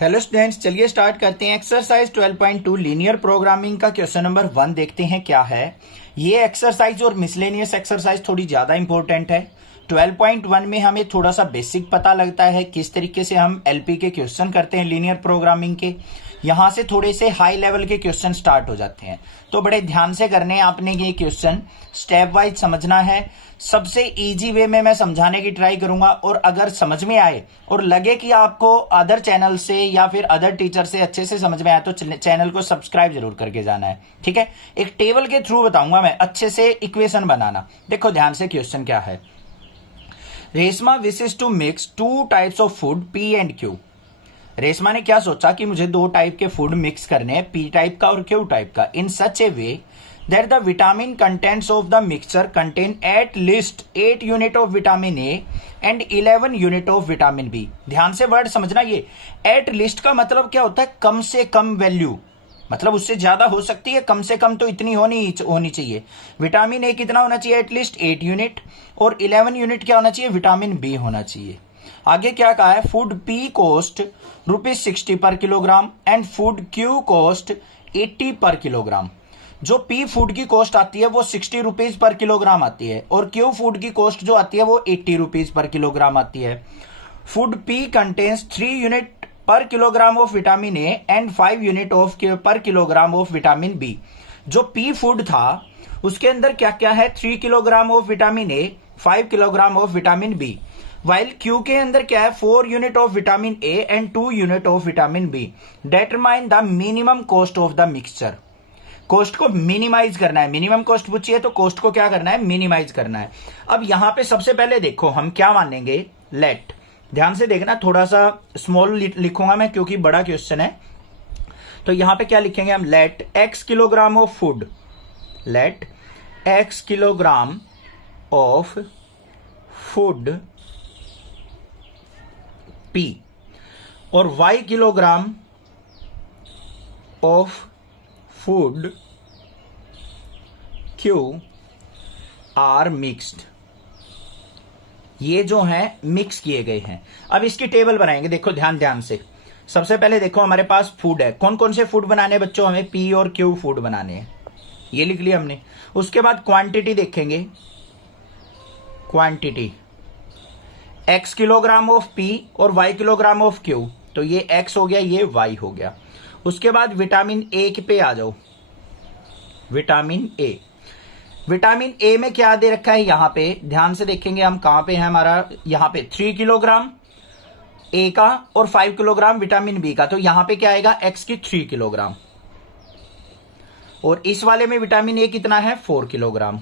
Hello students, चलिए start करते हैं। एक्सरसाइज 12.2 लीनियर प्रोग्रामिंग का क्वेश्चन नंबर 1 देखते हैं क्या है। ये एक्सरसाइज और मिसलेनियस एक्सरसाइज थोड़ी ज्यादा इंपॉर्टेंट है। 12.1 में हमें थोड़ा सा बेसिक पता लगता है किस तरीके से हम एलपी के क्वेश्चन करते हैं लीनियर प्रोग्रामिंग के। यहां से थोड़े से हाई लेवल के क्वेश्चन स्टार्ट हो जाते हैं, तो बड़े ध्यान से करने हैं आपने ये क्वेश्चन, स्टेप वाइज समझना है। सबसे इजी वे में मैं समझाने की ट्राई करूंगा, और अगर समझ में आए और लगे कि आपको अदर चैनल से या फिर अदर टीचर से अच्छे से समझ में आया तो चैनल को सब्सक्राइब जरूर करके जाना है, ठीक है। एक टेबल के थ्रू बताऊंगा मैं अच्छे से इक्वेशन बनाना। देखो ध्यान से, क्वेश्चन क्या है। Reshma wishes to mix 2 types of food P and Q. Reshma ने क्या सोचा कि मुझे 2 टाइप के फूड मिक्स करने हैं, पी टाइप का और क्यू टाइप का, इन सच ए वे that the vitamin contents of the mixture contain at least 8 unit of vitamin A and 11 unit of vitamin B। ध्यान से वर्ड समझना, ये at least का मतलब क्या होता है, कम से कम वैल्यू, मतलब उससे ज्यादा हो सकती है, कम से कम तो इतनी होनी चाहिए। विटामिन ए कितना होना चाहिए, एटलीस्ट 8 यूनिट, और 11 यूनिट क्या होना चाहिए, विटामिन बी होना चाहिए। आगे क्या कहा है, फूड पी कॉस्ट ₹60 पर kilogram and food Q cost 80 पर किलोग्राम। जो पी फूड की कॉस्ट आती है वो 60 रुपीज पर किलोग्राम आती है, और क्यू फूड की कॉस्ट जो आती है वो 80 रुपीज पर किलोग्राम आती है। Food P contains 3 unit per kilogram of vitamin A and 5 unit of per kilogram of vitamin B. जो पी फूड था उसके अंदर क्या क्या है, 3 kilogram of vitamin A, 5 kilogram of vitamin B. While Q के अंदर क्या है, 4 unit of vitamin A and 2 unit of vitamin B. Determine the minimum cost of the mixture. Cost को मिनिमाइज करना है, मिनिमम कॉस्ट पूछिए तो कॉस्ट को क्या करना है, मिनिमाइज करना है। अब यहां पे सबसे पहले देखो हम क्या मानेंगे, लेट, ध्यान से देखना, थोड़ा सा स्मॉल लिखूंगा मैं क्योंकि बड़ा क्वेश्चन है। तो यहां पे क्या लिखेंगे हम, let x kilogram of food, let x kilogram of food P और y kilogram of food Q are mixed. ये जो है मिक्स किए गए हैं। अब इसकी टेबल बनाएंगे, देखो ध्यान से। सबसे पहले देखो हमारे पास फूड है, कौन कौन से फूड बनाने हैं बच्चों, हमें P और Q फूड बनाने हैं, ये लिख लिया हमने। उसके बाद क्वांटिटी देखेंगे, quantity x kilogram of P और y किलोग्राम ऑफ Q, तो ये x हो गया, ये y हो गया। उसके बाद विटामिन ए पे आ जाओ, विटामिन ए। विटामिन ए में क्या दे रखा है, यहां पे ध्यान से देखेंगे हम, कहां पे है हमारा, यहां पे 3 किलोग्राम ए का और 5 किलोग्राम विटामिन बी का, तो यहां पे क्या आएगा, एक्स की 3 किलोग्राम। और इस वाले में विटामिन ए कितना है, 4 किलोग्राम,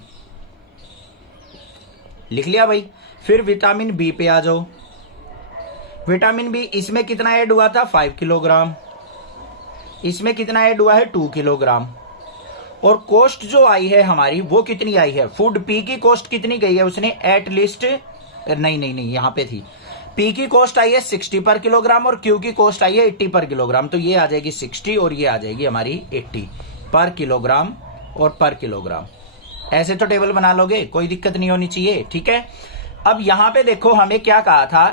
लिख लिया भाई। फिर विटामिन बी पे आ जाओ, विटामिन बी इसमें कितना ऐड हुआ था, 5 किलोग्राम, इसमें कितना ऐड हुआ है, 2 किलोग्राम। और कॉस्ट जो आई है हमारी वो कितनी आई है, फूड पी की कॉस्ट कितनी गई है, उसने एटलीस्ट नहीं यहां पे थी, पी की कॉस्ट आई है 60 पर किलोग्राम और क्यू की कॉस्ट आई है 80 पर किलोग्राम, तो ये आ जाएगी 60 और ये आ जाएगी हमारी 80 पर किलोग्राम और पर किलोग्राम। ऐसे तो टेबल बना लोगे, कोई दिक्कत नहीं होनी चाहिए, ठीक है। अब यहां पे देखो हमें क्या कहा था,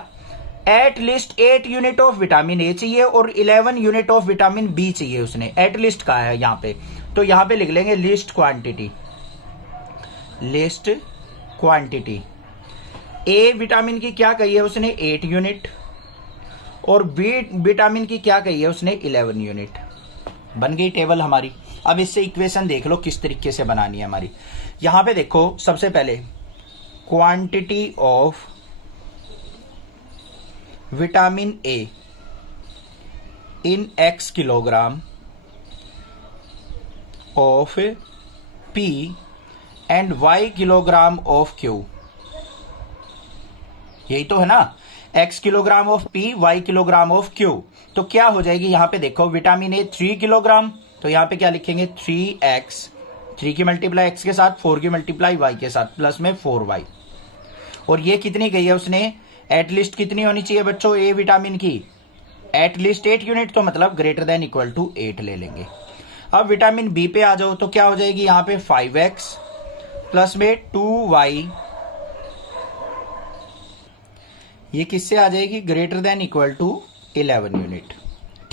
एटलीस्ट 8 यूनिट ऑफ विटामिन ए चाहिए और 11 यूनिट ऑफ विटामिन बी चाहिए, उसने एटलीस्ट कहा है यहां पे। तो यहां पे लिख लेंगे list quantity, list quantity. A vitamin की क्या कही है उसने, 8 यूनिट, और बी विटामिन की क्या कही है उसने, 11 यूनिट। बन गई टेबल हमारी। अब इससे इक्वेशन देख लो किस तरीके से बनानी है हमारी। यहां पे देखो सबसे पहले quantity of vitamin A in x kilogram of P and y kilogram of Q, यही तो है ना, x kilogram of P, y kilogram of Q। तो क्या हो जाएगी, यहां पे देखो विटामिन ए 3 किलोग्राम, तो यहां पे क्या लिखेंगे, 3x, 3 की मल्टीप्लाई x के साथ, 4 की मल्टीप्लाई y के साथ, प्लस में 4y। और ये कितनी गई है उसने, एटलीस्ट कितनी होनी चाहिए बच्चों, ए विटामिन की एटलीस्ट 8 यूनिट, तो मतलब ग्रेटर देन इक्वल टू 8 ले लेंगे। अब विटामिन बी पे आ जाओ, तो क्या हो जाएगी यहां पे 5x प्लस में 2y, ये किससे आ जाएगी, greater than equal to 11 unit.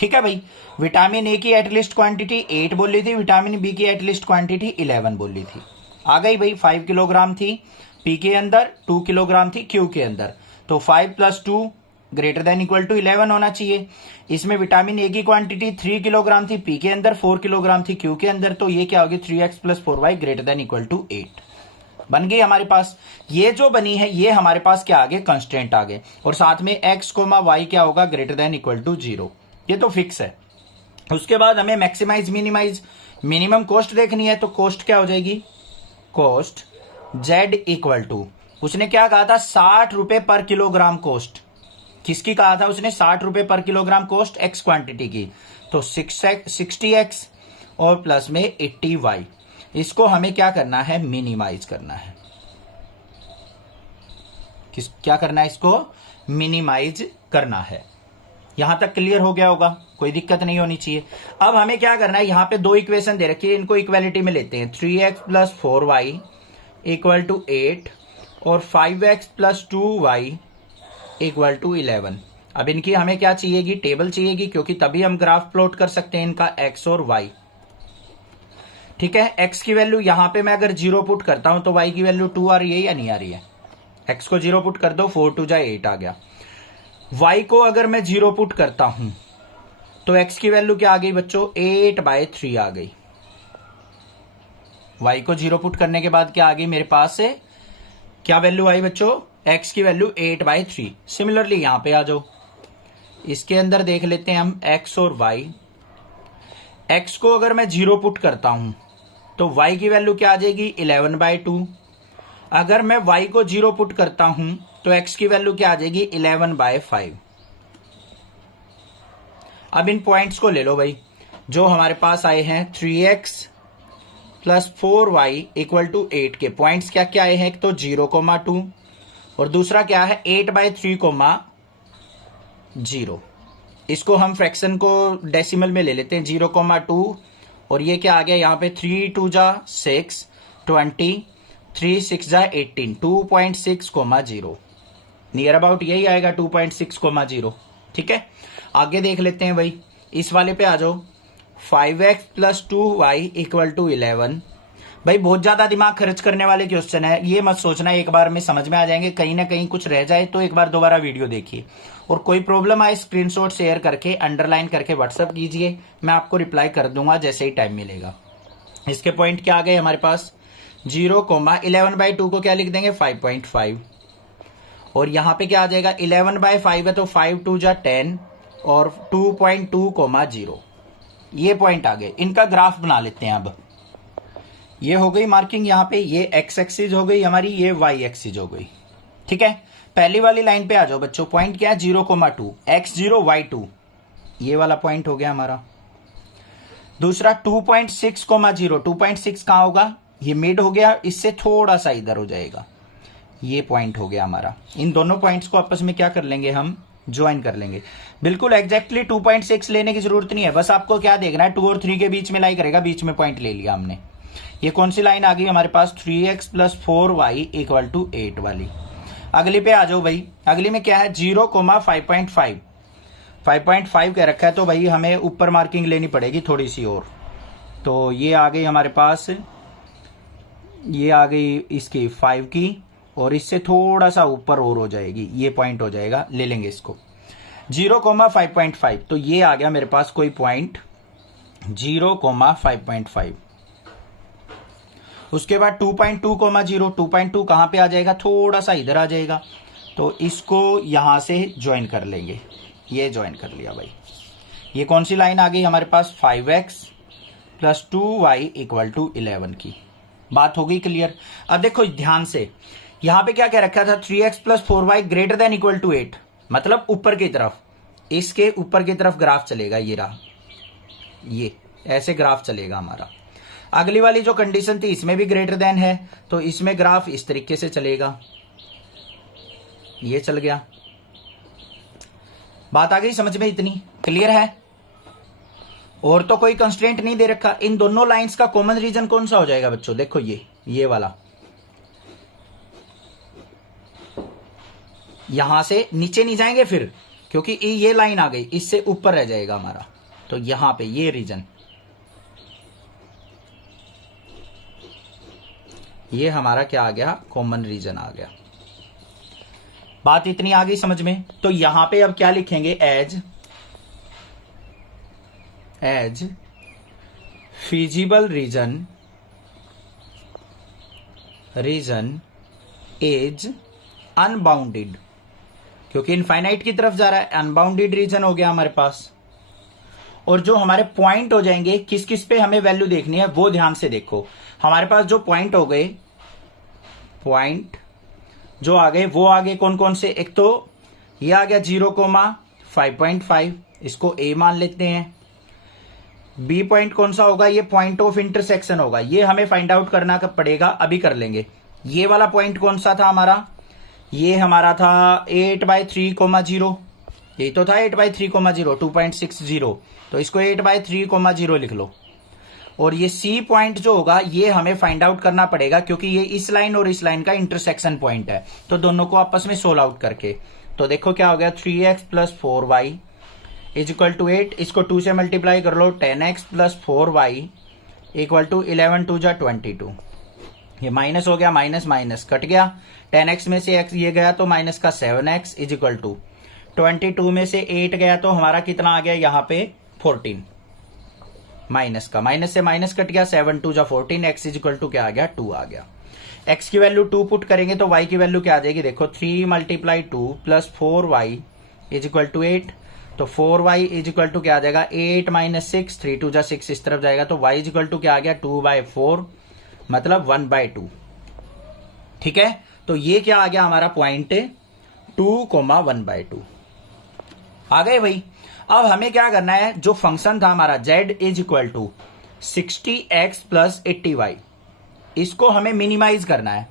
ठीक है भाई। विटामिन ए की एटलीस्ट क्वांटिटी 8 बोली थी, विटामिन बी की एटलीस्ट क्वांटिटी 11 बोली थी। आ गई भाई। 5 किलोग्राम थी पी के अंदर, 2 किलोग्राम थी क्यू के अंदर, तो 5 + 2 ग्रेटर देन इक्वल टू 11 होना चाहिए। इसमें विटामिन ए की क्वांटिटी 3 किलोग्राम थी पी के अंदर, 4 किलोग्राम थी क्यू के अंदर, तो ये क्या होगी 3x + 4y greater than equal to 8 बन गई हमारे पास। ये जो बनी है ये हमारे पास क्या आ गए, कंस्टेंट आ गए, और साथ में x, y क्या होगा ग्रेटर देन इक्वल टू 0, ये तो फिक्स है। उसके बाद हमें मैक्सिमाइज मिनिमाइज मिनिमम कॉस्ट देखनी है, तो कॉस्ट क्या हो जाएगी, कॉस्ट z इक्वल टू, उसने क्या कहा था 60 रुपए पर किलोग्राम कॉस्ट, किसकी कहा था उसने 60 रुपए पर किलोग्राम कॉस्ट x क्वांटिटी की, तो 60x और प्लस में 80y। इसको हमें क्या करना है, मिनिमाइज करना है। क्या करना है, इसको मिनिमाइज करना है। यहां तक क्लियर हो गया होगा, कोई दिक्कत नहीं होनी चाहिए। अब हमें क्या करना है, यहां पे दो इक्वेशन दे रखी है, इनको इक्वालिटी में लेते हैं। 3x + 4y इक्वल टू 8 और 5x + 2y इक्वल टू 11। अब इनकी हमें क्या चाहिएगी, टेबल चाहिएगी, क्योंकि तभी हम ग्राफ प्लॉट कर सकते हैं इनका x और y। ठीक है, x की वैल्यू यहां पे मैं अगर 0 पुट करता हूं तो y की वैल्यू 2 आ रही है या नहीं आ रही है, x को 0 पुट कर दो, 4 × 2 = 8 आ गया। y को अगर मैं 0 पुट करता हूं तो x की वैल्यू क्या आ गई बच्चों, 8/3 आ गई। y को 0 पुट करने के बाद क्या आ गई मेरे पास से, क्या वैल्यू आई बच्चों, x की वैल्यू 8/3। सिमिलरली यहां पे आ जाओ, इसके अंदर देख लेते हैं हम x और y। x को अगर मैं 0 पुट करता हूं तो y की वैल्यू क्या आ जाएगी, 11/2। अगर मैं y को 0 पुट करता हूं तो x की वैल्यू क्या आ जाएगी, 11/5। अब इन पॉइंट्स को ले लो भाई, जो हमारे पास आए हैं 3x + 4y इक्वल टू 8 के पॉइंट्स क्या क्या आए हैं, एक तो 0,2 और दूसरा क्या है 8/3, 0। इसको हम फ्रैक्शन को डेसिमल में ले लेते हैं, 0,2 और ये क्या आ गया यहाँ पे 3 × 2 = 6, 20, 3 × 6 = 18, 2.6, 0 नियर अबाउट यही आएगा 2.6, 0। ठीक है, आगे देख लेते हैं भाई, इस वाले पे आ जाओ। 5x + 2y equal to 11। भाई बहुत ज्यादा दिमाग खर्च करने वाले क्वेश्चन है, ये मत सोचना एक बार में समझ में आ जाएंगे, कहीं ना कहीं कुछ रह जाए तो एक बार दोबारा वीडियो देखिए, और कोई प्रॉब्लम आए स्क्रीनशॉट शेयर करके अंडरलाइन करके व्हाट्सएप कीजिए, मैं आपको रिप्लाई कर दूंगा जैसे ही टाइम मिलेगा। इसके पॉइंट क्या आ गए हमारे पास, 0, 11/2 को क्या लिख देंगे 5.5, और यहां पे क्या आ जाएगा 11/5 है तो 5 × 2 = 10 और 2.2, 0। ये पॉइंट आ गए, इनका ग्राफ बना लेते हैं। अब ये हो गई मार्किंग, यहां पे ये x एक्सिस हो गई हमारी, ये y एक्सिस हो गई। ठीक है, पहली वाली लाइन पे आ जाओ बच्चों, पॉइंट क्या है 0,2, x0 y2, ये वाला पॉइंट हो गया हमारा। दूसरा 2.6, 0, 2.6 कहां होगा, ये मिड हो गया, इससे थोड़ा सा इधर हो जाएगा, ये पॉइंट हो गया हमारा। इन दोनों पॉइंट्स को आपस में क्या कर लेंगे, हम ज्वाइन कर लेंगे। बिल्कुल एग्जैक्टली 2.6 लेने की जरूरत नहीं है, बस आपको क्या देखना है 2 और 3 के बीच में लाई करेगा, बीच में पॉइंट ले लिया हमने। ये कौन सी लाइन आ गई हमारे पास, 3x + 4y इक्वल टू 8 वाली। अगली पे आ जाओ भाई, अगली में क्या है 0, 5.5, 5.5 कह रखा है, तो भाई हमें ऊपर मार्किंग लेनी पड़ेगी थोड़ी सी और। तो ये आ गई हमारे पास, ये आ गई इसकी 5 की, और इससे थोड़ा सा ऊपर और हो जाएगी, ये पॉइंट हो जाएगा, ले लेंगे इसको 0, 5.5, तो ये आ गया मेरे पास कोई पॉइंट 0, 5.5। उसके बाद 2.2, 0, 2.2 कहां पे आ जाएगा, थोड़ा सा इधर आ जाएगा, तो इसको यहां से ज्वाइन कर लेंगे, ये ज्वाइन कर लिया भाई। ये कौन सी लाइन आ गई हमारे पास, 5x + 2y इक्वल टू 11 की। बात हो गई क्लियर। अब देखो ध्यान से, यहां पे क्या कह रखा था 3x + 4y greater than equal to 8, मतलब ऊपर की तरफ, इसके ऊपर की तरफ ग्राफ चलेगा, ये रहा, ये ऐसे ग्राफ चलेगा हमारा। अगली वाली जो कंडीशन थी इसमें भी ग्रेटर देन है, तो इसमें ग्राफ इस तरीके से चलेगा, ये चल गया। बात आ गई समझ में, इतनी क्लियर है। और तो कोई कंस्ट्रेंट नहीं दे रखा। इन दोनों लाइंस का कॉमन रीजन कौन सा हो जाएगा बच्चों, देखो ये वाला, यहां से नीचे नहीं जाएंगे फिर, क्योंकि ये लाइन आ गई, इससे ऊपर रह जाएगा हमारा, तो यहां पे ये रीजन, ये हमारा क्या आ गया, कॉमन रीजन आ गया। बात इतनी आ गई समझ में। तो यहां पे अब क्या लिखेंगे, as feasible region is unbounded, क्योंकि इनफाइनाइट की तरफ जा रहा है, अनबाउंडेड रीजन हो गया हमारे पास। और जो हमारे पॉइंट हो जाएंगे, किस किस पे हमें वैल्यू देखनी है वो ध्यान से देखो। हमारे पास जो पॉइंट हो गए, पॉइंट जो आ गए वो आ गए कौन कौन से, एक तो ये आ गया 0,5.5, इसको ए मान लेते हैं। बी पॉइंट कौन सा होगा, ये पॉइंट ऑफ इंटरसेक्शन होगा, ये हमें फाइंड आउट करना पड़ेगा, अभी कर लेंगे। ये वाला पॉइंट कौन सा था हमारा, ये हमारा था 8/3,0, यही तो था 8/3,0, 2.60, तो इसको 8/3,0 लिख लो। और ये सी पॉइंट जो होगा ये हमें फाइंड आउट करना पड़ेगा, क्योंकि ये इस लाइन और इस लाइन का इंटरसेक्शन पॉइंट है, तो दोनों को आपस में सोल्व आउट करके, तो देखो क्या हो गया, 3x + 4y = 8, इसको 2 से मल्टीप्लाई कर लो, 10x + 4y = 11 2 = 22, ये माइनस हो गया, माइनस माइनस कट गया, 10x में से x ये गया तो माइनस का 7x = 22 में से 8 गया तो हमारा कितना आ गया यहाँ पे 14, माइनस का, माइनस से माइनस कट गया, 7 2 = 14, x = क्या आ गया, 2 आ गया। x की वैल्यू 2 पुट करेंगे तो y की वैल्यू क्या आ जाएगी, देखो 3 × 2 + 4y = 8, तो 4y = क्या आ जाएगा, 8 - 6, 3 2 = 6, इस तरफ जाएगा तो y = क्या आ गया, 2/4, मतलब 1/2। ठीक है, तो ये क्या आ गया हमारा पॉइंट 2, 1/2 आ गए भाई। अब हमें क्या करना है, जो फंक्शन था हमारा z = 60x + 80y, इसको हमें मिनिमाइज करना है।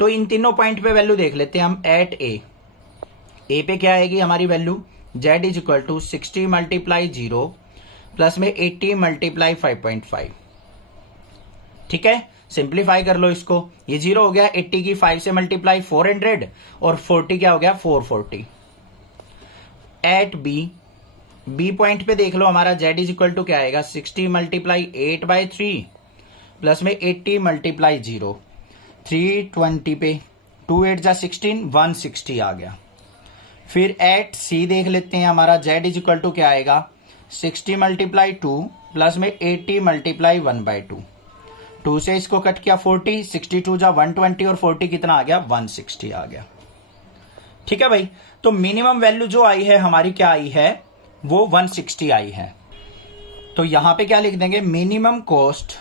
तो इन तीनों पॉइंट पे वैल्यू देख लेते हैं हम। एट ए पे क्या आएगी हमारी वैल्यू, z = 60 × 0 प्लस में 80 × 5.5। ठीक है, सिंप्लीफाई कर लो इसको, ये 0 हो गया, 80 की 5 से मल्टीप्लाई 400, और 40 क्या हो गया, 440। एट बी पॉइंट पे देख लो हमारा z = क्या आएगा, 60 × 8/3 प्लस में 80 × 0, 320 पे 2 8 = 16, 160 आ गया। फिर एट सी देख लेते हैं, हमारा z = क्या आएगा, 60 × 2 प्लस में 80 × 1/2, 2 से इसको कट किया 40, 62 = 120, और 40 कितना आ गया, 160 आ गया। ठीक है भाई, तो मिनिमम वैल्यू जो आई है हमारी क्या आई है, वो 160 आई है। तो यहां पे क्या लिख देंगे, मिनिमम कॉस्ट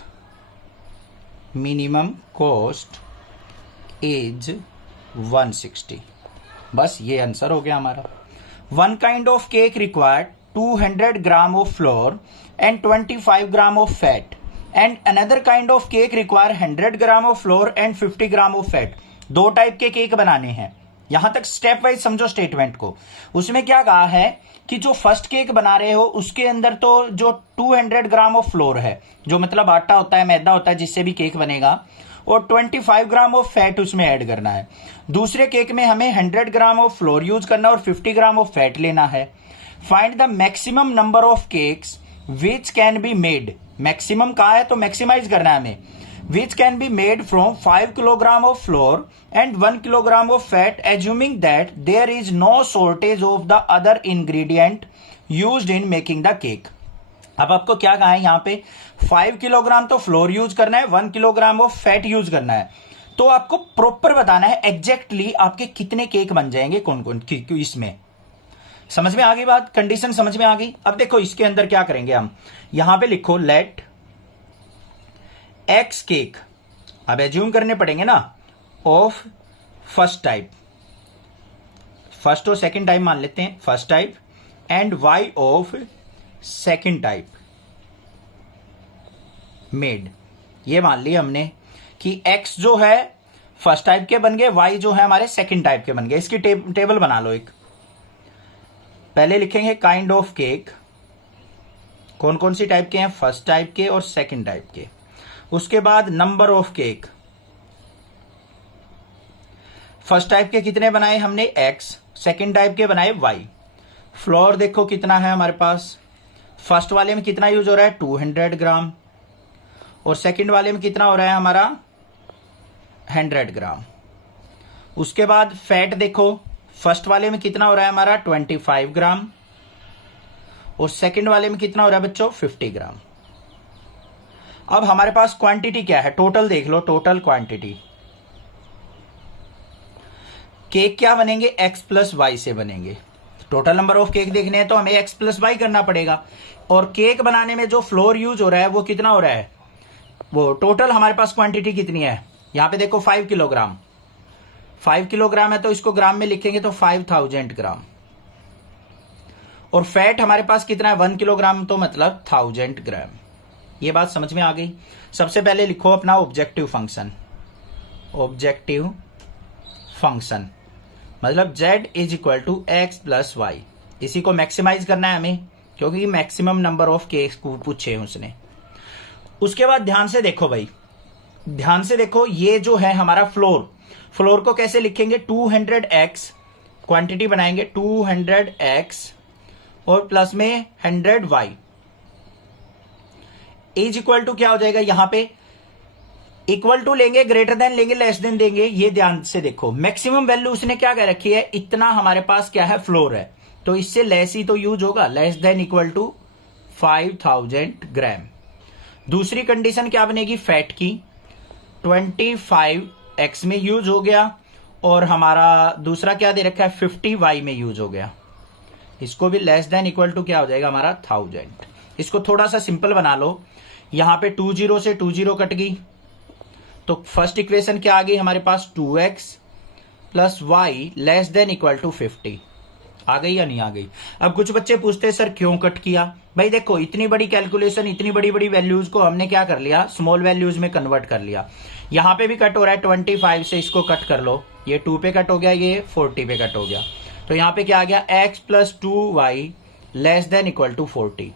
इज 160, बस ये आंसर हो गया हमारा। 1 kind of cake required 200 gram of flour and 25 gram of fat, and another kind of cake require 100 gram of flour and 50 gram of fat। 2 type के केक बनाने हैं, यहां तक स्टेप वाइज समझो स्टेटमेंट को। उसमें क्या कहा है कि जो फर्स्ट केक बना रहे हो उसके अंदर तो जो 200 ग्राम ऑफ फ्लोर है, जो मतलब आटा होता है, मैदा होता है, जिससे भी केक बनेगा, और 25 ग्राम ऑफ फैट उसमें ऐड करना है। दूसरे केक में हमें 100 ग्राम ऑफ फ्लोर यूज करना और 50 ग्राम ऑफ फैट लेना है। Find the maximum number of cakes which can be made, maximum कहा है तो मैक्सिमाइज करना है हमें, which can be made from 5 kg of flour and 1 kg of fat, assuming that there is no shortage of the other ingredient used in making the cake। अब आपको क्या कहा है यहाँ पे, 5 किलोग्राम तो फ्लोर यूज करना है, 1 किलोग्राम ऑफ फैट यूज करना है। तो आपको प्रॉपर बताना है एग्जैक्टली आपके कितने केक बन जाएंगे कौन कौन इसमें। समझ में आ गई बात, कंडीशन समझ में आ गई। अब देखो इसके अंदर क्या करेंगे हम, यहां पे लिखो लेट एक्स केक, अब एज्यूम करने पड़ेंगे ना, ऑफ फर्स्ट टाइप, फर्स्ट और सेकंड टाइप मान लेते हैं, first type, and Y of second type made. ये मान लिया हमने कि एक्स जो है फर्स्ट टाइप के बन गए, वाई जो है हमारे सेकंड टाइप के बन गए। इसकी टेबल बना लो एक, पहले लिखेंगे काइंड ऑफ केक, कौन कौन सी टाइप के हैं, फर्स्ट टाइप के और सेकंड टाइप के। उसके बाद number of cake, first type के कितने बनाए हमने x, सेकंड टाइप के बनाए y। फ्लोर देखो कितना है हमारे पास, फर्स्ट वाले में कितना यूज हो रहा है 200 ग्राम, और सेकंड वाले में कितना हो रहा है हमारा 100 ग्राम। उसके बाद फैट देखो, फर्स्ट वाले में कितना हो रहा है हमारा 25 ग्राम, और सेकंड वाले में कितना हो रहा है बच्चों 50 ग्राम। अब हमारे पास क्वांटिटी क्या है, टोटल देख लो, टोटल क्वांटिटी। केक क्या बनेंगे, x प्लस वाई से बनेंगे। टोटल नंबर ऑफ केक देखने हैं तो हमें x प्लस वाई करना पड़ेगा, और केक बनाने में जो फ्लोर यूज हो रहा है वो कितना हो रहा है, वो टोटल हमारे पास क्वांटिटी कितनी है, यहां पे देखो 5 किलोग्राम, 5 किलोग्राम है तो इसको ग्राम में लिखेंगे तो 5000 ग्राम। और फैट हमारे पास कितना है 1 किलोग्राम, तो मतलब 1000 ग्राम। ये बात समझ में आ गई। सबसे पहले लिखो अपना ऑब्जेक्टिव फंक्शन, ऑब्जेक्टिव फंक्शन मतलब z is equal to X plus Y. इसी को मैक्सिमाइज करना है हमें, क्योंकि मैक्सिमम नंबर ऑफ केक्स को पूछे उसने। उसके बाद ध्यान से देखो भाई, ध्यान से देखो, ये जो है हमारा फ्लोर, फ्लोर को कैसे लिखेंगे 200x, क्वांटिटी बनाएंगे 200x और प्लस में 100y इज इक्वल टू क्या हो जाएगा, यहां पे इक्वल टू लेंगे, ग्रेटर देन लेंगे, लेस देन देंगे। ये ध्यान से देखो, मैक्सिमम वैल्यू उसने क्या कह रखी है, इतना हमारे पास क्या है फ्लोर है, तो इससे लेस ही तो यूज होगा, लेस देन इक्वल टू 5000 ग्राम। दूसरी कंडीशन क्या बनेगी फैट की, 25x में यूज हो गया, और हमारा दूसरा क्या दे रखा है 50y में यूज हो गया। इसको भी लेस देन इक्वल टू क्या हो जाएगा हमारा 1000। इसको थोड़ा सा सिंपल बना लो, यहां पे 20 से 20 कट गई, तो फर्स्ट इक्वेशन क्या आ गई हमारे पास 2x plus Y less than equal to 50। आ गई या नहीं आ गई। अब कुछ बच्चे पूछते हैं सर क्यों कट किया, भाई देखो इतनी बड़ी कैलकुलेशन, इतनी बड़ी बड़ी वैल्यूज को हमने क्या कर लिया, स्मॉल वैल्यूज में कन्वर्ट कर लिया। यहां पे भी कट हो रहा है 25 से, इसको कट कर लो, ये 2 पे कट हो गया, ये 40 पे कट हो गया, तो यहां पे क्या आ गया x plus 2y less than equal to 40।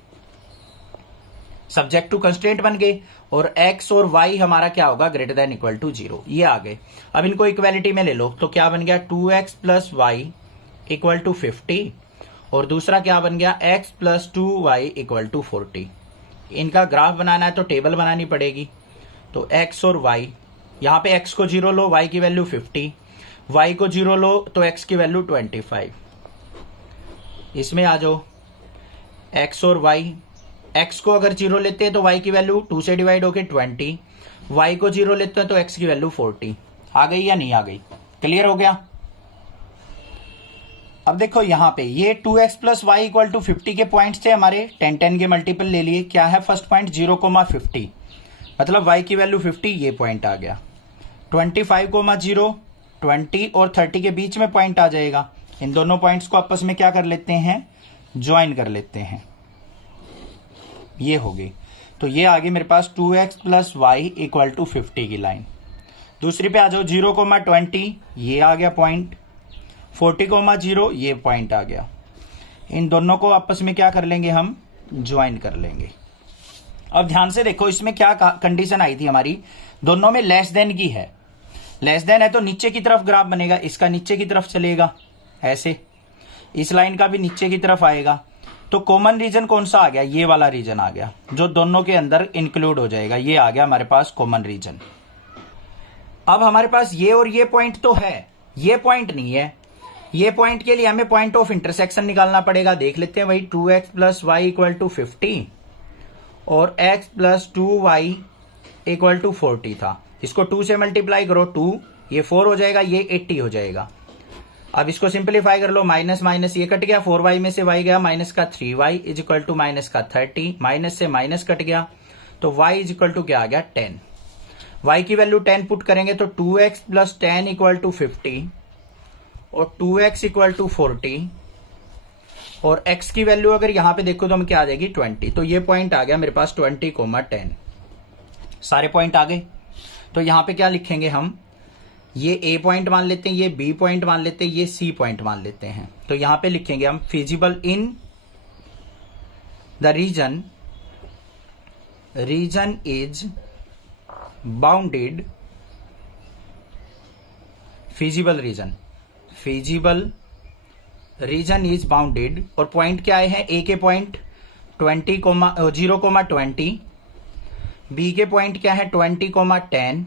Subject to constraint बन गए, और x और y हमारा क्या होगा ग्रेटर देन इक्वल टू 0। ये आ गए। अब इनको इक्वालिटी में ले लो, तो क्या बन गया 2x plus Y equal to 50, और दूसरा क्या बन गया x plus 2y equal to 40। इनका ग्राफ बनाना है तो टेबल बनानी पड़ेगी, तो x और y, यहां पे x को 0 लो, y की वैल्यू 50, y को 0 लो तो x की वैल्यू 25। इसमें आ जाओ, x और y, x को अगर 0 लेते हैं तो y की वैल्यू 2 से डिवाइड होके 20, y को 0 लेते हैं तो x की वैल्यू 40। आ गई या नहीं आ गई, क्लियर हो गया। अब देखो यहां पे ये 2x plus Y equal to 50 के पॉइंट्स थे हमारे, 10 के मल्टीपल ले लिए। क्या है फर्स्ट पॉइंट 0,50, मतलब y की वैल्यू 50, ये पॉइंट आ गया। 25,0 20 और 30 के बीच में पॉइंट आ जाएगा। इन दोनों पॉइंट्स को आपस में क्या कर लेते हैं, ज्वाइन कर लेते हैं। ये हो गई, तो ये आ गई मेरे पास 2x plus Y equal to 50 की लाइन। दूसरी पे आ जाओ 0,20, ये आ गया पॉइंट, 40,0 ये पॉइंट आ गया। इन दोनों को आपस में क्या कर लेंगे, हम ज्वाइन कर लेंगे। अब ध्यान से देखो, इसमें क्या कंडीशन आई थी हमारी, दोनों में लेस देन की है। लेस देन है तो नीचे की तरफ ग्राफ बनेगा, इसका नीचे की तरफ चलेगा ऐसे, इस लाइन का भी नीचे की तरफ आएगा। तो कॉमन रीजन कौन सा आ गया, ये वाला रीजन आ गया, जो दोनों के अंदर इंक्लूड हो जाएगा। ये आ गया हमारे पास कॉमन रीजन। अब हमारे पास ये और ये पॉइंट तो है, ये पॉइंट नहीं है। ये पॉइंट के लिए हमें पॉइंट ऑफ इंटरसेक्शन निकालना पड़ेगा। देख लेते हैं भाई, 2x plus Y equal to 50 और x plus 2y equal to 40 था। इसको 2 से मल्टीप्लाई करो, 2 ये 4 हो जाएगा, ये 80 हो जाएगा। अब इसको सिंप्लीफाई कर लो, माइनस माइनस ये कट गया, 4y में से y गया, माइनस का 3y is equal to minus का 30, माइनस से माइनस कट गया, तो y इज इक्वल टू क्या आ गया 10। y की वैल्यू 10 पुट करेंगे तो 2x प्लस 10 इक्वल टू 50 और 2x इक्वल टू 40, और x की वैल्यू अगर यहां पे देखो तो हम क्या आ जाएगी 20। तो ये पॉइंट आ गया मेरे पास 20,10। सारे पॉइंट आ गए। तो यहां पे क्या लिखेंगे हम, ये A पॉइंट मान लेते हैं, ये B पॉइंट मान लेते हैं, ये C पॉइंट मान लेते हैं। तो यहां पे लिखेंगे हम feasible in the region is bounded, feasible region is bounded, और पॉइंट क्या आए हैं, ए के पॉइंट 0,20, बी के पॉइंट क्या है 20,10,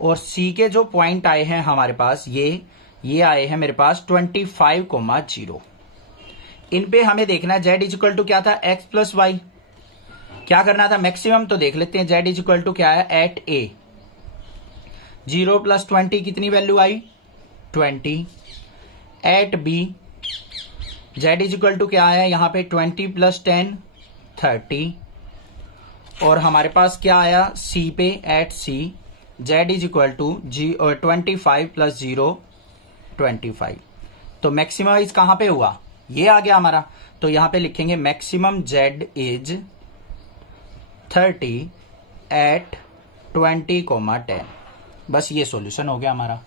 और सी के जो पॉइंट आए हैं हमारे पास ये आए हैं मेरे पास 25,0। इन पे हमें देखना है z इक्वल टू क्या था, x प्लस वाई। क्या करना था, मैक्सिमम तो देख लेते हैं। z इक्वल टू क्या है, एट ए 0 प्लस 20 कितनी वैल्यू आई, 20। At B z equal to क्या है यहाँ पे 20 प्लस 10 30, और हमारे पास क्या आया c पे, at C z equal to 25 plus 0 25। तो मैक्सिमाइज कहां पे हुआ, ये आ गया हमारा। तो यहां पे लिखेंगे मैक्सिमम z इज 30 एट 20,10। बस ये सॉल्यूशन हो गया हमारा।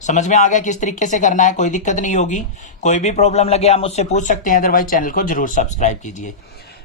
समझ में आ गया किस तरीके से करना है, कोई दिक्कत नहीं होगी। कोई भी प्रॉब्लम लगे आप मुझसे पूछ सकते हैं, अदरवाइज चैनल को जरूर सब्सक्राइब कीजिए।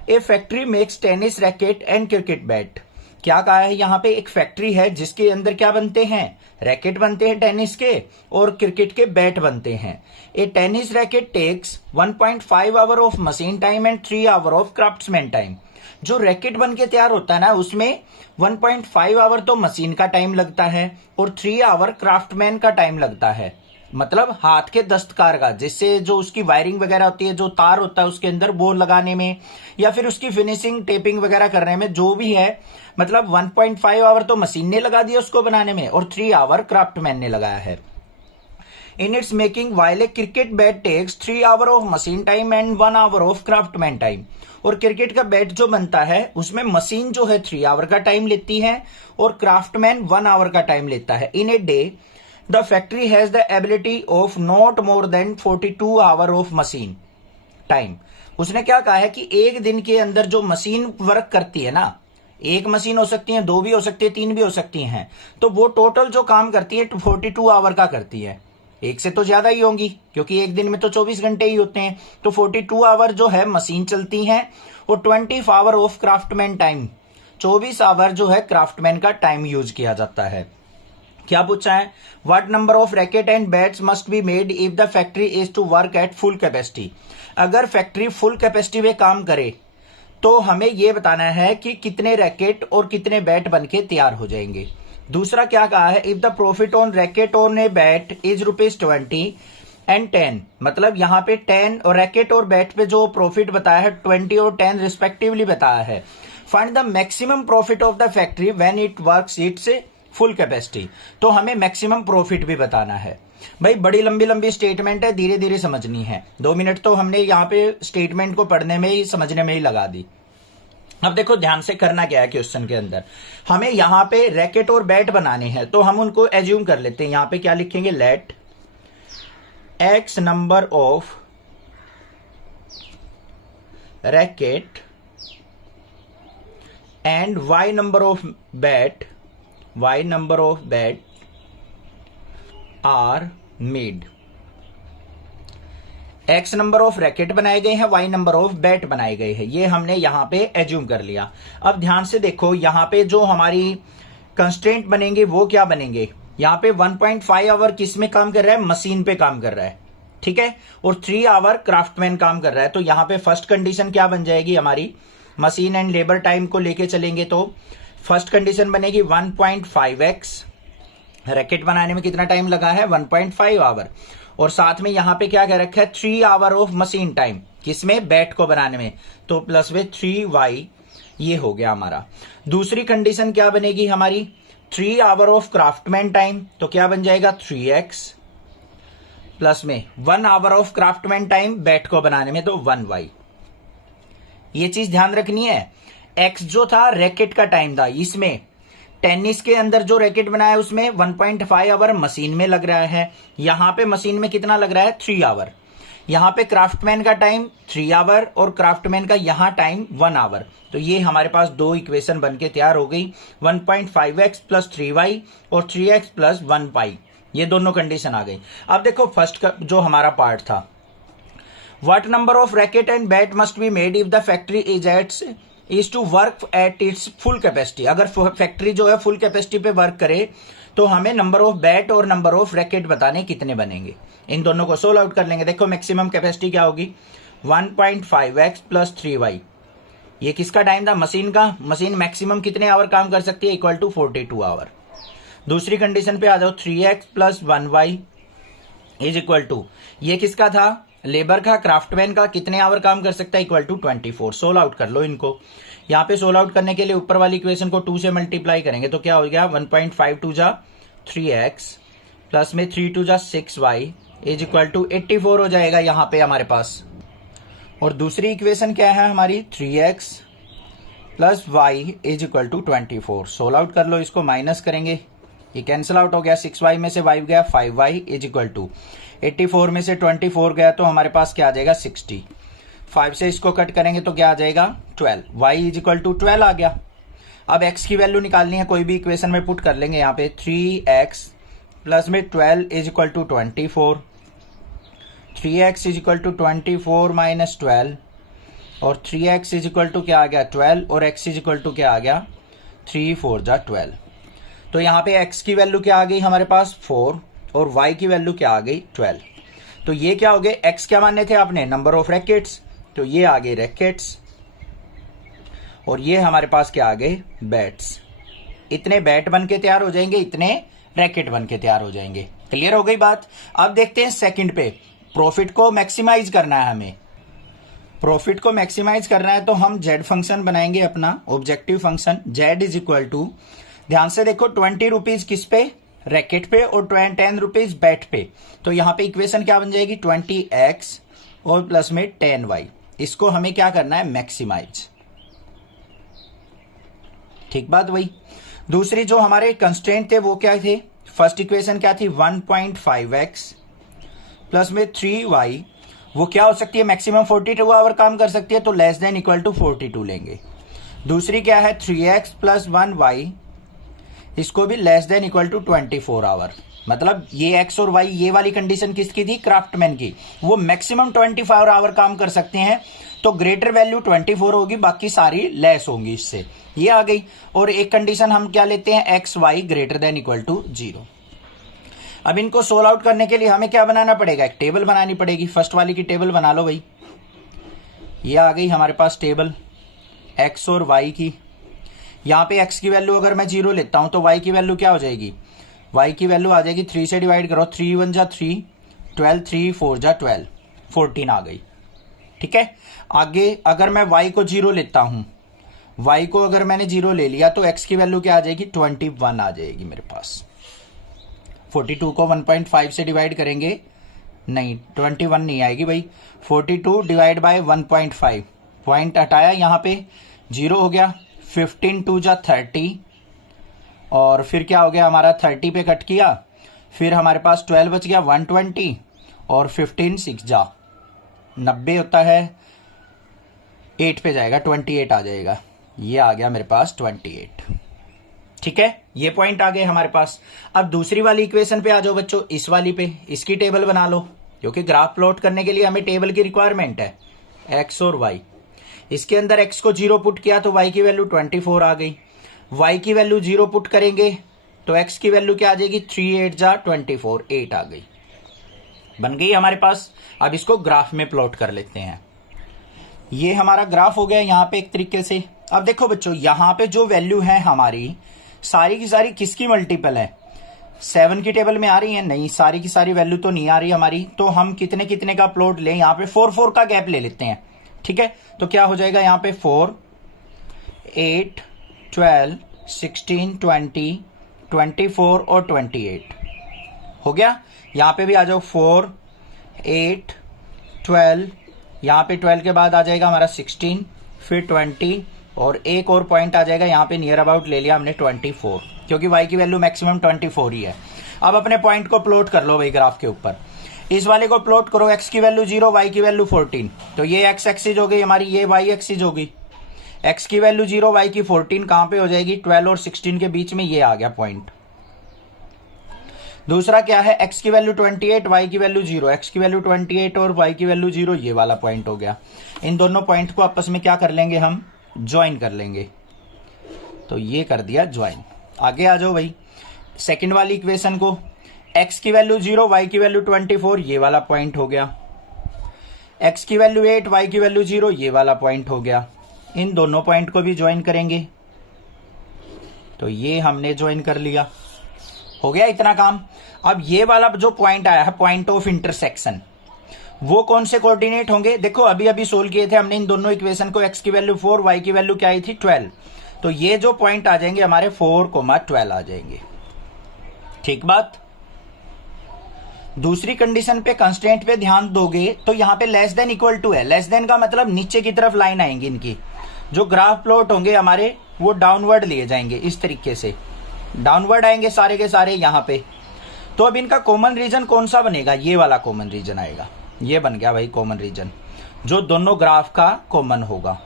A factory makes tennis racket and cricket bat. क्या कहा है, यहाँ पे एक फैक्ट्री है जिसके अंदर क्या बनते हैं, रैकेट बनते हैं टेनिस के, और क्रिकेट के बैट बनते हैं। A tennis racket takes 1.5 hour of machine time and 3 hour of craftsman time. जो रैकेट बन के तैयार होता है ना, उसमें 1.5 आवर तो मशीन का टाइम लगता है और 3 आवर क्राफ्टमैन का टाइम लगता है, मतलब हाथ के दस्तकार का, जिससे जो उसकी वायरिंग वगैरह होती है, जो तार होता है उसके अंदर वो लगाने में, या फिर उसकी फिनिशिंग टेपिंग वगैरह करने में, जो भी है, मतलब 1.5 आवर तो मशीन ने लगा दिया उसको बनाने में, और 3 आवर क्राफ्टमैन ने लगाया है। In its making while a cricket bat takes 3 hour of machine time and 1 hour of craftsman time. और क्रिकेट का बैट जो बनता है उसमें मशीन जो है 3 आवर का टाइम लेती है और क्राफ्टमैन 1 आवर का टाइम लेता है। In a day the factory has the ability of not more than 42 hour of machine time. उसने क्या कहा है कि एक दिन के अंदर जो मशीन वर्क करती है ना, एक मशीन हो सकती है, 2 भी हो सकती है, 3 भी हो सकती हैं, तो वो टोटल जो काम करती है 42 आवर का करती है। एक से तो ज्यादा ही होंगी, क्योंकि एक दिन में तो 24 घंटे ही होते हैं। तो 42 आवर जो है मशीन चलती है, और 20 hour of craftsman time, 24 hour जो है क्राफ्टमैन का टाइम यूज किया जाता है। क्या पूछा है, what number of racket and bats must be made if the factory is to work at full capacity. अगर फैक्ट्री फुल कैपेसिटी में काम करे तो हमें यह बताना है कि कितने रैकेट और कितने बैट बनके तैयार हो जाएंगे। दूसरा क्या कहा है, if the profit on racket on a bat is ₹20 and 10, मतलब यहाँ पे 10 और रैकेट और बैट पे जो प्रॉफिट बताया है 20 और 10 रिस्पेक्टिवली बताया है। Find the maximum profit of the factory when it works it's full capacity. तो हमें मैक्सिमम प्रॉफिट भी बताना है। भाई बड़ी लंबी लंबी स्टेटमेंट है, धीरे धीरे समझनी है। 2 मिनट तो हमने यहाँ पे स्टेटमेंट को पढ़ने में ही, समझने में ही लगा दी। अब देखो ध्यान से करना क्या है, क्वेश्चन के अंदर हमें यहाँ पे रैकेट और बैट बनाने हैं, तो हम उनको एज्यूम कर लेते हैं। यहाँ पे क्या लिखेंगे, let x number of racket and y number of bat are made. x number of racket बनाए गए हैं, y नंबर ऑफ बैट बनाए गए हैं, ये हमने यहां पे एज्यूम कर लिया। अब ध्यान से देखो, यहां पे जो हमारी कंस्ट्रेंट बनेंगे वो क्या बनेंगे, यहां पे 1.5 आवर किस में काम कर रहा है, मशीन पे काम कर रहा है, ठीक है, और 3 आवर क्राफ्टमैन काम कर रहा है। तो यहां पे फर्स्ट कंडीशन क्या बन जाएगी हमारी, मशीन एंड लेबर टाइम को लेके चलेंगे तो फर्स्ट कंडीशन बनेगी 1.5x, रैकेट बनाने में कितना टाइम लगा है 1.5 आवर, और साथ में यहां पे क्या कह रखा है 3 आवर ऑफ मशीन टाइम, किसमें, बैट को बनाने में, तो प्लस में 3y, ये हो गया हमारा। दूसरी कंडीशन क्या बनेगी हमारी, 3 आवर ऑफ क्राफ्टमैन टाइम, तो क्या बन जाएगा 3x, प्लस में 1 hour of craftsman time bat को बनाने में, तो 1y। ये चीज ध्यान रखनी है। x जो था रैकेट का टाइम था, इसमें टेनिस के अंदर जो रैकेट बनाया है उसमें 1.5 आवर मशीन में लग रहा है, यहां पे मशीन में कितना लग रहा है 3 आवर। यहां पे क्राफ्टमैन का टाइम 3 आवर और क्राफ्टमैन का यहां टाइम 1 आवर। तो ये हमारे पास 2 इक्वेशन बनके तैयार हो गई, 1.5x प्लस 3y और 3x प्लस 1y, ये दोनों कंडीशन आ गई। अब देखो फर्स्ट का जो हमारा पार्ट था, what number of racket and bat must be made if the factory is to work at its full capacity. अगर फैक्ट्री जो है फुल कैपेसिटी पे वर्क करे तो हमें नंबर ऑफ बैट और नंबर ऑफ रैकेट बताने कितने बनेंगे। इन दोनों को सोल्व आउट कर लेंगे। देखो मैक्सिमम कैपेसिटी क्या होगी, 1.5x प्लस 3y। ये किसका टाइम था, मशीन का। मशीन मैक्सिमम कितने आवर काम कर सकती है, इक्वल टू 42 आवर। दूसरी कंडीशन पे आ जाओ, 3x plus 1y is equal to, ये किसका था, लेबर का, क्राफ्टमैन का, कितने आवर काम कर सकता है, इक्वल टू 24। सोल्व आउट कर लो इनको। यहाँ पे सोल्व आउट करने के लिए ऊपर वाली इक्वेशन को 2 से मल्टीप्लाई करेंगे तो क्या हो गया, 1.5 2 जा 3x प्लस में 3 2 जा 6y इज इक्वल टू 84 हो जाएगा यहाँ पे हमारे पास। और दूसरी इक्वेशन क्या है हमारी, 3x plus y is equal to 24। Solve out कर लो, इसको माइनस करेंगे, ये कैंसिल आउट हो गया, 6y में से y गया, 5y इज इक्वल टू 84 में से 24 गया तो हमारे पास क्या आ जाएगा, 60। 5 से इसको कट करेंगे तो क्या आ जाएगा, 12। y इज इक्वल टू 12 आ गया। अब x की वैल्यू निकालनी है, कोई भी इक्वेशन में पुट कर लेंगे। यहाँ पे 3x प्लस में 12 is equal to 24, 3x is equal to 24 minus 12 और 3x इज इक्वल टू क्या आ गया, 12 और x इज इक्वल टू क्या आ गया, 3 4 जा 12। तो यहाँ पे x की वैल्यू क्या आ गई हमारे पास, 4 और y की वैल्यू क्या आ गई, 12। तो ये क्या हो गए, x क्या माने थे आपने, नंबर ऑफ रैकेट्स, तो ये आ गए रैकेट्स और ये हमारे पास क्या आ गए, बैट्स। इतने बैट बन के तैयार हो जाएंगे, इतने रैकेट बन के तैयार हो जाएंगे। क्लियर हो गई बात। अब देखते हैं सेकंड पे, प्रॉफिट को मैक्सिमाइज करना है हमें। प्रॉफिट को मैक्सिमाइज करना है तो हम z फंक्शन बनाएंगे अपना, objective function. z is equal to, ध्यान से देखो, 20 रुपीज किस पे, रैकेट पे, और 10 रुपीज बैट पे। तो यहां पे इक्वेशन क्या बन जाएगी, 20x और प्लस में 10y। इसको हमें क्या करना है, मैक्सिमाइज। ठीक बात वही। दूसरी जो हमारे कंस्ट्रेंट थे वो क्या थे, फर्स्ट इक्वेशन क्या थी, 1.5x प्लस में 3y, वो क्या हो सकती है, मैक्सिमम 42 आवर काम कर सकती है, तो लेस देन इक्वल टू 42 लेंगे। दूसरी क्या है, 3x प्लस 1y, इसको भी less than equal to 24 hour. मतलब ये x और y, ये वाली कंडीशन किसकी थी, क्राफ्टमैन की। वो मैक्सिमम 24 आवर काम कर सकते हैं, तो ग्रेटर वैल्यू 24 होगी, बाकी सारी लेस होंगी इससे। ये आ गई। और एक कंडीशन हम क्या लेते हैं, X Y greater than equal to 0। अब इनको सोल्व आउट करने के लिए हमें क्या बनाना पड़ेगा, एक टेबल बनानी पड़ेगी। फर्स्ट वाली की टेबल बना लो भाई। ये आ गई हमारे पास टेबल x और y की। यहाँ पे x की वैल्यू अगर मैं 0 लेता हूं तो y की वैल्यू क्या हो जाएगी, y की वैल्यू आ जाएगी 3 से डिवाइड करो, 3 1 जा 3, 12, 3 4 जा 12, 14 आ गई। ठीक है। आगे अगर मैं y को 0 लेता हूं, y को अगर मैंने 0 ले लिया तो x की वैल्यू क्या आ जाएगी, 21 आ जाएगी मेरे पास। 42 को 1.5 से डिवाइड करेंगे, नहीं 21 नहीं आएगी भाई। 42 डिवाइड बाय 1.5, पॉइंट हटाया, यहाँ पे 0 हो गया। 15 2 जा 30, और फिर क्या हो गया हमारा, 30 पे कट किया, फिर हमारे पास 12 बच गया, 120, और 15 6 जा 90 होता है, 8 पे जाएगा, 28 आ जाएगा। ये आ गया मेरे पास 28। ठीक है, ये पॉइंट आ गए हमारे पास। अब दूसरी वाली इक्वेशन पे आ जाओ बच्चों, इस वाली पे। इसकी टेबल बना लो, क्योंकि ग्राफ प्लॉट करने के लिए हमें टेबल की रिक्वायरमेंट है। x और y, इसके अंदर x को 0 पुट किया तो y की वैल्यू 24 आ गई। y की वैल्यू 0 पुट करेंगे तो x की वैल्यू क्या आ जाएगी, 3 8 जा 24, 8 आ गई, बन गई हमारे पास। अब इसको ग्राफ में प्लॉट कर लेते हैं। ये हमारा ग्राफ हो गया यहाँ पे एक तरीके से। अब देखो बच्चों, यहाँ पे जो वैल्यू है हमारी, सारी की सारी किसकी मल्टीपल है, 7 की टेबल में आ रही है, नहीं सारी की सारी वैल्यू तो नहीं आ रही हमारी। तो हम कितने कितने का प्लॉट लें, यहाँ पे 4 4 का गैप ले लेते हैं। ठीक है, तो क्या हो जाएगा यहाँ पे 4 8 12 16 20 24 और 28 हो गया। यहाँ पे भी आ जाओ 4 8 12, यहाँ पे 12 के बाद आ जाएगा हमारा 16, फिर 20, और एक और पॉइंट आ जाएगा यहाँ पे नियर अबाउट ले लिया हमने 24, क्योंकि y की वैल्यू मैक्सिमम 24 ही है। अब अपने पॉइंट को प्लॉट कर लो भाई ग्राफ के ऊपर। इस वाले को प्लॉट करो, x की वैल्यू 0, y की वैल्यू 14, तो ये x एक्सिस हो गई हमारी, ये y एक्सिस होगी। x की वैल्यू 0, y की 14 कहां पे हो जाएगी, 12 और 16 के बीच में, ये आ गया पॉइंट। दूसरा क्या है, x की वैल्यू 28, y की वैल्यू 0, x की वैल्यू 28 और y की वैल्यू 0, ये वाला पॉइंट हो गया। इन दोनों पॉइंट को आपस में क्या कर लेंगे, हम ज्वाइन कर लेंगे। तो ये कर दिया ज्वाइन। आगे आ जाओ भाई, सेकंड वाली इक्वेशन को। x की वैल्यू 0, y की वैल्यू 24, ये वाला पॉइंट हो गया। x की वैल्यू 8, y की वैल्यू 0, ये वाला पॉइंट हो गया। इन दोनों पॉइंट को भी ज्वाइन करेंगे, तो ये हमने ज्वाइन कर लिया। हो गया इतना काम। अब ये वाला जो पॉइंट आया है, पॉइंट ऑफ इंटरसेक्शन, वो कौन से कोऑर्डिनेट होंगे? देखो अभी अभी सोल्व किए थे हमने इन दोनों इक्वेशन को, x की वैल्यू 4, y की वैल्यू क्या आई थी 12, तो ये जो पॉइंट आ जाएंगे हमारे 4,12 आ जाएंगे। ठीक बात। दूसरी कंडीशन पे, कंस्ट्रेंट पे ध्यान दोगे तो यहां पे लेस देन इक्वल टू है। लेस देन का मतलब नीचे की तरफ लाइन आएंगी, इनकी जो ग्राफ प्लॉट होंगे हमारे वो डाउनवर्ड लिए जाएंगे, इस तरीके से डाउनवर्ड आएंगे सारे के सारे यहां पे। तो अब इनका कॉमन रीजन कौन सा बनेगा? ये वाला कॉमन रीजन आएगा। ये बन गया भाई कॉमन रीजन, जो दोनों ग्राफ का कॉमन होगा।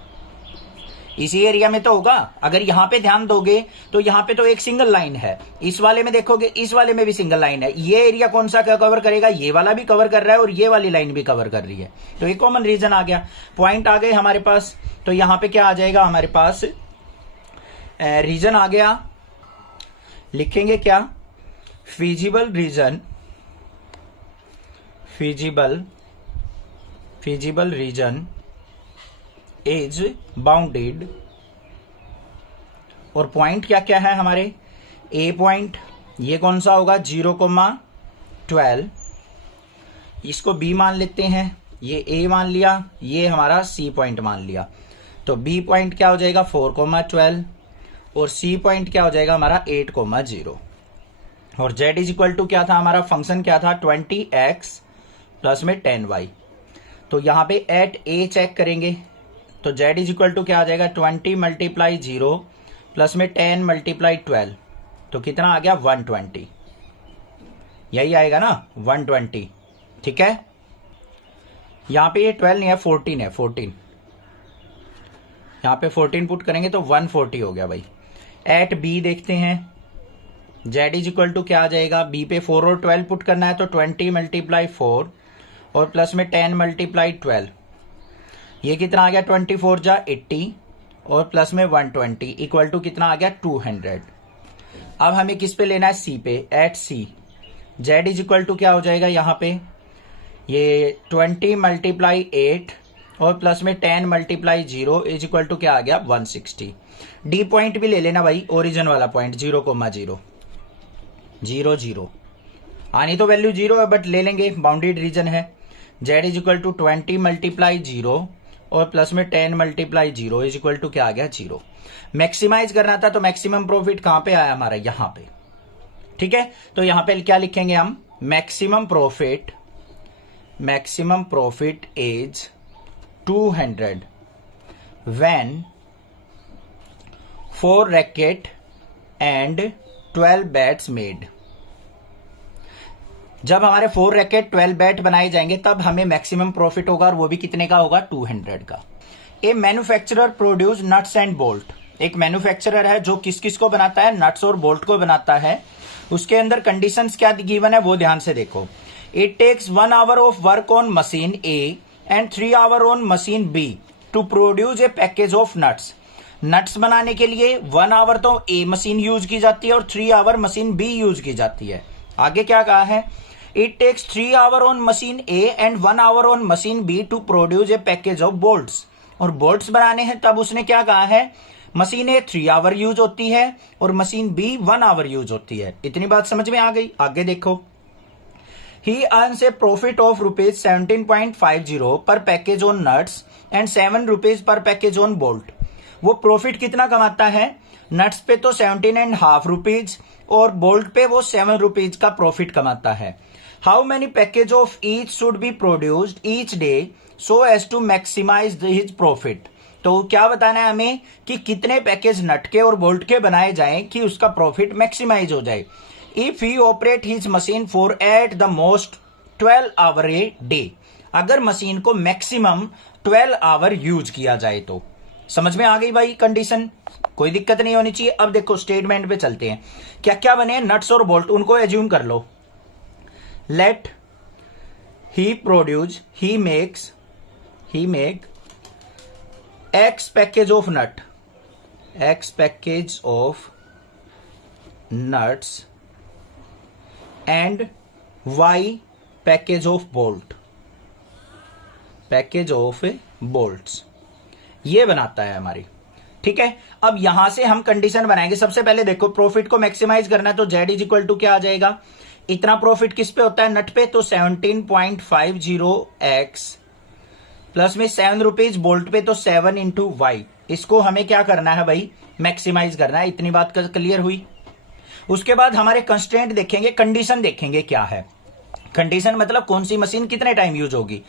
इसी एरिया में तो होगा। अगर यहां पे ध्यान दोगे तो यहां पे तो एक सिंगल लाइन है, इस वाले में देखोगे इस वाले में भी सिंगल लाइन है। ये एरिया कौन सा कवर करेगा? ये वाला भी कवर कर रहा है और ये वाली लाइन भी कवर कर रही है, तो एक कॉमन रीजन आ गया। पॉइंट आ गए हमारे पास, तो यहां पे क्या आ जाएगा हमारे पास? रीजन आ गया। लिखेंगे क्या? Feasible region, feasible region is bounded. और पॉइंट क्या क्या है हमारे? ए पॉइंट, ये कौन सा होगा? 0,12। इसको बी मान लेते हैं, ये ए मान लिया, ये हमारा सी पॉइंट मान लिया। तो बी पॉइंट क्या हो जाएगा? 4,12 और सी पॉइंट क्या हो जाएगा हमारा? 8,0। और z इज इक्वल टू क्या था हमारा? फंक्शन क्या था? 20x प्लस में 10y। तो यहां पे एट ए चेक करेंगे, तो z इज इक्वल टू क्या आ जाएगा? 20 मल्टीप्लाई 0 प्लस में 10 मल्टीप्लाई 12, तो कितना आ गया? 120। यही आएगा ना 120। ठीक है, यहां पे ये 12 नहीं है, 14 है, 14। यहां पे 14 पुट करेंगे तो 140 हो गया भाई। एट बी देखते हैं, z इज इक्वल टू क्या आ जाएगा? b पे 4 और 12 पुट करना है, तो 20 मल्टीप्लाई 4 और प्लस में 10 मल्टीप्लाई 12, ये कितना आ गया? 24 जा 80 और प्लस में 120 इक्वल टू कितना आ गया? 200। अब हमें किस पे लेना है? सी पे। At C z is equal to क्या हो जाएगा यहाँ पे? ये 20 मल्टीप्लाई 8 और प्लस में 10 मल्टीप्लाई 0 इज इक्वल टू क्या आ गया? 160। डी पॉइंट भी ले लेना भाई, ओरिजिन वाला पॉइंट 0,0 0 0 आनी तो वैल्यू 0 है बट ले लेंगे, बाउंडेड रीजन है। z is equal to 20 multiply 0 और प्लस में 10 मल्टीप्लाई 0 इज इक्वल टू क्या आ गया? 0। मैक्सिमाइज करना था तो मैक्सिमम प्रॉफिट कहां पे आया हमारा? यहां पे। ठीक है, तो यहां पे क्या लिखेंगे हम? Maximum profit is 200 when 4 racket and 12 bats made. जब हमारे 4 रैकेट 12 बैट बनाए जाएंगे तब हमें मैक्सिमम प्रॉफिट होगा, और वो भी कितने का होगा? 200 का। A manufacturer produce nuts and bolt. एक मैन्युफैक्चरर है जो किस किस को बनाता है? नट्स और बोल्ट को बनाता है। उसके अंदर कंडीशंस क्या गिवन है वो ध्यान से देखो। It takes 1 hour of work on machine A and 3 hour on machine B to produce a package of nuts. Nuts बनाने के लिए 1 आवर तो ए मशीन यूज की जाती है और 3 आवर मशीन बी यूज की जाती है। आगे क्या कहा है? It takes 3 hour on machine A and 1 hour on machine B to produce a package of bolts. और बोल्ट्स बनाने हैं तब उसने क्या कहा है? मशीन ए 3 आवर यूज होती है और मशीन बी 1 आवर यूज होती है। इतनी बात समझ में आ गई? आगे देखो। He earns a profit of rupees 17.50 per package on nuts and 7 rupees per package on bolt. वो प्रॉफिट कितना कमाता है? नट्स पे तो 17.5 रुपीज और बोल्ट पे वो 7 रुपीज का प्रॉफिट कमाता है। How many package of each should be produced each day so as to maximise his profit. तो क्या बताना है हमें कि कितने पैकेज नट के और बोल्ट के बनाए जाएं कि उसका प्रॉफिट मैक्सिमाइज हो जाए। If he operate his machine for at the most 12 hour a day, अगर मशीन को मैक्सिमम 12 आवर यूज किया जाए तो। समझ में आ गई भाई कंडीशन? कोई दिक्कत नहीं होनी चाहिए। अब देखो स्टेटमेंट पे चलते हैं। क्या क्या बने? नट्स और बोल्ट, उनको एज्यूम कर लो। Let he produce, he make X package of nut, X package of nuts and Y package of bolt, package of bolts, ये बनाता है हमारी। ठीक है, अब यहां से हम कंडीशन बनाएंगे। सबसे पहले देखो प्रॉफिट को मैक्सिमाइज करना है तो Z इज इक्वल टू क्या आ जाएगा, इतना प्रॉफिट किस पे होता है, नट पे, तो 17.50x प्लस में 7 रुपीज बोल्ट पे, तो 7 इंटू वाई। इसको हमें क्या करना है भाई, मैक्सिमाइज करना है। इतनी बात क्लियर हुई। उसके बाद हमारे कंस्ट्रेंट देखेंगे, कंडीशन देखेंगे क्या है। कंडीशन मतलब कौन सी मशीन कितने टाइम यूज होगी।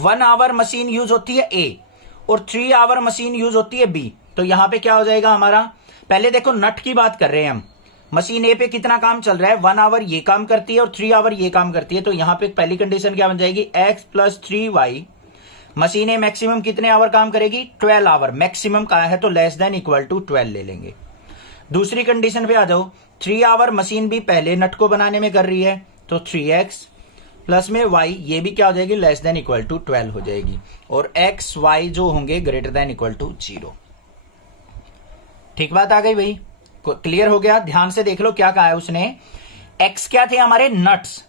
1 आवर मशीन यूज होती है ए और 3 आवर मशीन यूज होती है बी। तो यहां पे क्या हो जाएगा हमारा, पहले देखो नट की बात कर रहे हैं हम, मशीन ए पे कितना काम चल रहा है, 1 आवर ये काम करती है और 3 आवर ये काम करती है। तो यहां पे पहली कंडीशन क्या बन जाएगी, x प्लस 3y। मशीन ए मैक्सिमम कितने आवर काम करेगी, 12 आवर। मैक्सिमम कहा है तो लेस देन इक्वल टू 12 ले लेंगे। दूसरी कंडीशन पे आ जाओ, 3 आवर मशीन भी पहले नट को बनाने में कर रही है, तो 3x प्लस में y, ये भी क्या हो जाएगी, लेस देन इक्वल टू 12 हो जाएगी। और x y जो होंगे ग्रेटर देन इक्वल टू 0। ठीक बात आ गई भाई, क्लियर हो गया। ध्यान से देख लो क्या कहा है उसने। x क्या थे हमारे नट्स,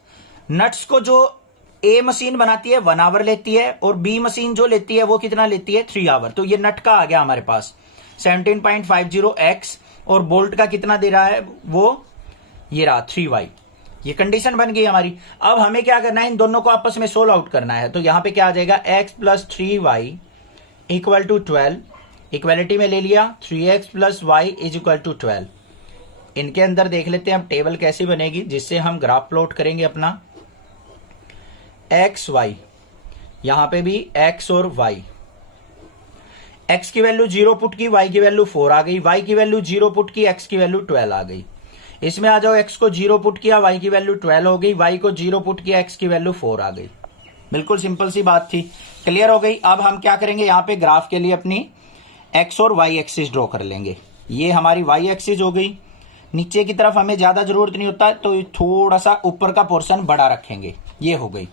नट्स को जो ए मशीन बनाती है 1 आवर लेती है और बी मशीन जो लेती है वो कितना लेती है, 3 आवर। तो ये नट का आ गया हमारे पास 17.50x और बोल्ट का कितना दे रहा है वो, ये रहा 3y। ये कंडीशन बन गई हमारी। अब हमें क्या करना है, इन दोनों को आपस में सोल्व आउट करना है। तो यहां पे क्या आ जाएगा, x plus 3y equal to 12, equality में ले लिया, 3x plus Y is equal to 12। इनके अंदर देख लेते हैं हम टेबल कैसी बनेगी जिससे हम ग्राफ प्लॉट करेंगे अपना। x y, यहां पे भी x और y, x की वैल्यू 0 पुट की, y की वैल्यू 4 आ गई, y की वैल्यू 0 पुट की, x की वैल्यू 12 आ गई। इसमें आ जाओ, x को 0 पुट किया, y की वैल्यू 12 हो गई, y को 0 पुट किया, x की वैल्यू 4 आ गई। बिल्कुल सिंपल सी बात थी, क्लियर हो गई। अब हम क्या करेंगे, यहां पे ग्राफ के लिए अपनी x और y एक्सिस ड्रॉ कर लेंगे। ये हमारी y एक्सिस हो गई। नीचे की तरफ हमें ज्यादा जरूरत नहीं होता तो थोड़ा सा ऊपर का पोर्शन बड़ा रखेंगे, ये हो गई।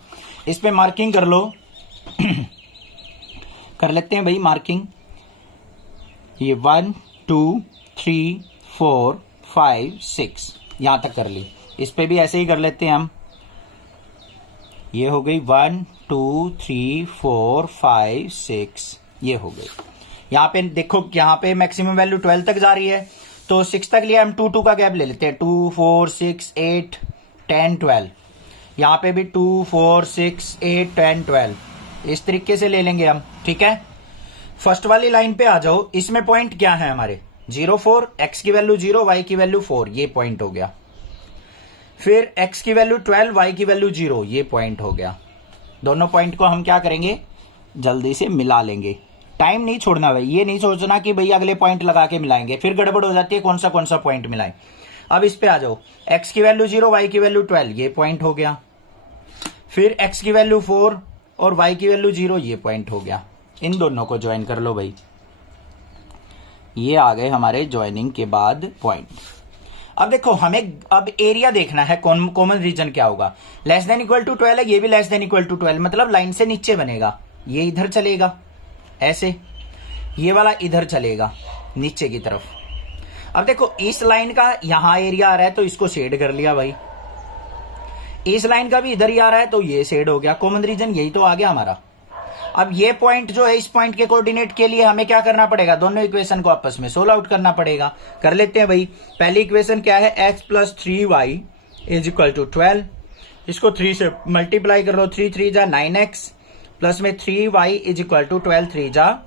इस पे मार्किंग कर लो कर लेते हैं भाई मार्किंग। ये 1 2 3 4 5 6 यहां तक कर ली। इस पे भी ऐसे ही कर लेते हैं हम। ये हो गई 1 2 3 4 5 6, ये हो गई। यहां पे देखो, यहां पे मैक्सिमम वैल्यू 12 तक जा रही है तो 6 तक लिया, हम 2 2 का गैप ले लेते हैं। 2 4 6 8 10 12, यहां पे भी 2 4 6 8 10 12, इस तरीके से ले लेंगे हम। ठीक है, फर्स्ट वाली लाइन पे आ जाओ। इसमें पॉइंट क्या है हमारे, 0 4, x की वैल्यू 0, y की वैल्यू 4, ये पॉइंट हो गया। फिर x की वैल्यू 12, y की वैल्यू 0, ये पॉइंट हो गया। दोनों पॉइंट को हम क्या करेंगे, जल्दी से मिला लेंगे। टाइम नहीं छोड़ना भाई, ये नहीं सोचना कि भाई अगले पॉइंट लगा के मिलाएंगे, फिर गड़बड़ हो जाती है कौन सा पॉइंट मिलाएं। अब इस पे आ जाओ, x की वैल्यू 0, y की वैल्यू 12, ये पॉइंट हो गया। फिर x की वैल्यू 4 और y की वैल्यू 0, ये पॉइंट हो गया। इन दोनों को ज्वाइन कर लो भाई, ये आ गए हमारे ज्वाइनिंग के बाद पॉइंट। अब देखो, हमें अब एरिया देखना है, कॉमन रीजन क्या होगा, लेस देन इक्वल टू 12 है, ये भी लेस देन इक्वल टू 12, मतलब लाइन से नीचे बनेगा। ये इधर चलेगा ऐसे, ये वाला इधर चलेगा नीचे की तरफ। अब देखो, इस लाइन का यहां एरिया आ रहा है तो इसको शेड कर लिया भाई, इस लाइन का भी इधर ही आ रहा है तो ये शेड हो गया। कॉमन रीजन यही तो आ गया हमारा। अब ये पॉइंट जो है, इस पॉइंट के कोऑर्डिनेट के लिए हमें क्या करना पड़ेगा, दोनों इक्वेशन को आपस में सोल्व आउट करना पड़ेगा। कर लेते हैं भाई। पहली इक्वेशन क्या है, x plus 3y is equal to 12, इसको 3 से मल्टीप्लाई कर लो, 3 3 जा 9x प्लस में 3y इज इक्वल टू 12 3 जा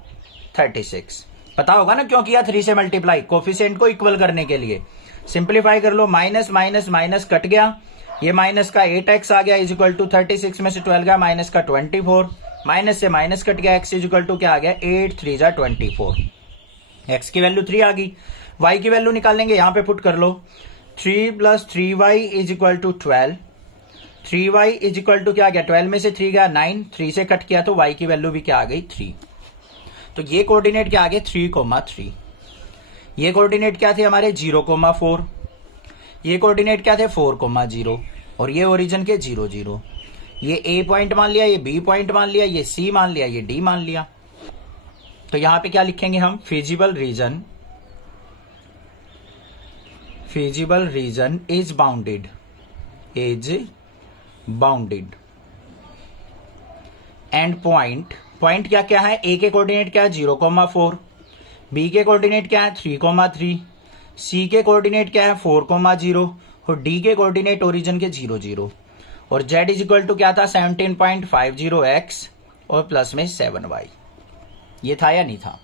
36। पता होगा ना क्यों किया 3 से मल्टीप्लाई, कोफिशिएंट को इक्वल करने के लिए। सिंप्लीफाई कर लो, माइनस माइनस माइनस कट गया, ये माइनस का 8x आ गया इज इक्वल टू 36 में से 12 गया माइनस का 24, माइनस से माइनस कट गया, x इज इक्वल टू क्या आ गया, 8 3 जा 24। x की वैल्यू 3 आ गई, y की वैल्यू निकालेंगे, यहां पे पुट कर लो, 3 plus 3y is equal to 12, 3y is equal to क्या आ गया, 12 में से 3 गया 9, 3 से कट किया तो y की वैल्यू भी क्या आ गई, 3। तो ये कोऑर्डिनेट क्या आ गए, 3,3। ये कोऑर्डिनेट क्या थे हमारे, 0,4। ये कोऑर्डिनेट क्या थे, 4,0 और ये ओरिजिन के 0 0। ये A पॉइंट मान लिया, ये B पॉइंट मान लिया, ये C मान लिया, ये D मान लिया। तो यहां पे क्या लिखेंगे हम, feasible region is bounded is bounded. And point क्या क्या है, ए के कोऑर्डिनेट क्या है 0,4, बी के कोऑर्डिनेट क्या है 3,3, सी के कोऑर्डिनेट क्या है 4,0 और डी के कोऑर्डिनेट ओरिजिन के 0,0 और z इज इक्वल टू क्या था 17.50x और प्लस में 7y। ये था या नहीं था?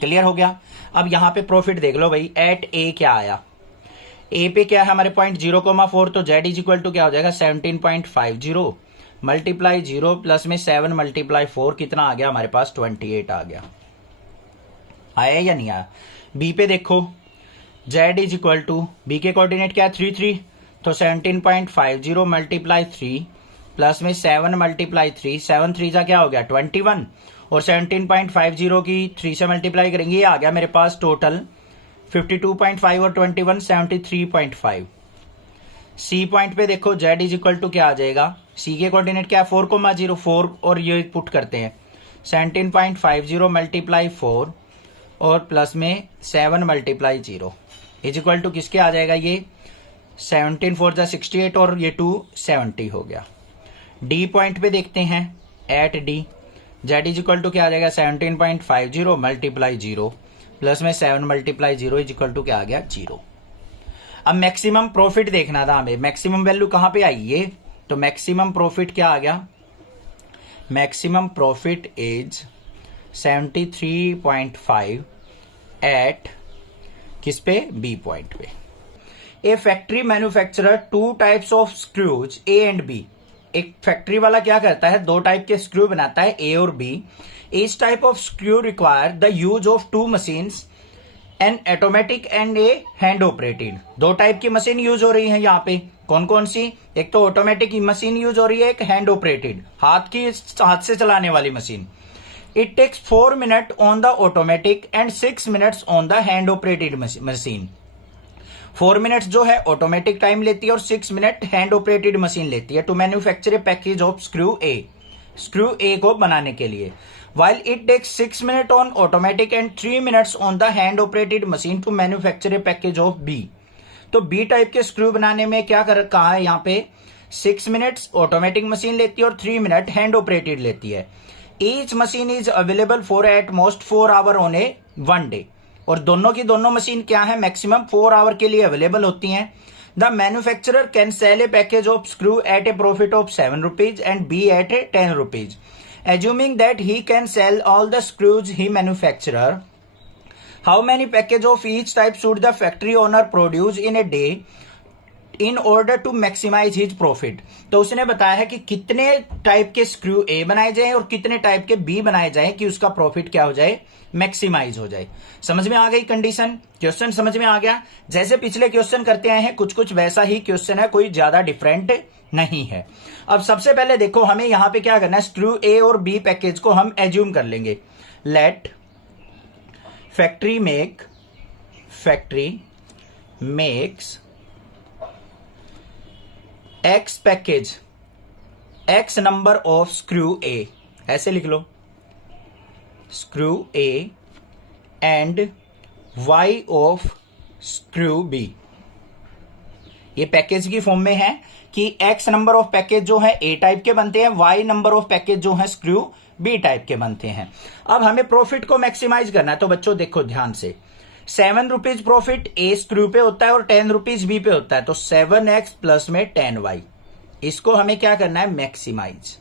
क्लियर हो गया। अब यहां पे प्रॉफिट देख लो भाई, एट ए क्या आया, ए पे क्या है हमारे पॉइंट 0,4, तो z इज इक्वल टू क्या हो जाएगा 17.50 मल्टीप्लाई 0 प्लस में 7 मल्टीप्लाई 4 कितना आ गया हमारे पास 28 आ गया। आया या नहीं आया? बी पे देखो z is equal to, B के कोऑर्डिनेट क्या है 3,3, तो 17.50 मल्टीप्लाई 3 प्लस में 7 मल्टीप्लाई 3, 7 3 का क्या हो गया 21 और 17.50 की 3 से मल्टीप्लाई करेंगे, ये आ गया मेरे पास टोटल 52.5 और 21 73.5। सी पॉइंट पे देखो z इज इक्वल टू क्या आ जाएगा, सी के कोऑर्डिनेट क्या है 4,0 4 और ये पुट करते हैं 17.50 मल्टीप्लाई 4 और प्लस में 7 मल्टीप्लाई 0 इज इक्वल टू किसके आ जाएगा, ये 17 4 जा 68 और ये 2 70 हो गया। डी पॉइंट पे देखते हैं, at D z is equal to क्या आ जाएगा 17.50 मल्टीप्लाई 0 प्लस में 7 मल्टीप्लाई 0 इज इक्वल टू क्या आ गया 0। अब मैक्सिमम प्रॉफिट देखना था हमें, मैक्सिमम वैल्यू कहां पे आई ये, तो मैक्सिमम प्रॉफिट क्या आ गया, मैक्सिमम प्रॉफिट इज 73.5 एट किस पे, बी पॉइंट पे। A factory manufacturer two types of screws A and B. एक फैक्ट्री वाला क्या करता है, दो टाइप के स्क्रू बनाता है ए और B. Each type of screw require the use of two machines, an automatic and a hand operated. दो टाइप की मशीन यूज हो रही है यहाँ पे, कौन कौन सी, एक तो ऑटोमेटिक मशीन यूज हो रही है, एक हैंड ऑपरेटेड हाथ से चलाने वाली machine. It takes 4 minute on the automatic and 6 minutes on the hand operated machine. 4 minutes जो है ऑटोमेटिक टाइम लेती है और 6 मिनट हैंड ऑपरेटेड मशीन लेती है to manufacture a package of screw A को बनाने के लिए। While it takes 6 minutes on automatic and 3 minutes on the hand operated machine to manufacture a package of B। तो B टाइप के screw बनाने में क्या कहा है यहाँ पे, 6 मिनट्स ऑटोमेटिक मशीन लेती है और 3 मिनट हैंड ऑपरेटेड लेती है। Each machine is available for at most 4 hour on a 1 day. और दोनों की दोनों मशीन क्या है, मैक्सिमम 4 आवर के लिए अवेलेबल होती हैं। The manufacturer can sell a package of screw at a profit of 7 rupees and B at a 10 rupees. Assuming that he can sell all the screws he manufacturer, how many package of each type should the factory owner produce in a day in order to maximize his profit? तो उसने बताया है कि कितने type के screw ए बनाए जाएं और कितने टाइप के बी बनाए जाएं कि उसका प्रॉफिट क्या हो जाए, मैक्सिमाइज हो जाए। समझ में आ गई कंडीशन, क्वेश्चन समझ में आ गया। जैसे पिछले क्वेश्चन करते आए हैं कुछ वैसा ही क्वेश्चन है, कोई ज्यादा डिफरेंट नहीं है। अब सबसे पहले देखो हमें यहां पे क्या करना है, स्क्रू ए और बी पैकेज को हम एज्यूम कर लेंगे। Let factory makes X package, X number of screw A, ऐसे लिख लो, screw A and Y of screw B. ये पैकेज की फॉर्म में है कि x नंबर ऑफ पैकेज जो है ए टाइप के बनते हैं, y नंबर ऑफ पैकेज जो है स्क्रू बी टाइप के बनते हैं। अब हमें प्रॉफिट को मैक्सिमाइज करना है, तो बच्चों देखो ध्यान से, 7 रुपीज प्रॉफिट ए स्क्रू पे होता है और 10 रुपीज बी पे होता है, तो 7x प्लस में 10y, इसको हमें क्या करना है, मैक्सिमाइज।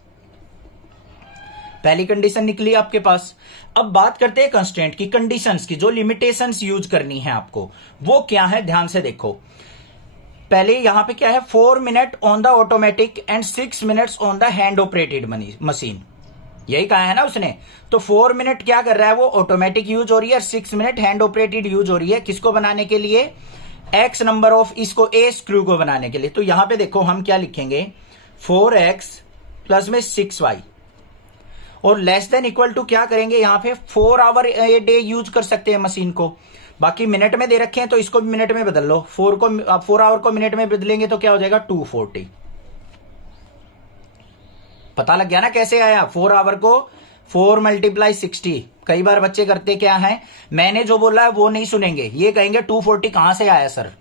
पहली कंडीशन निकली आपके पास। अब बात करते हैं कंस्ट्रेंट की, कंडीशंस की, जो लिमिटेशंस यूज करनी है आपको वो क्या है, ध्यान से देखो। पहले यहां पे क्या है, 4 minute on the automatic and 6 minutes on the hand operated machine, यही कहा है ना उसने। तो 4 मिनट क्या कर रहा है, वो ऑटोमेटिक यूज हो रही है, 6 मिनट हैंड ऑपरेटेड यूज हो रही है, किसको बनाने के लिए, एक्स नंबर ऑफ इसको ए स्क्रू को बनाने के लिए। तो यहां पे देखो हम क्या लिखेंगे, 4x प्लस में 6y और लेस देन इक्वल टू क्या करेंगे, यहां पे 4 आवर ए डे यूज कर सकते हैं मशीन को। बाकी मिनट में दे रखे हैं तो इसको भी मिनट में बदल लो, 4 आवर को मिनट में बदलेंगे तो क्या हो जाएगा 240। पता लग गया ना कैसे आया, 4 आवर को 4 मल्टीप्लाई 60। कई बार बच्चे करते क्या है, मैंने जो बोला है वो नहीं सुनेंगे, ये कहेंगे 240 कहां से आया सर,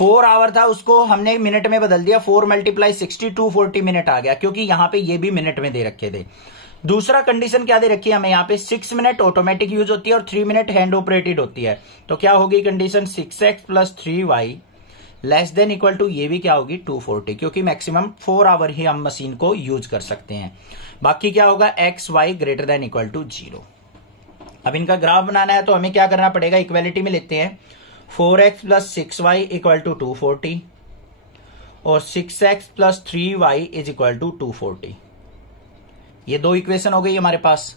4 आवर था, उसको हमने मिनट में बदल दिया, 4 मल्टीप्लाई 60 240 मिनट आ गया, क्योंकि यहां पे ये भी मिनट में दे रखे थे। दूसरा कंडीशन क्या दे रखी है हमें यहाँ पे, 6 मिनट ऑटोमेटिक यूज होती है और 3 मिनट हैंड ऑपरेटेड होती है। तो क्या होगी condition, 6x plus 3y less than equal to, ये भी क्या होगी 240, क्योंकि मैक्सिमम 4 आवर ही हम मशीन को यूज कर सकते हैं। बाकी क्या होगा, x Y greater than equal to 0। अब इनका ग्राफ बनाना है तो हमें क्या करना पड़ेगा, इक्वेलिटी में लेते हैं 4x plus 6y equal to 240 और 6x plus 3y is equal to 240। ये दो इक्वेशन हो गई हमारे पास।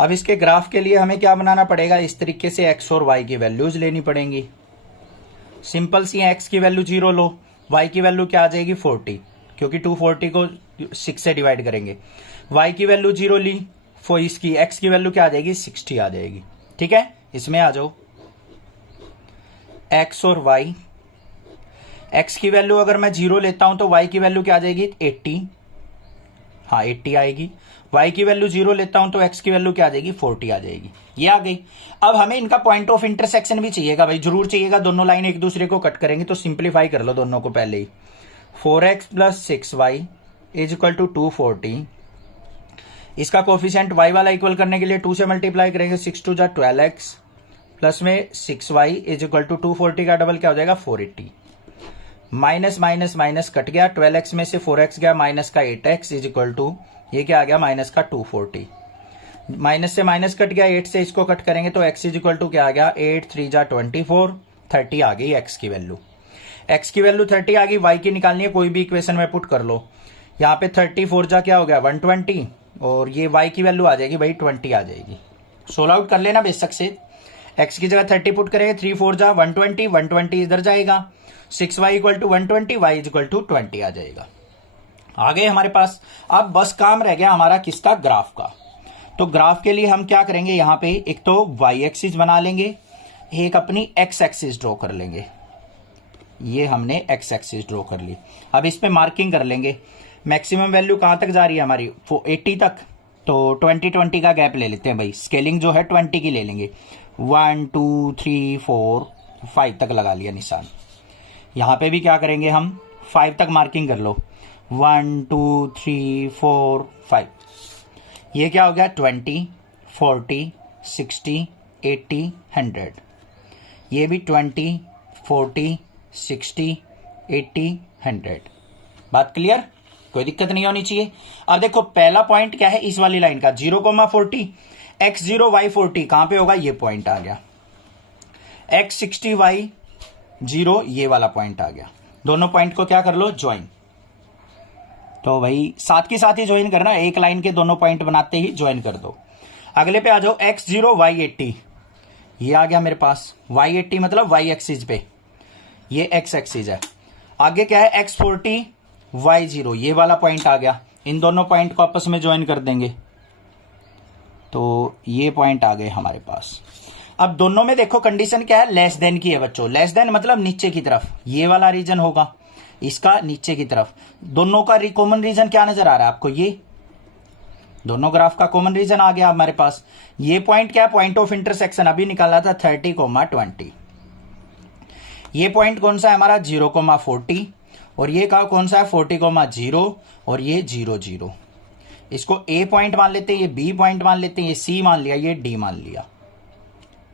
अब इसके ग्राफ के लिए हमें क्या बनाना पड़ेगा, इस तरीके से x और y की वैल्यूज लेनी पड़ेंगी। सिंपल सी है, x की वैल्यू 0 लो, y की वैल्यू क्या आ जाएगी 40, क्योंकि 240 को 6 से डिवाइड करेंगे। y की वैल्यू 0 ली, इसकी x की वैल्यू क्या आ जाएगी 60 आ जाएगी। ठीक है, इसमें आ जाओ x और y। x की वैल्यू अगर मैं 0 लेता हूं तो y की वैल्यू क्या आ जाएगी 80, हाँ 80 आएगी। y की वैल्यू 0 लेता हूं तो x की वैल्यू क्या आ जाएगी 40 आ जाएगी। ये आ गई। अब हमें इनका पॉइंट ऑफ इंटरसेक्शन भी चाहिएगा भाई, जरूर चाहिएगा। दोनों लाइन एक दूसरे को कट करेंगे तो सिंप्लीफाई कर लो दोनों को पहले ही। 4x plus 6y is equal to 240। इसका कोफिशिएंट y वाला इक्वल करने के लिए 2 से मल्टीप्लाई करेंगे, 6 2 जा 12x प्लस में 6y इज इक्वल टू 240 का डबल क्या हो जाएगा 480। माइनस माइनस माइनस कट गया, 12x में से 4x गया, माइनस का 8x इज इक्वल टू, ये क्या आ गया माइनस का 240। माइनस से माइनस कट गया, 8 से इसको कट करेंगे तो x इज इक्वल टू क्या आ गया 8 3 जा 24, 30 आ गई x की वैल्यू। x की वैल्यू 30 आ गई, y की निकालनी है, कोई भी इक्वेशन में पुट कर लो। यहाँ पे 34 जा क्या हो गया 120 और ये y की वैल्यू आ जाएगी भाई 20 आ जाएगी। सोल्व आउट कर लेना बेशक से, x की जगह 30 पुट करेंगे, 3 4 जा 120, 120 इधर जाएगा, 6y equal to 120, y is equal to 20 आ जाएगा। आ गए हमारे पास। अब बस काम रह गया हमारा किसका, ग्राफ का। तो ग्राफ के लिए हम क्या करेंगे, यहाँ पे एक तो y एक्सिस बना लेंगे, एक अपनी x एक्सिस ड्रॉ कर लेंगे। ये हमने x एक्सिस ड्रॉ कर ली। अब इस पे मार्किंग कर लेंगे। मैक्सिमम वैल्यू कहां तक जा रही है हमारी 80 तक, तो 20 का गैप ले लेते हैं भाई। स्केलिंग जो है 20 की ले लेंगे, 1 2 3 4 5 तक लगा लिया निशान। यहां पे भी क्या करेंगे हम 5 तक मार्किंग कर लो, 1 2 3 4 5। ये क्या हो गया 20 40 60 80 100। ये भी 20 40 60 80 100। बात क्लियर, कोई दिक्कत नहीं होनी चाहिए। अब देखो पहला पॉइंट क्या है इस वाली लाइन का, 0,40 x0 y40 कहां पे होगा, ये पॉइंट आ गया। x60 y0 ये वाला पॉइंट आ गया। दोनों पॉइंट को क्या कर लो ज्वाइन। तो भाई साथ की साथ ही ज्वाइन करना, एक लाइन के दोनों पॉइंट बनाते ही ज्वाइन कर दो। अगले पे आ जाओ, x0 y80 ये आ गया मेरे पास। y80 मतलब y एक्सिस पे, ये x एक्सिस है। आगे क्या है x40 y0 ये वाला पॉइंट आ गया। इन दोनों पॉइंट को आपस में ज्वाइन कर देंगे तो ये पॉइंट आ गए हमारे पास। अब दोनों में देखो कंडीशन क्या है, लेस देन की है बच्चों। लेस देन मतलब नीचे की तरफ, ये वाला रीजन होगा इसका नीचे की तरफ। दोनों का कॉमन रीजन क्या नजर आ रहा है आपको, ये दोनों ग्राफ का कॉमन रीजन आ गया हमारे पास। ये पॉइंट क्या है, पॉइंट ऑफ इंटरसेक्शन अभी निकाला था 30,20। ये पॉइंट कौन सा है हमारा 0,40 और ये कहा कौन सा है 40,0 और ये 0 0। इसको ए पॉइंट मान लेते हैं, ये बी पॉइंट मान लेते हैं, ये सी मान लिया, ये डी मान लिया।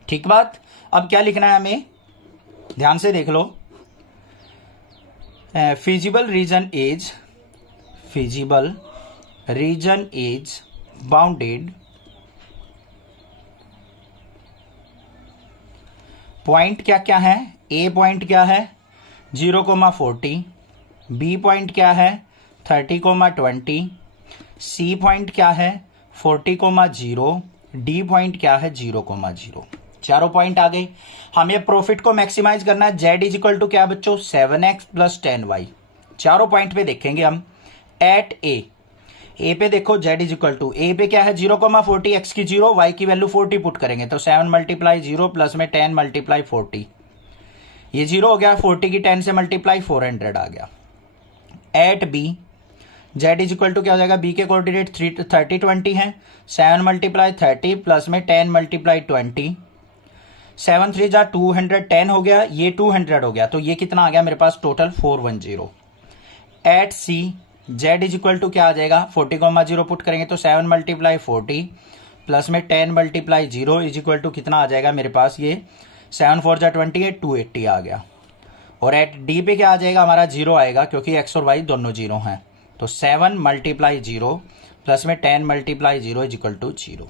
ठीक बात। अब क्या लिखना है हमें, ध्यान से देख लो। Feasible region is bounded, point क्या क्या है, ए पॉइंट क्या है 0,40, बी पॉइंट क्या है 30,20, सी पॉइंट क्या है 40,0, डी पॉइंट क्या है 0,0। चारों पॉइंट आ गए। हमें प्रॉफिट को मैक्सिमाइज करना है। z इज इक्वल टू क्या बच्चों 7x प्लस 10y। चारों पॉइंट पे देखेंगे हम। एट ए पे देखो z इज इक्वल टू, ए पे क्या है 0,40, x की 0, y की वैल्यू 40 पुट करेंगे तो 7 मल्टीप्लाई 0 प्लस में 10 मल्टीप्लाई 40, ये 0 हो गया। 40 की 10 से मल्टीप्लाई 400 आ गया। At B z is equal to क्या हो जाएगा, b के कोऑर्डिनेट 30 20 है, 7 मल्टीप्लाई 30 प्लस में 10 मल्टीप्लाई 20, 7 3 जा 210 हो गया, ये 200 हो गया, तो ये कितना आ गया मेरे पास total 410। At C Z is equal to क्या आ जाएगा, 40,0 पुट करेंगे तो 7 मल्टीप्लाई 40 प्लस में 10 मल्टीप्लाई 0 इज इक्वल टू कितना आ जाएगा मेरे पास, ये 7 4 जा 28 280 आ गया। और एट डी पे क्या आ जाएगा हमारा, 0 आएगा क्योंकि एक्स और वाई दोनों 0 हैं, तो 7 मल्टीप्लाई 0 प्लस में 10 मल्टीप्लाई 0 इज इक्वल टू 0।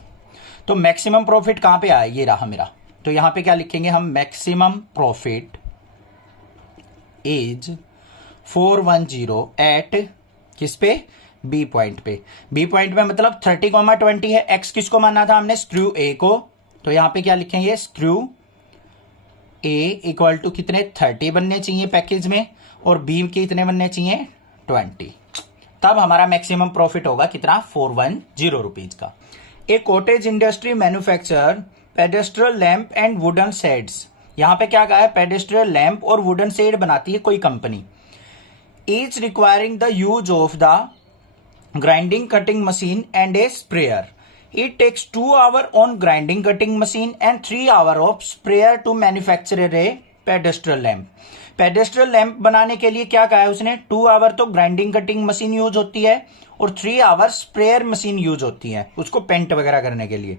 तो मैक्सिमम प्रॉफिट कहां पे आया, ये रहा मेरा। तो यहां पे क्या लिखेंगे हम, मैक्सिमम प्रॉफिट इज 410 एट किस पे, बी पॉइंट पे। बी पॉइंट में मतलब 30,20 है। एक्स किसको मानना था हमने, स्क्रू ए को, तो यहां पे क्या लिखेंगे, स्क्रू ए इक्वल टू कितने 30 बनने चाहिए पैकेज में, और बी के कितने बनने चाहिए 20। तब हमारा मैक्सिमम प्रॉफिट होगा कितना, 410 रुपीज का। A cottage industry manufacture pedestal lamp and wooden shades. यहां पे क्या कहा है, पेडेस्ट्रियल लैंप और वुडन शेड बनाती है कोई company. Each requiring the use of the grinding cutting machine and a sprayer. It takes 2 hours on grinding cutting machine and 3 hours of sprayer to manufacture a pedestal lamp. Pedestal lamp बनाने के लिए क्या कहा है उसने, 2 our तो grinding cutting machine use होती है और 3 आवर स्प्रेयर मशीन यूज होती है उसको पेंट वगैरह करने के लिए।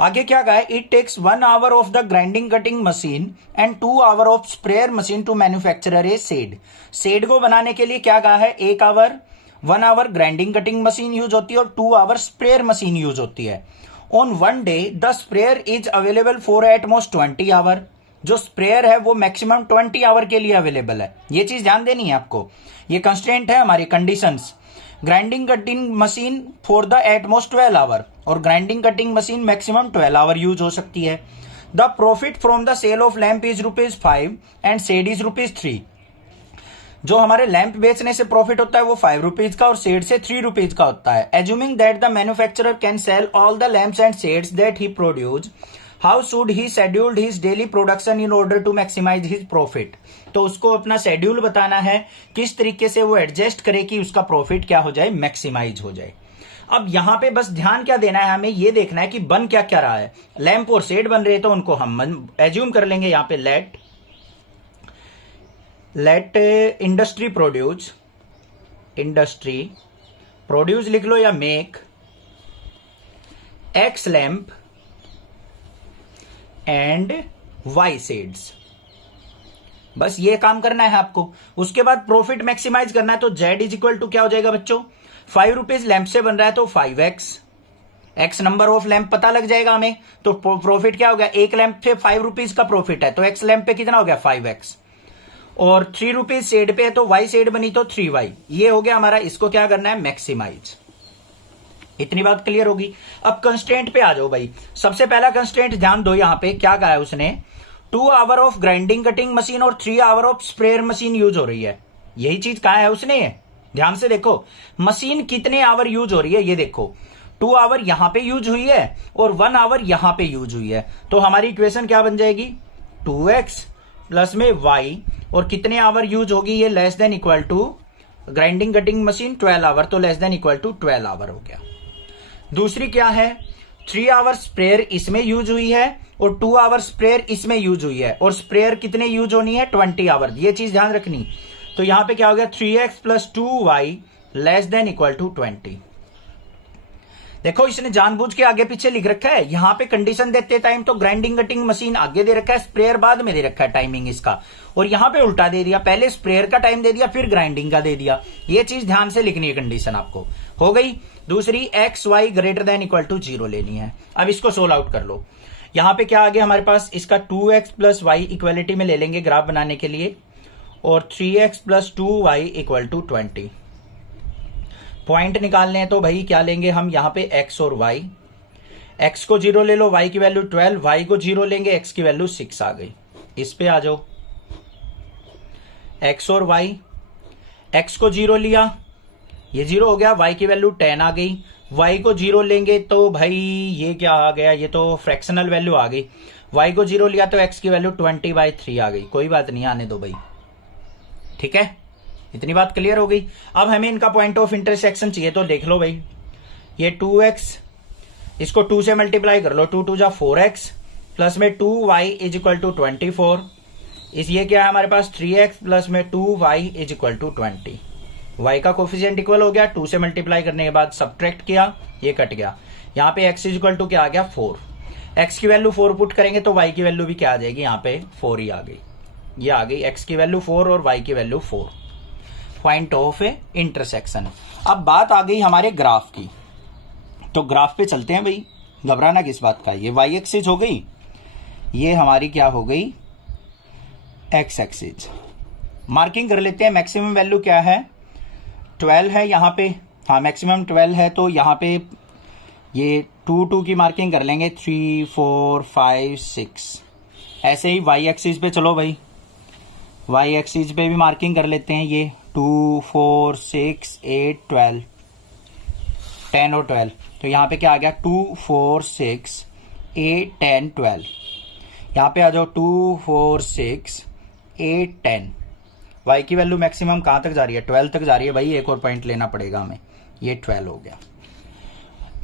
आगे क्या कहा है, it takes 1 hour of the grinding cutting machine and 2 hour of sprayer machine to manufacture a shade. Shade को बनाने के लिए क्या कहा है, 1 hour 1 hour grinding cutting machine use होती है और 2 आवर स्प्रेयर मशीन यूज होती है। On one day the sprayer is available for at most 20 hour. जो स्प्रेयर है वो मैक्सिमम 20 आवर के लिए अवेलेबल है। ये चीज ध्यान देनी है आपको, ये कंस्ट्रेंट है हमारी conditions. Grinding cutting machine for the at most 12 hour, और grinding cutting machine maximum 12 hour use हो सकती है। The profit from the sale of lamp is ₹5 and shade is ₹3। जो हमारे लैंप बेचने से प्रॉफिट होता है वो 5 रुपीज का और शेड से 3 रुपीज का होता है। Assuming that the manufacturer can sell all the lamps and shades that he produce, how should he scheduled his daily production in order to maximise his profit. तो उसको अपना शेड्यूल बताना है, किस तरीके से वो एडजस्ट करे कि उसका प्रॉफिट क्या हो जाए, मैक्सिमाइज हो जाए। अब यहां पे बस ध्यान क्या देना है, हमें ये देखना है कि बन क्या क्या रहा है। लैंप और शेड बन रहे तो उनको हम एज्यूम कर लेंगे यहां पे, लेट इंडस्ट्री प्रोड्यूस लिख लो या make X lamp and Y shades. बस ये काम करना है आपको। उसके बाद प्रॉफिट मैक्सिमाइज करना है, तो जेड इज इक्वल टू क्या हो जाएगा बच्चों, 5 रुपीज लैंप से बन रहा है तो 5x, x number of lamp पता लग जाएगा हमें। तो प्रॉफिट क्या हो गया, एक लैंप पे 5 रुपीज का प्रॉफिट है तो एक्स लैंप पे कितना हो गया 5x, और 3 रुपीज शेड पे है तो वाई शेड बनी तो 3y। ये हो गया हमारा, इसको क्या करना है, मैक्सिमाइज। इतनी बात क्लियर होगी। अब कंस्ट्रेंट पे आ जाओ भाई। सबसे पहला कंस्ट्रेंट ध्यान दो, यहां पे क्या कहा है उसने, 2 hour of grinding cutting machine और 3 hour of sprayer machine use हो रही है। यही चीज कहा है उसने, ध्यान से देखो मशीन कितने आवर यूज हो रही है, ये देखो 2 आवर यहां पे यूज हुई है और 1 आवर यहां पे यूज हुई है। तो हमारी इक्वेशन क्या बन जाएगी, 2x प्लस में y, और कितने आवर यूज होगी, ये less than equal to grinding cutting machine 12 hour, तो less than equal to 12 hour हो गया। दूसरी क्या है, 3 आवर स्प्रेयर इसमें यूज हुई है और 2 आवर स्प्रेयर इसमें यूज हुई है, और स्प्रेयर कितने यूज होनी है 20 आवर, ये चीज ध्यान रखनी। तो यहां पे क्या हो गया, 3x plus 2y less than equal to 20। देखो इसने जानबूझ के आगे पीछे लिख रखा है, यहां पे कंडीशन देते टाइम तो ग्राइंडिंग कटिंग मशीन आगे दे रखा है, स्प्रेयर बाद में दे रखा है टाइमिंग इसका, और यहां पे उल्टा दे दिया, पहले स्प्रेयर का टाइम दे दिया फिर ग्राइंडिंग का दे दिया। ये चीज ध्यान से लिखनी है, कंडीशन आपको हो गई। दूसरी X Y greater than equal to 0 लेनी है। अब इसको सोल्व आउट कर लो। यहां पे क्या आ गया हमारे पास, इसका 2x प्लस वाई इक्वेलिटी में ले लेंगे ग्राफ बनाने के लिए, और 3x plus 2y equal to 20। Point निकालने हैं तो भाई क्या लेंगे हम, यहां पे x और y, x को 0 ले लो, y की वैल्यू 12, y को 0 लेंगे, x की वैल्यू 6 आ गई। इस पे आ जाओ, x और y, x को 0 लिया, ये 0 हो गया, y की वैल्यू 10 आ गई, y को 0 लेंगे तो भाई ये क्या आ गया, ये तो फ्रैक्शनल वैल्यू आ गई, y को 0 लिया तो x की वैल्यू 20/3 आ गई। कोई बात नहीं, आने दो भाई, ठीक है, इतनी बात क्लियर हो गई। अब हमें इनका पॉइंट ऑफ इंटरसेक्शन चाहिए, तो देख लो भाई, ये 2x, इसको 2 से मल्टीप्लाई कर लो, 2 2 जा 4x, प्लस में 2y इज इक्वल टू 24। इस ये क्या है हमारे पास 3x प्लस में 2y is equal to 20। y का कोफिशिएंट इक्वल हो गया, 2 से मल्टीप्लाई करने के बाद सब्ट्रैक्ट किया, ये कट गया। यहाँ पे x इज इक्वल टू क्या आ गया 4। x की वैल्यू 4 पुट करेंगे तो y की वैल्यू भी क्या आ जाएगी, यहाँ पे 4 ही आ गई। ये आ गई x की वैल्यू 4 और y की वैल्यू 4। Point of intersection. अब बात आ गई हमारे ग्राफ की, तो ग्राफ पे चलते हैं भाई, घबराना किस बात का। ये y एक्सिस हो गई, ये हमारी क्या हो गई x एक्सिस। मार्किंग कर लेते हैं। मैक्सिमम वैल्यू क्या है 12 है यहाँ पे, हाँ मैक्सिमम 12 है, तो यहाँ पे ये 2 की मार्किंग कर लेंगे, 3 4 5 6। ऐसे ही y एक्सिस पे चलो भाई, y एक्सिस पे भी मार्किंग कर लेते हैं। ये 2 4 6 8 12 10 और 12, तो यहाँ पे क्या आ गया 2 4 6 8 10 12। यहाँ पे आ जाओ 2 4 6 8 10। y की वैल्यू मैक्सिमम कहाँ तक जा रही है 12 तक जा रही है भाई, एक और पॉइंट लेना पड़ेगा हमें। ये 12 हो गया।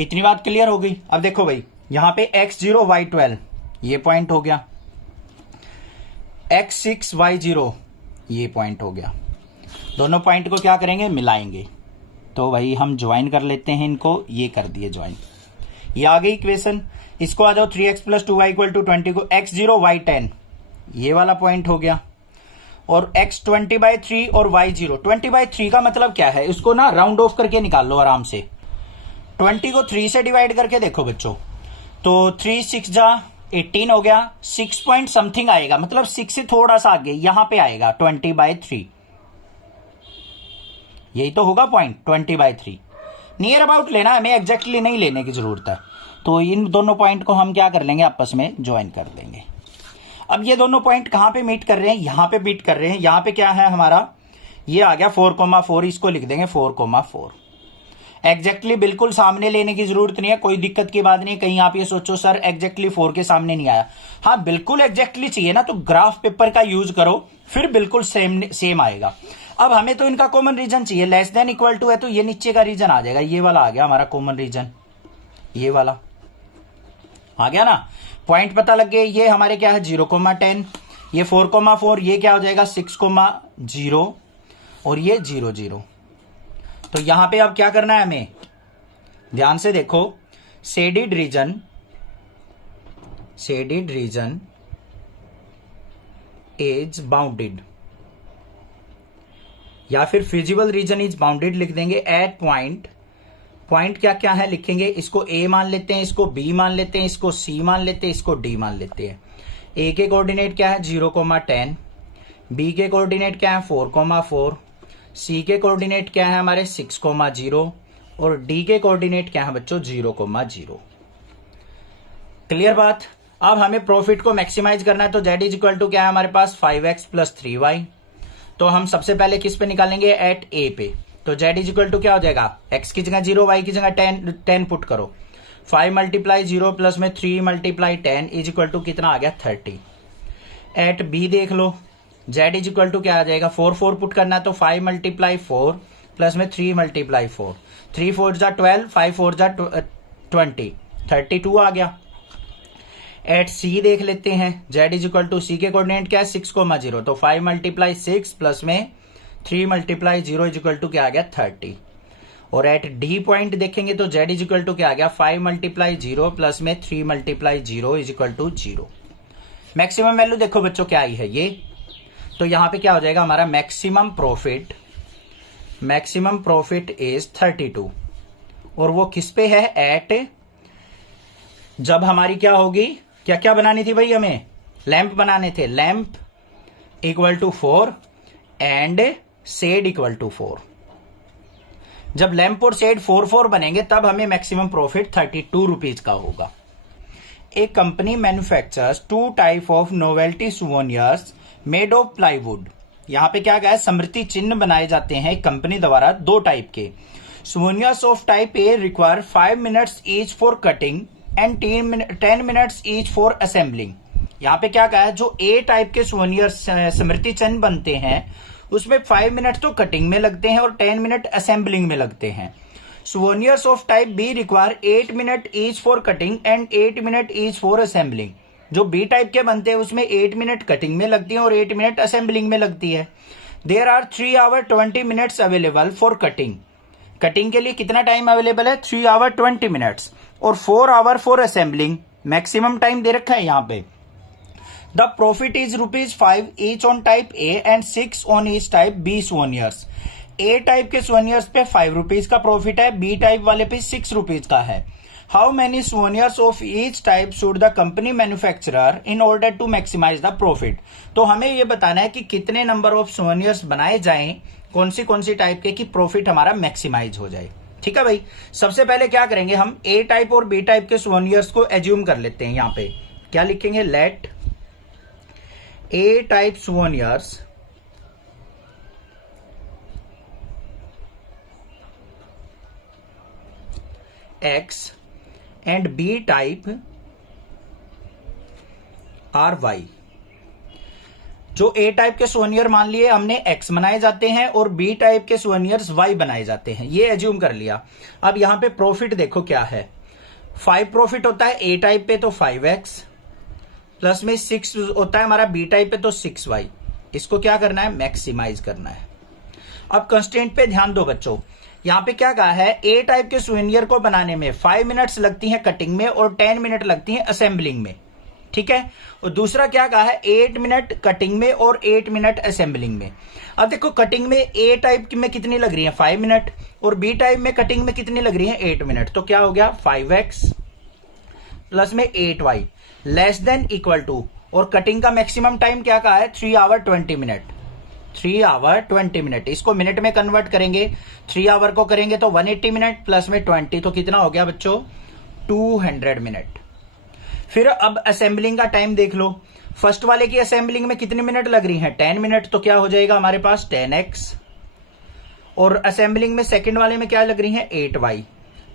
इतनी बात क्लियर हो गई। अब देखो भाई यहाँ पे x0 y12 ये पॉइंट हो गया, x6 y0 ये पॉइंट हो गया। दोनों पॉइंट को क्या करेंगे मिलाएंगे, तो भाई हम ज्वाइन कर लेते हैं इनको, ये कर दिए ज्वाइन। ये आ गई इक्वेशन। इसको आ जाओ 3x plus 2y equal to 20 को x0 y10 ये वाला पॉइंट हो गया, और x 20/3 और y0 20/3 का मतलब क्या है, इसको ना राउंड ऑफ करके निकाल लो आराम से। 20 को 3 से डिवाइड करके देखो बच्चों, तो 3 6 जा 18 हो गया, 6 पॉइंट समथिंग आएगा, मतलब 6 से थोड़ा सा आगे यहां पे आएगा 20/3। यही तो होगा पॉइंट 20/3। नियर अबाउट लेना, हमें एग्जैक्टली नहीं लेने की जरूरत है। तो इन दोनों पॉइंट को हम क्या कर लेंगे आपस में ज्वाइन कर देंगे। अब ये दोनों पॉइंट कहां पे मीट कर रहे हैं, यहां पे मीट कर रहे हैं। यहां पे क्या है हमारा, ये आ गया 4,4, इसको लिख देंगे 4,4। एग्जैक्टली बिल्कुल सामने लेने की जरूरत नहीं है, कोई दिक्कत की बात नहीं है। कहीं आप ये सोचो सर एग्जैक्टली 4 के सामने नहीं आया, हाँ बिल्कुल एग्जैक्टली चाहिए ना, तो ग्राफ पेपर का यूज करो, फिर बिल्कुल सेम आएगा। अब हमें तो इनका कॉमन रीजन चाहिए, लेस देन इक्वल टू है तो ये नीचे का रीजन आ जाएगा, ये वाला आ गया हमारा कॉमन रीजन, ये वाला आ गया ना। पॉइंट पता लग गए, ये हमारे क्या है 0,10, ये 4,4, ये क्या हो जाएगा 6,0 और ये 0 0। तो यहां पे अब क्या करना है हमें, ध्यान से देखो, शेडिड रीजन इज बाउंडेड, या फिर फिजिबल रीजन इज बाउंडेड लिख देंगे एट पॉइंट क्या क्या है लिखेंगे, इसको A मान लेते हैं, इसको B मान लेते हैं, इसको C मान लेते हैं, इसको D मान लेते हैं। A के कोऑर्डिनेट क्या है 0,10, B के कोऑर्डिनेट क्या है 4,4, C के कोऑर्डिनेट क्या है हमारे 6,0 और D के कोऑर्डिनेट क्या है बच्चों 0,0। क्लियर बात। अब हमें प्रॉफिट को मैक्सिमाइज करना है, तो Z इज इक्वल टू क्या है हमारे पास 5x प्लस 3y। तो हम सबसे पहले किस पे निकालेंगे, एट A पे। तो Z इज इक्वल टू क्या हो जाएगा, x की जगह 0, y की जगह 10 पुट करो, 5 मल्टीप्लाई 0 प्लस में 3 मल्टीप्लाई 10 इज इक्वल टू कितना आ गया 30। एट B देख लो, Z इज इक्वल टू क्या आ जाएगा 4 पुट करना है, तो 5 मल्टीप्लाई 4 प्लस में 3 मल्टीप्लाई 4, 3 4 जा 12, 5 4 जा 20, 32 आ गया। एट C देख लेते हैं, Z is equal to C के कोऑर्डिनेट क्या है 6,0, तो 5 मल्टीप्लाई 6 प्लस में 3 मल्टीप्लाई 0 इज इक्वल टू क्या आ गया 30। और एट D पॉइंट देखेंगे तो Z इज इक्वल टू क्या आ गया 5 मल्टीप्लाई 0 प्लस में 3 multiply 0 is equal to 0। Maximum value देखो बच्चों क्या आई है ये, तो यहां पे क्या हो जाएगा हमारा मैक्सिमम प्रॉफिट इज 32, और वो किस पे है एट, जब हमारी क्या होगी, क्या क्या बनानी थी भाई, हमें लैंप बनाने थे, lamp equal to 4 and shade equal to 4। जब लैंप और शेड 4 बनेंगे तब हमें मैक्सिमम प्रॉफिट 32 रुपीज का होगा। A company manufactures 2 type of novelty souvenirs made of plywood. यहां पे क्या गया है, स्मृति चिन्ह बनाए जाते हैं कंपनी द्वारा 2 टाइप के। Souvenirs of type A require 5 minutes each for cutting and 10 minutes each for assembling. यहाँ पे क्या कहा है, जो ए टाइप के सोवेनियर स्मृति चिन्ह बनते हैं उसमें 5 मिनट तो कटिंग में लगते हैं और 10 मिनट असेंबलिंग में लगते हैं। Souvenirs of type be require 8 minute each for cutting and 8 minute each for assembling. जो बी टाइप के बनते हैं उसमें 8 मिनट कटिंग में लगती है और 8 मिनट असेंबलिंग में लगती है। There are 3 hour 20 minutes available for cutting. Cutting के लिए कितना टाइम अवेलेबल है? 3 आवर 20 मिनट्स और 4 hour for assembling. Maximum time दे रखा है यहाँ पे। The profit is ₹5 each on type A and 6 on each type B souvenirs. A type के सोनियर्स पे ₹5 का प्रॉफिट है, बी टाइप वाले पे ₹6 का है। How many souvenirs of each type should the company manufacturer in order to maximize the profit. तो हमें ये बताना है कि कितने नंबर ऑफ सोनियर्स बनाए जाएं कौन सी टाइप के, कि प्रॉफिट हमारा मैक्सिमाइज हो जाए। ठीक है भाई। सबसे पहले क्या करेंगे, हम ए टाइप और बी टाइप के सोनियर्स को एज्यूम कर लेते हैं। यहां पे क्या लिखेंगे? Let A type souvenirs X and B type are Y। जो A टाइप के सोनियर मान लिए हमने X बनाए जाते हैं और B टाइप के सोनियर्स Y बनाए जाते हैं, ये एज्यूम कर लिया। अब यहां पे प्रॉफिट देखो क्या है। 5 प्रॉफिट होता है A टाइप पे तो 5X प्लस में 6 होता है हमारा B टाइप पे तो 6Y। इसको क्या करना है? मैक्सिमाइज करना है। अब कंस्टेंट पे ध्यान दो बच्चों। यहां पे क्या कहा है? ए टाइप के सोनियर को बनाने में 5 मिनट्स लगती हैं कटिंग में और 10 मिनट लगती हैं असेंबलिंग में। ठीक है। और दूसरा क्या कहा है? 8 मिनट कटिंग में और 8 मिनट असेंबलिंग में। अब देखो कटिंग में ए टाइप में कितनी लग रही है? 5 मिनट और बी टाइप में कटिंग में कितनी लग रही है? 8 मिनट। तो क्या हो गया? 5X प्लस में 8Y less than equal to, और कटिंग का मैक्सिमम टाइम क्या कहा है? 3 आवर 20 मिनट। 3 hour 20 minute. इसको मिनट में कन्वर्ट करेंगे, 3 आवर को करेंगे तो 180 मिनट प्लस में 20 तो कितना हो गया बच्चों? 200 मिनट। फिर अब असेंबलिंग का टाइम देख लो। फर्स्ट वाले की असेंबलिंग में कितने मिनट लग रही है? 10 मिनट। तो क्या हो जाएगा हमारे पास? 10X। और असेंबलिंग में सेकंड वाले में क्या लग रही है? 8Y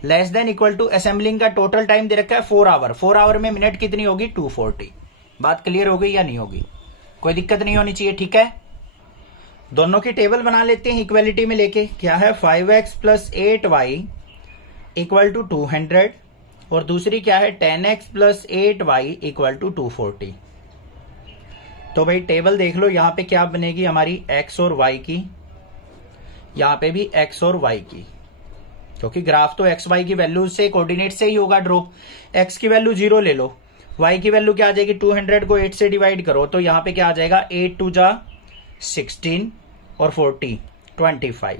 less than equal to, assembling का टोटल टाइम दे रखा है 4 आवर। 4 आवर में मिनट कितनी होगी? 240। बात क्लियर हो गई या नहीं होगी? कोई दिक्कत नहीं होनी चाहिए। ठीक है। दोनों की टेबल बना लेते हैं इक्वेलिटी में लेके। क्या है? 5X plus 8Y equal to 200 और दूसरी क्या है? 10X plus 8Y equal to 240। तो भाई टेबल देख लो, यहां पे क्या बनेगी हमारी? X और Y की, यहां पे भी X और Y की, क्योंकि ग्राफ तो एक्स वाई की वैल्यू से कोऑर्डिनेट से ही होगा ड्रॉ। एक्स की वैल्यू 0 ले लो, वाई की वैल्यू क्या आ जाएगी? 200 को 8 से डिवाइड करो तो यहां पे क्या आ जाएगा? 8 2 जा 16 और 40 25।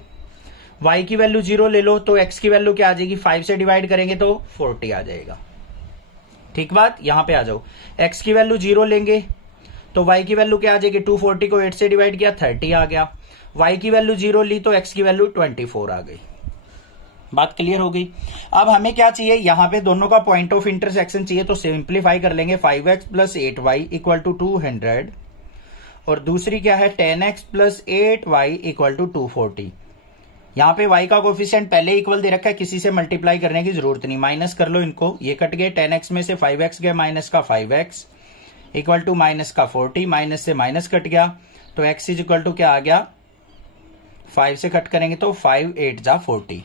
वाई की वैल्यू 0 ले लो तो एक्स की वैल्यू क्या आ जाएगी? 5 से डिवाइड करेंगे तो 40 आ जाएगा। ठीक बात। यहां पे आ जाओ, एक्स की वैल्यू 0 लेंगे तो वाई की वैल्यू क्या आ जाएगी? 240 को 8 से डिवाइड किया 30 आ गया। वाई की वैल्यू 0 ली तो एक्स की वैल्यू 24 आ गई। बात क्लियर हो गई। अब हमें क्या चाहिए? यहां पे दोनों का पॉइंट ऑफ इंटरसेक्शन चाहिए, तो सिंप्लीफाई कर लेंगे। 5X plus 8Y equal to 200 और दूसरी क्या है? 10X plus 8Y equal to 240। यहां पे y का कोफिशिएंट पहले इक्वल दे रखा है, किसी से मल्टीप्लाई करने की जरूरत नहीं। माइनस कर लो इनको, ये कट गए। 10X में से 5X गया, माइनस का 5X इक्वल टू माइनस का 40, माइनस से माइनस कट गया तो x इज इक्वल टू क्या आ गया? 5 से कट करेंगे तो 5 8 जा 40।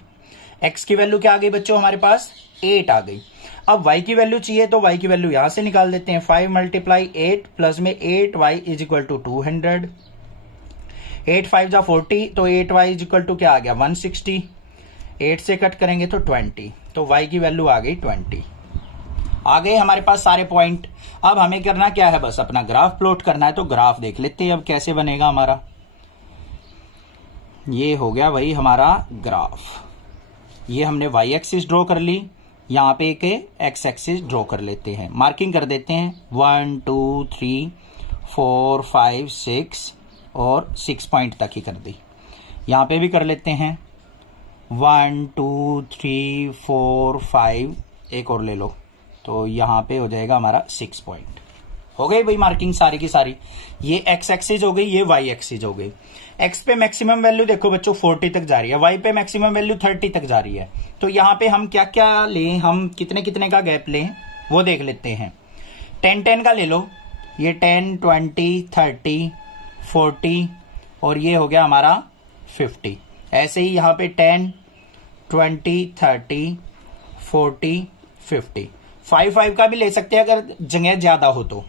x की वैल्यू क्या आ गई बच्चों? हमारे पास 8 आ गई। अब y की वैल्यू चाहिए तो y की वैल्यू यहां से निकाल देते हैं। 5 मल्टीप्लाई 8 प्लस में 8y इज इक्वल टू 200। 8 5 जा 40 तो 8y इज इक्वल टू क्या आ गया? 160। 8 से कट करेंगे तो 20, तो y की वैल्यू आ गई 20। आ गए हमारे पास सारे पॉइंट। अब हमें करना क्या है? बस अपना ग्राफ प्लॉट करना है। तो ग्राफ देख लेते हैं अब कैसे बनेगा हमारा। ये हो गया वही हमारा ग्राफ। ये हमने वाई एक्सिस ड्रॉ कर ली, यहाँ पे एक एक्स एक्सिस ड्रॉ कर लेते हैं। मार्किंग कर देते हैं 1 2 3 4 5 6 और 6 पॉइंट तक ही कर दी। यहाँ पे भी कर लेते हैं 1 2 3 4 5, एक और ले लो तो यहाँ पे हो जाएगा हमारा 6 पॉइंट। हो गई भाई मार्किंग सारी की सारी। ये एक्स एक्सिस हो गई, ये वाई एक्सिस हो गई। एक्स पे मैक्सिमम वैल्यू देखो बच्चों 40 तक जा रही है, वाई पे मैक्सिमम वैल्यू 30 तक जा रही है। तो यहाँ पे हम क्या क्या लें, हम कितने कितने का गैप लें वो देख लेते हैं। 10 10 का ले लो, ये 10 20 30 40 और ये हो गया हमारा 50। ऐसे ही यहाँ पे 10 20 30 40 50। 5 का भी ले सकते हैं अगर जगह ज्यादा हो तो।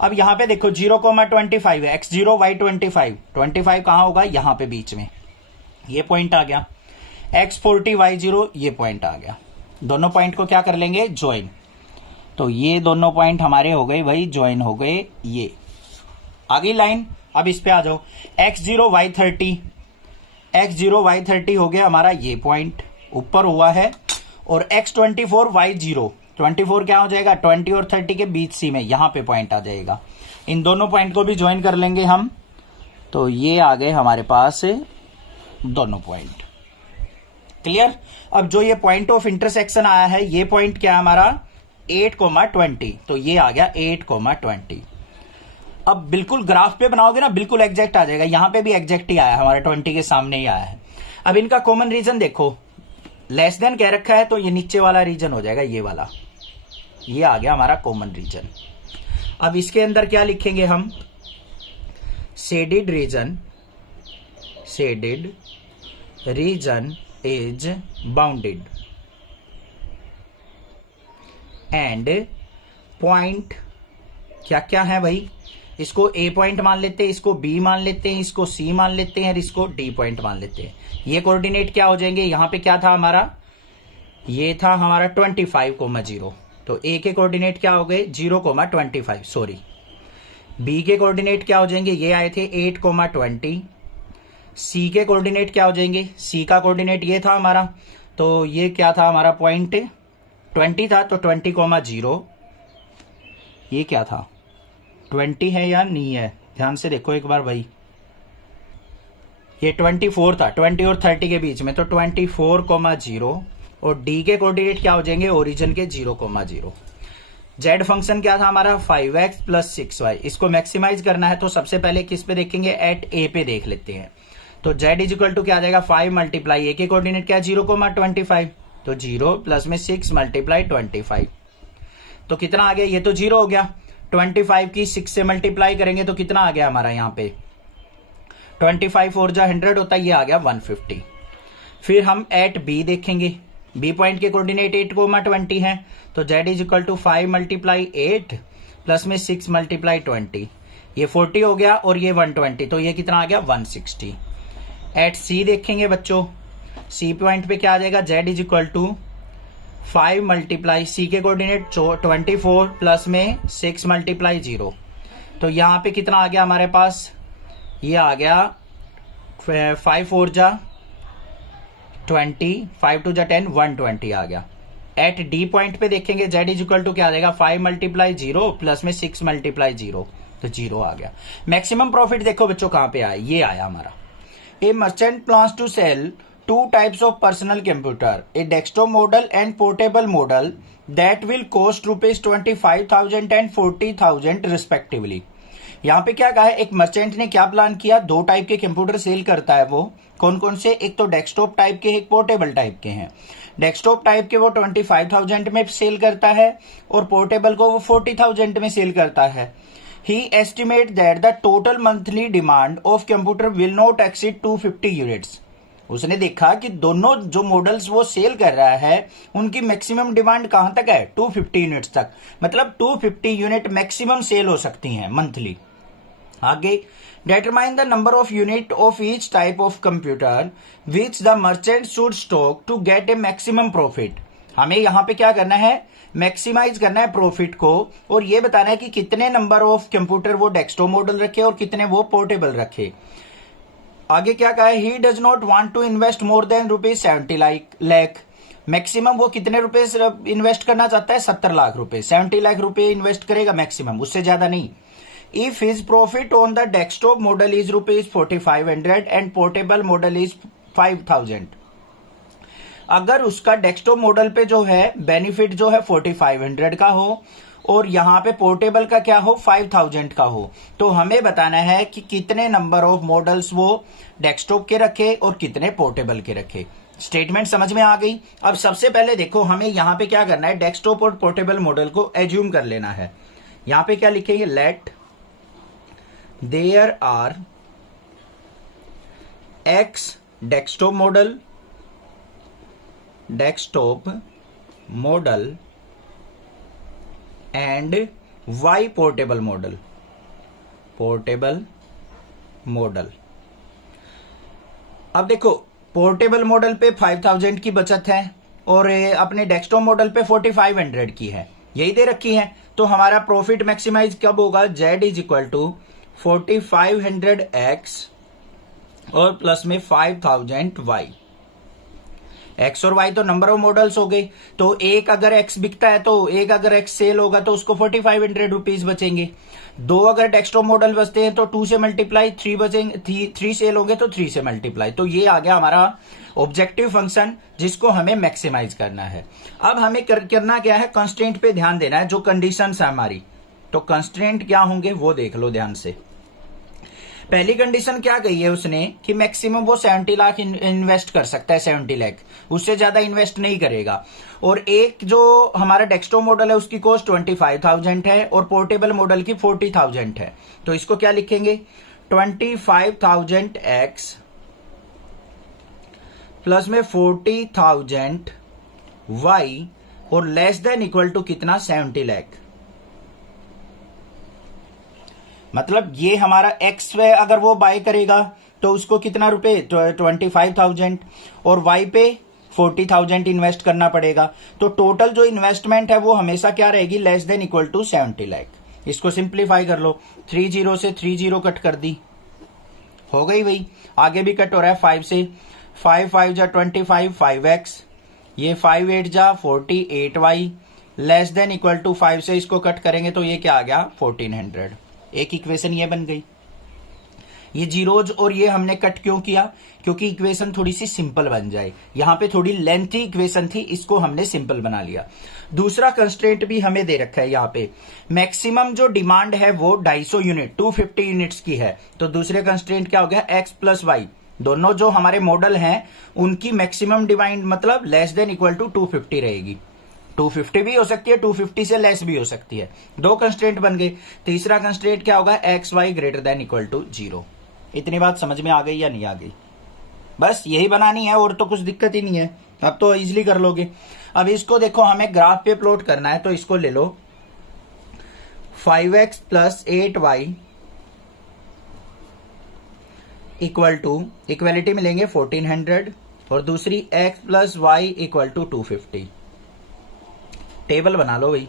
अब यहां पे देखो 0,25 है, x0 y25, 25 कहां होगा, यहां पे बीच में, ये पॉइंट आ गया। x40 y0 ये पॉइंट आ गया। दोनों पॉइंट को क्या कर लेंगे, ज्वाइन। तो ये दोनों पॉइंट हमारे हो गए भाई, ज्वाइन हो गए। ये आगे लाइन, अब इस पे आ जाओ, x0 y30, x0 y30 हो गया हमारा ये पॉइंट ऊपर हुआ है, और x24 y0, 24 क्या हो जाएगा, 20 और 30 के बीच सी में, यहां पे पॉइंट आ जाएगा। इन दोनों पॉइंट को भी ज्वाइन कर लेंगे हम, तो ये आ गए हमारे पास दोनों पॉइंट। क्लियर। अब जो ये पॉइंट ऑफ इंटरसेक्शन आया है, ये पॉइंट क्या है हमारा, 8,20, तो ये आ गया 8,20। अब बिल्कुल ग्राफ पे बनाओगे ना, बिल्कुल एग्जैक्ट आ जाएगा। यहां पे भी एग्जैक्ट ही आया है, हमारे 20 के सामने ही आया है। अब इनका कॉमन रीजन देखो, लेस देन कह रखा है, तो ये नीचे वाला रीजन हो जाएगा, ये वाला, ये आ गया हमारा कॉमन रीजन। अब इसके अंदर क्या लिखेंगे हम, shaded region, shaded region is bounded and point क्या क्या है भाई, इसको ए पॉइंट मान लेते हैं, इसको बी मान लेते हैं, इसको सी मान लेते हैं, और इसको डी पॉइंट मान लेते हैं। ये कोऑर्डिनेट क्या हो जाएंगे, यहां पे क्या था हमारा, ये था हमारा 25,0, तो ए के कोऑर्डिनेट क्या हो गए, 0,25, सॉरी। बी के कोऑर्डिनेट क्या हो जाएंगे, ये आए थे 8,20। सी के कोऑर्डिनेट क्या हो जाएंगे, सी का कोऑर्डिनेट ये था हमारा, तो ये क्या था हमारा पॉइंट 20 था, तो 20,0। ये क्या था, 20 है या नहीं है, ध्यान से देखो एक बार भाई, ये 24 था, 20 और 30 के बीच में, तो 24,0। और डी के कोऑर्डिनेट क्या हो जाएंगे, ओरिजिन के 0,0। जेड फंक्शन क्या था हमारा, 5x + 6y। इसको मैक्सिमाइज करना है, तो सबसे पहले किस पे देखेंगे, एट ए पे देख लेते हैं। तो z इक्वल टू क्या आ जाएगा, 5 × ए के कोऑर्डिनेट क्या, 0,25, तो 0 प्लस में 6 × 25, तो कितना आ गया, ये तो 0 हो गया। 25 की 6 से मल्टीप्लाई करेंगे तो कितना आ गया हमारा, यहाँ पे 25 और 100 होता है, ये आ गया 150। फिर हम एट बी देखेंगे, बी पॉइंट के कोऑर्डिनेट 8,20 है, तो z इक्वल टू 5 × 8 प्लस में 6 × 20, ये 40 हो गया, और ये 120, तो ये कितना आ गया, 160। एट सी देखेंगे बच्चों, सी पॉइंट पे क्या आ जाएगा, z इक्वल टू 5 × सी के कोऑर्डिनेट 24 प्लस में 6 × 0, तो यहां पे कितना आ गया हमारे पास, ये आ गया 5 4 जा 20, 5 2 जा 10, 120 आ गया। एट डी पॉइंट पे देखेंगे, z इक्वल टू क्या आ जाएगा, 5 × 0 प्लस में 6 × 0, तो 0 आ गया। मैक्सिमम प्रॉफिट देखो बच्चों कहां पे आया, ये आया हमारा। A merchant plans to sell two types of personal computer, a desktop model and portable model that will cost rupees 25,000 and 40,000 respectively। यहाँ पे क्या कहा है, एक मर्चेंट ने क्या प्लान किया, 2 टाइप के कंप्यूटर सेल करता है। वो कौन कौन से, एक तो डेस्कटॉप टाइप के, एक पोर्टेबल टाइप के हैं। डेस्कटॉप टाइप के वो 25,000 में सेल करता है, और पोर्टेबल को वो 40,000 में सेल करता है। He estimate that the total monthly demand of computer will not exceed 250 units। उसने देखा कि दोनों जो मॉडल्स वो सेल कर रहा है, उनकी मैक्सिमम डिमांड कहां तक है, 250 यूनिट्स तक, मतलब 250 यूनिट मैक्सिमम सेल हो सकती हैं मंथली। आगे, determine the number of unit of each type of computer which the merchant should stock to get a maximum profit. हमें यहां पे क्या करना है, मैक्सिमाइज करना है प्रॉफिट को, और ये बताना है कि कितने नंबर ऑफ कंप्यूटर वो डेस्कटॉप मॉडल रखे और कितने वो पोर्टेबल रखे। आगे क्या कहा है, he does not want to invest more than ₹70 lakh. Maximum वो कितने रुपए इन्वेस्ट करना चाहता है, 70 लाख रुपए, 70 लाख रुपए इन्वेस्ट करेगा मैक्सिमम, उससे ज्यादा नहीं। If his profit on the desktop model is ₹4,500 and portable model is 5,000, अगर उसका डेस्कटॉप मॉडल पे जो है बेनिफिट जो है 4,500 का हो, और यहां पे पोर्टेबल का क्या हो, 5,000 का हो, तो हमें बताना है कि कितने नंबर ऑफ मॉडल्स वो डेस्कटॉप के रखे और कितने पोर्टेबल के रखे। स्टेटमेंट समझ में आ गई। अब सबसे पहले देखो, हमें यहां पे क्या करना है, डेस्कटॉप और पोर्टेबल मॉडल को एज्यूम कर लेना है। यहां पे क्या लिखेंगे, let there are x desktop model and y portable model. अब देखो पोर्टेबल मॉडल पे 5000 की बचत है और अपने डेस्कटॉप मॉडल पे 4500 की है, यही दे रखी है। तो हमारा प्रॉफिट मैक्सिमाइज कब होगा? Z is equal to 4500x और प्लस में 5000y। x और y तो नंबर ऑफ मॉडल्स हो गए, तो एक अगर x बिकता है तो एक अगर x सेल होगा तो उसको 4500 रुपीज बचेंगे। दो अगर डेस्कटॉप मॉडल बचते हैं तो 2 से मल्टीप्लाई, 3 बचेंगे, 3 सेल होंगे तो 3 से मल्टीप्लाई। तो ये आ गया हमारा ऑब्जेक्टिव फंक्शन जिसको हमें मैक्सिमाइज करना है। अब हमें करना क्या है? कंस्ट्रेंट पे ध्यान देना है, जो कंडीशंस है हमारी। तो कंस्ट्रेंट क्या होंगे वो देख लो ध्यान से। पहली कंडीशन क्या कही है उसने कि मैक्सिमम वो 70 लाख इन्वेस्ट कर सकता है, 70 लाख, उससे ज्यादा इन्वेस्ट नहीं करेगा। और एक जो हमारा डेस्कटॉप मॉडल है उसकी कॉस्ट 25,000 है और पोर्टेबल मॉडल की 40,000 है। तो इसको क्या लिखेंगे? 25,000x प्लस में 40,000y और लेस देन इक्वल टू कितना? 70 लाख। मतलब ये हमारा एक्स पे अगर वो बाय करेगा तो उसको कितना रुपए? 25,000 और वाई पे 40,000 इन्वेस्ट करना पड़ेगा। तो टोटल जो इन्वेस्टमेंट है वो हमेशा क्या रहेगी? Less than equal to 70 lakh. इसको सिंप्लीफाई कर लो, 30 से 30 कट कर दी, हो गई भाई। आगे भी कट हो रहा है 5 से, 5 5 जा 25, 5x, ये 5 8 जा 48y, less than equal to 5 से इसको कट करेंगे तो ये क्या आ गया? 1400। एक इक्वेशन ये बन गई। ये जीरोज और ये हमने कट क्यों किया? क्योंकि इक्वेशन थोड़ी सी सिंपल बन जाए। यहां पे थोड़ी लेंथी इक्वेशन थी, इसको हमने सिंपल बना लिया। दूसरा कंस्ट्रेंट भी हमें दे रखा है यहाँ पे, मैक्सिमम जो डिमांड है वो 250 यूनिट 250 यूनिट्स की है। तो दूसरे कंस्ट्रेंट क्या हो गया? x प्लस वाई, दोनों जो हमारे मॉडल हैं उनकी मैक्सिमम डिमांड मतलब लेस देन इक्वल टू 250 रहेगी। 250 भी हो सकती है, 250 से लेस भी हो सकती है। दो कंस्ट्रेंट बन गए। तीसरा कंस्ट्रेंट क्या होगा? X Y greater than equal to 0। इतनी बात समझ में आ गई या नहीं आ गई? बस यही बनानी है और तो कुछ दिक्कत ही नहीं है, अब तो इजीली कर लोगे। अब इसको देखो, हमें ग्राफ पे प्लॉट करना है तो इसको ले लो 5x plus 8y equal to, equality मिलेंगे 1400 और दूसरी x plus Y equal to 250। Table बना लो भाई,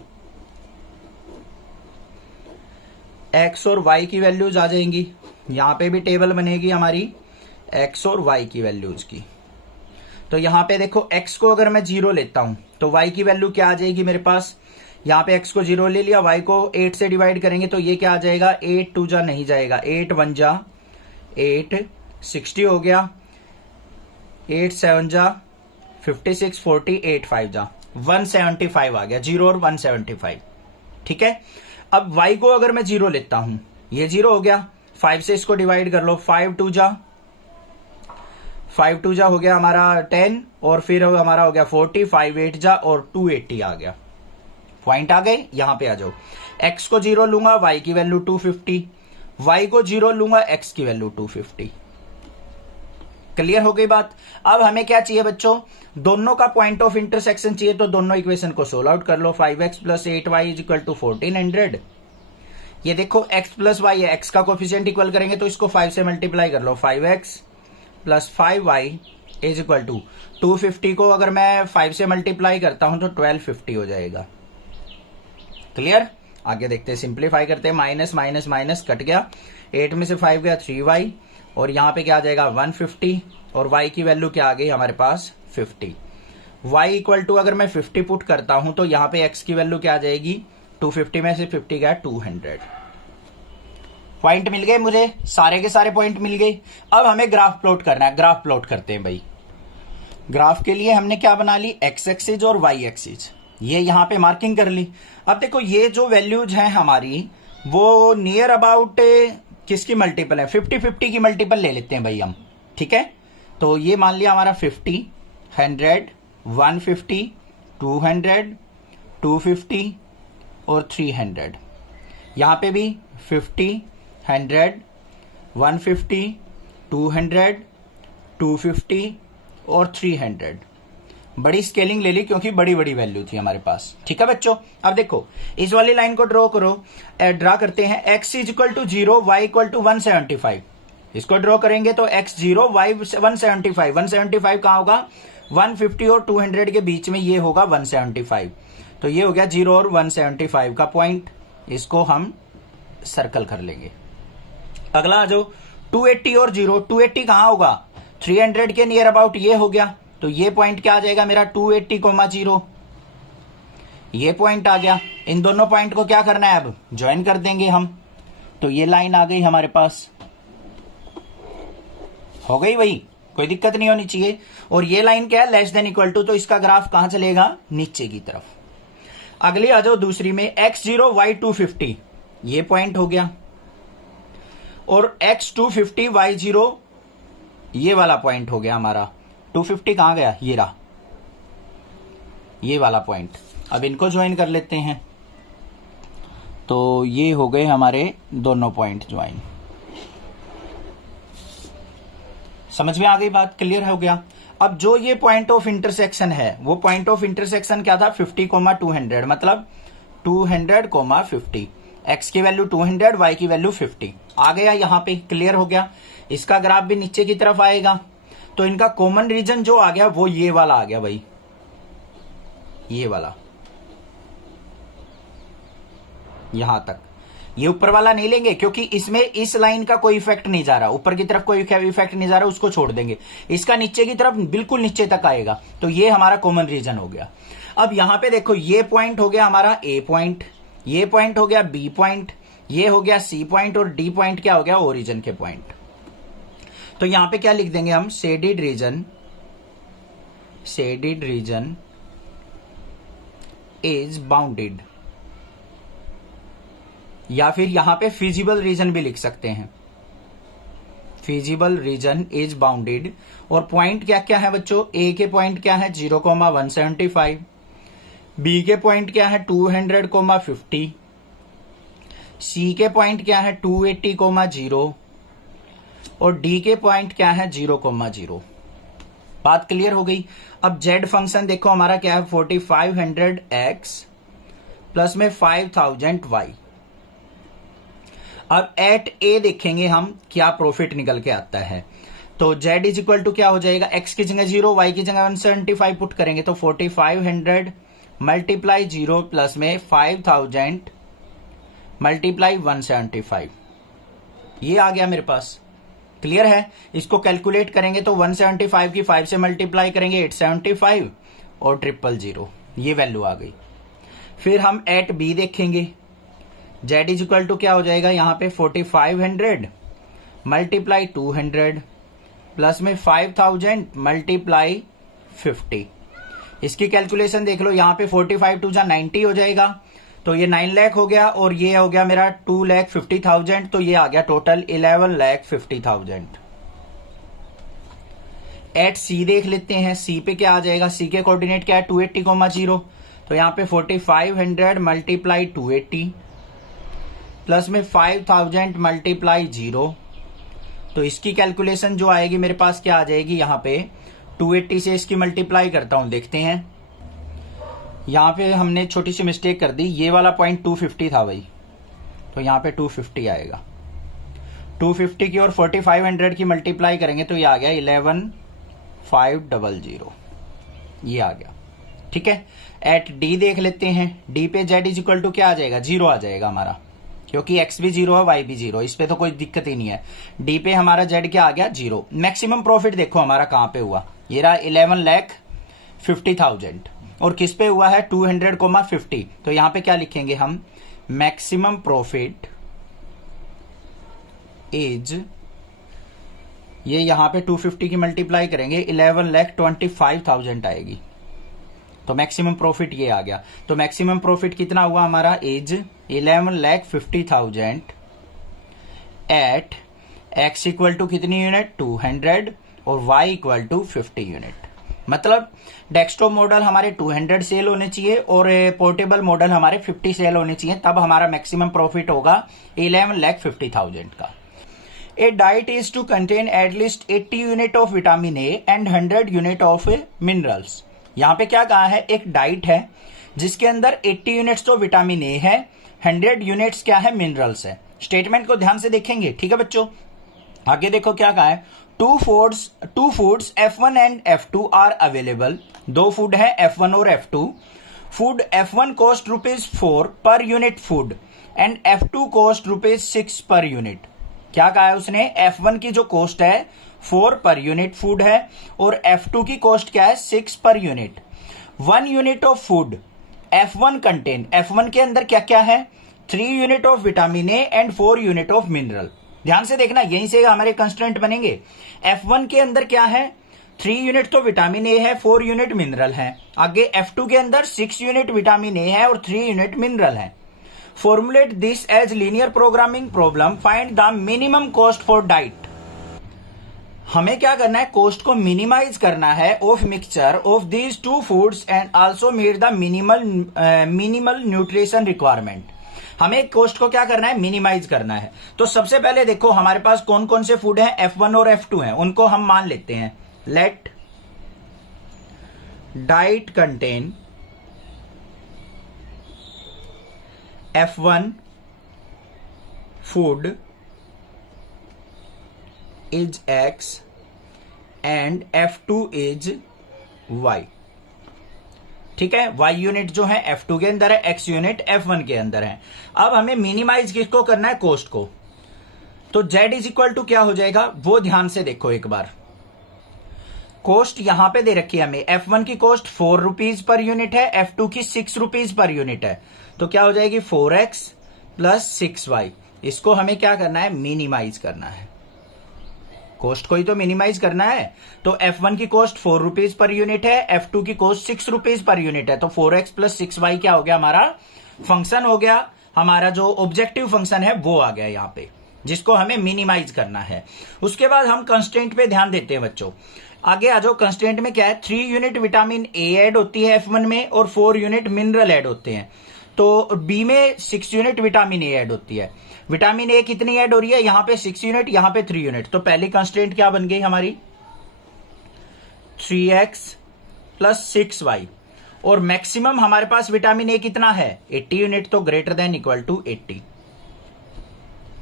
x और y की वैल्यूज आ जाएंगी। यहां पे भी टेबल बनेगी हमारी x और y की वैल्यूज की। तो यहां पे देखो x को अगर मैं 0 लेता हूं तो y की वैल्यू क्या आ जाएगी मेरे पास? यहां पे x को 0 ले लिया, y को 8 से डिवाइड करेंगे तो ये क्या आ जाएगा? 8 2 जा नहीं जाएगा, 8 1 जा 8, 60 हो गया, 8 7 जा 56, 40, 8 5 जा 175 आ गया, 0 और 175। ठीक है। अब y को अगर मैं 0 लेता हूं, ये 0 हो गया, 5 से इसको डिवाइड कर लो, 5 2 जा हो गया हमारा 10 और फिर हमारा हो गया 40, 5 8 जा और 280 आ गया। पॉइंट आ गए। यहां पे आ जाओ, x को 0 लूंगा, y की वैल्यू 250, y को 0 लूंगा, x की वैल्यू 250। क्लियर हो गई बात। अब हमें क्या चाहिए बच्चों? दोनों का पॉइंट ऑफ इंटरसेक्शन चाहिए, तो दोनों इक्वेशन को सोल्व आउट कर लो। 5x plus 8y is equal to 1400। ये देखो x प्लस वाई है, x का कोफिशिएंट इक्वल करेंगे तो इसको 5 से मल्टीप्लाई कर लो। 5x plus 5y is equal to 250 को अगर मैं 5 से मल्टीप्लाई करता हूं तो 1250 हो जाएगा। क्लियर। आगे देखते हैं, सिंप्लीफाई करते हैं। माइनस माइनस माइनस कट गया, 8 में से 5 गया 3y और यहां पे क्या आ जाएगा 150 और y की वैल्यू क्या आ गई हमारे पास 50। y इक्वल टू अगर मैं 50 पुट करता हूं तो यहां पे x की वैल्यू क्या आ जाएगी? 250 में से 50 गया 200। पॉइंट मिल गए मुझे, सारे के सारे पॉइंट मिल गए। अब हमें ग्राफ प्लॉट करना है। ग्राफ प्लॉट करते हैं भाई। ग्राफ के लिए हमने क्या बना ली? x एक्सिस और y एक्सिस, ये यहां पे मार्किंग कर ली। अब देखो ये जो वैल्यूज हैं हमारी वो नियर अबाउट किसकी मल्टीपल है? 50-50 की मल्टीपल ले लेते हैं भाई हम। ठीक है। तो ये मान लिया हमारा 50, 100, 150, 200, 250 और 300। यहां पे भी 50, 100, 150, 200, 250 और 300। बड़ी स्केलिंग ले ली क्योंकि बड़ी बड़ी वैल्यू थी हमारे पास। ठीक है बच्चों, अब देखो इस वाली लाइन को ड्रा करते हैं। x equal to 0, y equal to 175। इसको ड्रॉ करेंगे तो x 0, y 175। 175 कहाँ होगा? 150 और 200 के बीच में ये होगा 175। तो ये हो गया 0 और 175 का पॉइंट, इसको हम सर्कल कर लेंगे। अगला आ जाओ 280 और 0। 280 कहाँ होगा? 300 के नियर अबाउट ये हो गया। तो ये पॉइंट क्या आ जाएगा मेरा? 280,0। ये पॉइंट आ गया। इन दोनों पॉइंट को क्या करना है? अब ज्वाइन कर देंगे हम। तो ये लाइन आ गई हमारे पास, हो गई वही, कोई दिक्कत नहीं होनी चाहिए। और ये लाइन क्या है? Less than equal to. तो इसका ग्राफ कहां चलेगा? नीचे की तरफ। अगली आ जाओ दूसरी में, x0 y 250। ये पॉइंट हो गया। और x 250 y 0 ये वाला पॉइंट हो गया हमारा। 250 कहां गया? ये रहा, ये वाला पॉइंट। अब इनको ज्वाइन कर लेते हैं। तो ये हो गए हमारे दोनों पॉइंट ज्वाइन। समझ में आ गई बात? क्लियर हो गया? अब जो ये पॉइंट ऑफ इंटरसेक्शन है, वो पॉइंट ऑफ इंटरसेक्शन क्या था? 50,200, मतलब 200,50। x की वैल्यू 200, y की वैल्यू 50 आ गया यहां पे। क्लियर हो गया? इसका ग्राफ भी नीचे की तरफ आएगा। तो इनका कॉमन रीजन जो आ गया वो ये वाला आ गया भाई, ये वाला, यहां तक। ये ऊपर वाला नहीं लेंगे क्योंकि इसमें इस लाइन का कोई इफेक्ट नहीं जा रहा, ऊपर की तरफ कोई इफेक्ट नहीं जा रहा, उसको छोड़ देंगे। इसका नीचे की तरफ बिल्कुल नीचे तक आएगा। तो ये हमारा कॉमन रीजन हो गया। अब यहां पे देखो, ये पॉइंट हो गया हमारा ए पॉइंट, ये पॉइंट हो गया बी पॉइंट, ये हो गया सी पॉइंट, और डी पॉइंट क्या हो गया? ओरिजिन के पॉइंट। तो यहां पे क्या लिख देंगे हम? शेडेड रीजन इज बाउंडेड, या फिर यहां पे फिजिबल रीजन भी लिख सकते हैं। Feasible region is bounded. और पॉइंट क्या क्या है बच्चों? ए के पॉइंट क्या है? 0,175। बी के पॉइंट क्या है? 200,50। सी के पॉइंट क्या है? 280,0। और डी के पॉइंट क्या है? 0,0। बात क्लियर हो गई? अब जेड फंक्शन देखो हमारा क्या है? 4500x प्लस में 5000y। अब एट ए देखेंगे हम क्या प्रॉफिट निकल के आता है। तो z इज इक्वल टू क्या हो जाएगा? x की जगह 0, y की जगह 175 पुट करेंगे तो 4500 मल्टीप्लाई 0 प्लस में 5000 मल्टीप्लाई 175, ये आ गया मेरे पास। क्लियर है? इसको कैलकुलेट करेंगे तो 175 की 5 से मल्टीप्लाई करेंगे 875 और 000, ये वैल्यू आ गई। फिर हम एट बी देखेंगे, z इज इक्वल टू क्या हो जाएगा? यहां पे 4500 मल्टीप्लाई 200 प्लस में 5000 मल्टीप्लाई 50। इसकी कैलकुलेशन देख लो, यहां पे 45 टू जा 90 हो जाएगा, तो ये 9 लाख हो गया, और ये हो गया मेरा 2,50,000। तो ये आ गया टोटल 11,50,000। एट सी देख लेते हैं, सी पे क्या आ जाएगा? सी के कोऑर्डिनेट क्या है? 280,0। तो यहां पे 4500 मल्टीप्लाई 280 प्लस में 5000 मल्टीप्लाई 0। तो इसकी कैलकुलेशन जो आएगी मेरे पास क्या आ जाएगी? यहां पे 280 से इसकी मल्टीप्लाई करता हूं, देखते हैं। यहां पे हमने छोटी सी मिस्टेक कर दी, ये वाला पॉइंट 250 था भाई, तो यहां पे 250 आएगा। 250 की और 4500 की मल्टीप्लाई करेंगे तो ये आ गया 11,500, ये आ गया। ठीक है? एट डी देख लेते हैं। डी पे जेड इज इक्वल टू क्या आ जाएगा? 0 आ जाएगा हमारा, क्योंकि x भी 0 है, y भी 0, इस पे तो कोई दिक्कत ही नहीं है। डी पे हमारा z क्या आ गया? 0। मैक्सिमम प्रॉफिट देखो हमारा कहां पे हुआ? ये रहा 11,50,000। और किस पे हुआ है? 200,50। तो यहां पे क्या लिखेंगे हम? मैक्सिमम प्रॉफिट इज, ये यहां पे 250 की मल्टीप्लाई करेंगे 11,25,000 आएगी। तो मैक्सिमम प्रॉफिट ये आ गया। तो मैक्सिमम प्रॉफिट कितना हुआ हमारा? Is 11,50,000 at x equal to कितनी यूनिट? 200 और y इक्वल टू 50 यूनिट। मतलब डेस्कटॉप मॉडल हमारे 200 सेल होने चाहिए और पोर्टेबल मॉडल हमारे 50 सेल होने चाहिए, तब हमारा मैक्सिमम प्रॉफिट होगा 11,50,000 का। A diet is to contain at least 80 unit of vitamin A and 100 unit of minerals. यहां पे क्या कहा है, एक डाइट है जिसके अंदर 80 यूनिट्स तो विटामिन ए है, 100 यूनिट्स क्या है, मिनरल्स है। स्टेटमेंट को ध्यान से देखेंगे, ठीक है बच्चों। आगे देखो क्या कहा है, two foods F1 and F2 are available. दो फूड है F1 और F2। Food F1 cost ₹4 per unit food and F2 cost ₹6 per unit. क्या कहा है उसने, F1 की जो कॉस्ट है 4 पर यूनिट फूड है और F2 की कॉस्ट क्या है, 6 per unit. 1 unit of food F1 contain, F1 के अंदर क्या क्या है, 3 unit of vitamin A and 4 unit of mineral. ध्यान से देखना, यहीं से हमारे कंस्टेंट बनेंगे। F1 के अंदर क्या है, 3 यूनिट तो विटामिन ए है, 4 यूनिट मिनरल है। आगे F2 के अंदर 6 यूनिट विटामिन ए है और 3 यूनिट मिनरल है। Formulate this as linear programming problem, find the minimum cost for diet. हमें क्या करना है, कॉस्ट को मिनिमाइज करना है of mixture of these two foods and also meet the minimal nutrition requirement. हमें कॉस्ट को क्या करना है, मिनिमाइज करना है। तो सबसे पहले देखो हमारे पास कौन कौन से फूड हैं, F1 और F2 हैं, उनको हम मान लेते हैं। Let diet contain F1 food is X and F2 is Y। ठीक है, Y यूनिट जो है F2 के अंदर है, X यूनिट F1 के अंदर है। अब हमें मिनिमाइज किसको करना है, कॉस्ट को। तो Z इज इक्वल टू क्या हो जाएगा, वो ध्यान से देखो एक बार। कॉस्ट यहां पे दे रखी है हमें, F1 की कॉस्ट ₹4 पर यूनिट है, F2 की ₹6 पर यूनिट है। तो क्या हो जाएगी, 4X प्लस 6Y। इसको हमें क्या करना है, मिनिमाइज करना है। कॉस्ट को ही तो मिनिमाइज करना है। तो F1 की कॉस्ट ₹4 पर यूनिट है, F2 की कॉस्ट ₹6 पर यूनिट है। तो 4X प्लस 6Y क्या हो गया, हमारा फंक्शन हो गया, हमारा जो ऑब्जेक्टिव फंक्शन है वो आ गया यहां पे, जिसको हमें मिनिमाइज करना है। उसके बाद हम कंस्टेंट पे ध्यान देते हैं बच्चों। आगे आ जाओ, कंस्टेंट में क्या है, 3 यूनिट विटामिन ए ऐड होती है F1 में और 4 यूनिट मिनरल ऐड होते हैं। तो बी में 6 यूनिट विटामिन ए ऐड होती है। विटामिन ए कितनी ऐड हो रही है, यहां पे 6 यूनिट, यहां पे 3 यूनिट। तो पहली कंस्टेंट क्या बन गई हमारी, 3X प्लस 6Y। और मैक्सिमम हमारे पास विटामिन ए कितना है, 80 यूनिट, तो ग्रेटर देन इक्वल टू 80।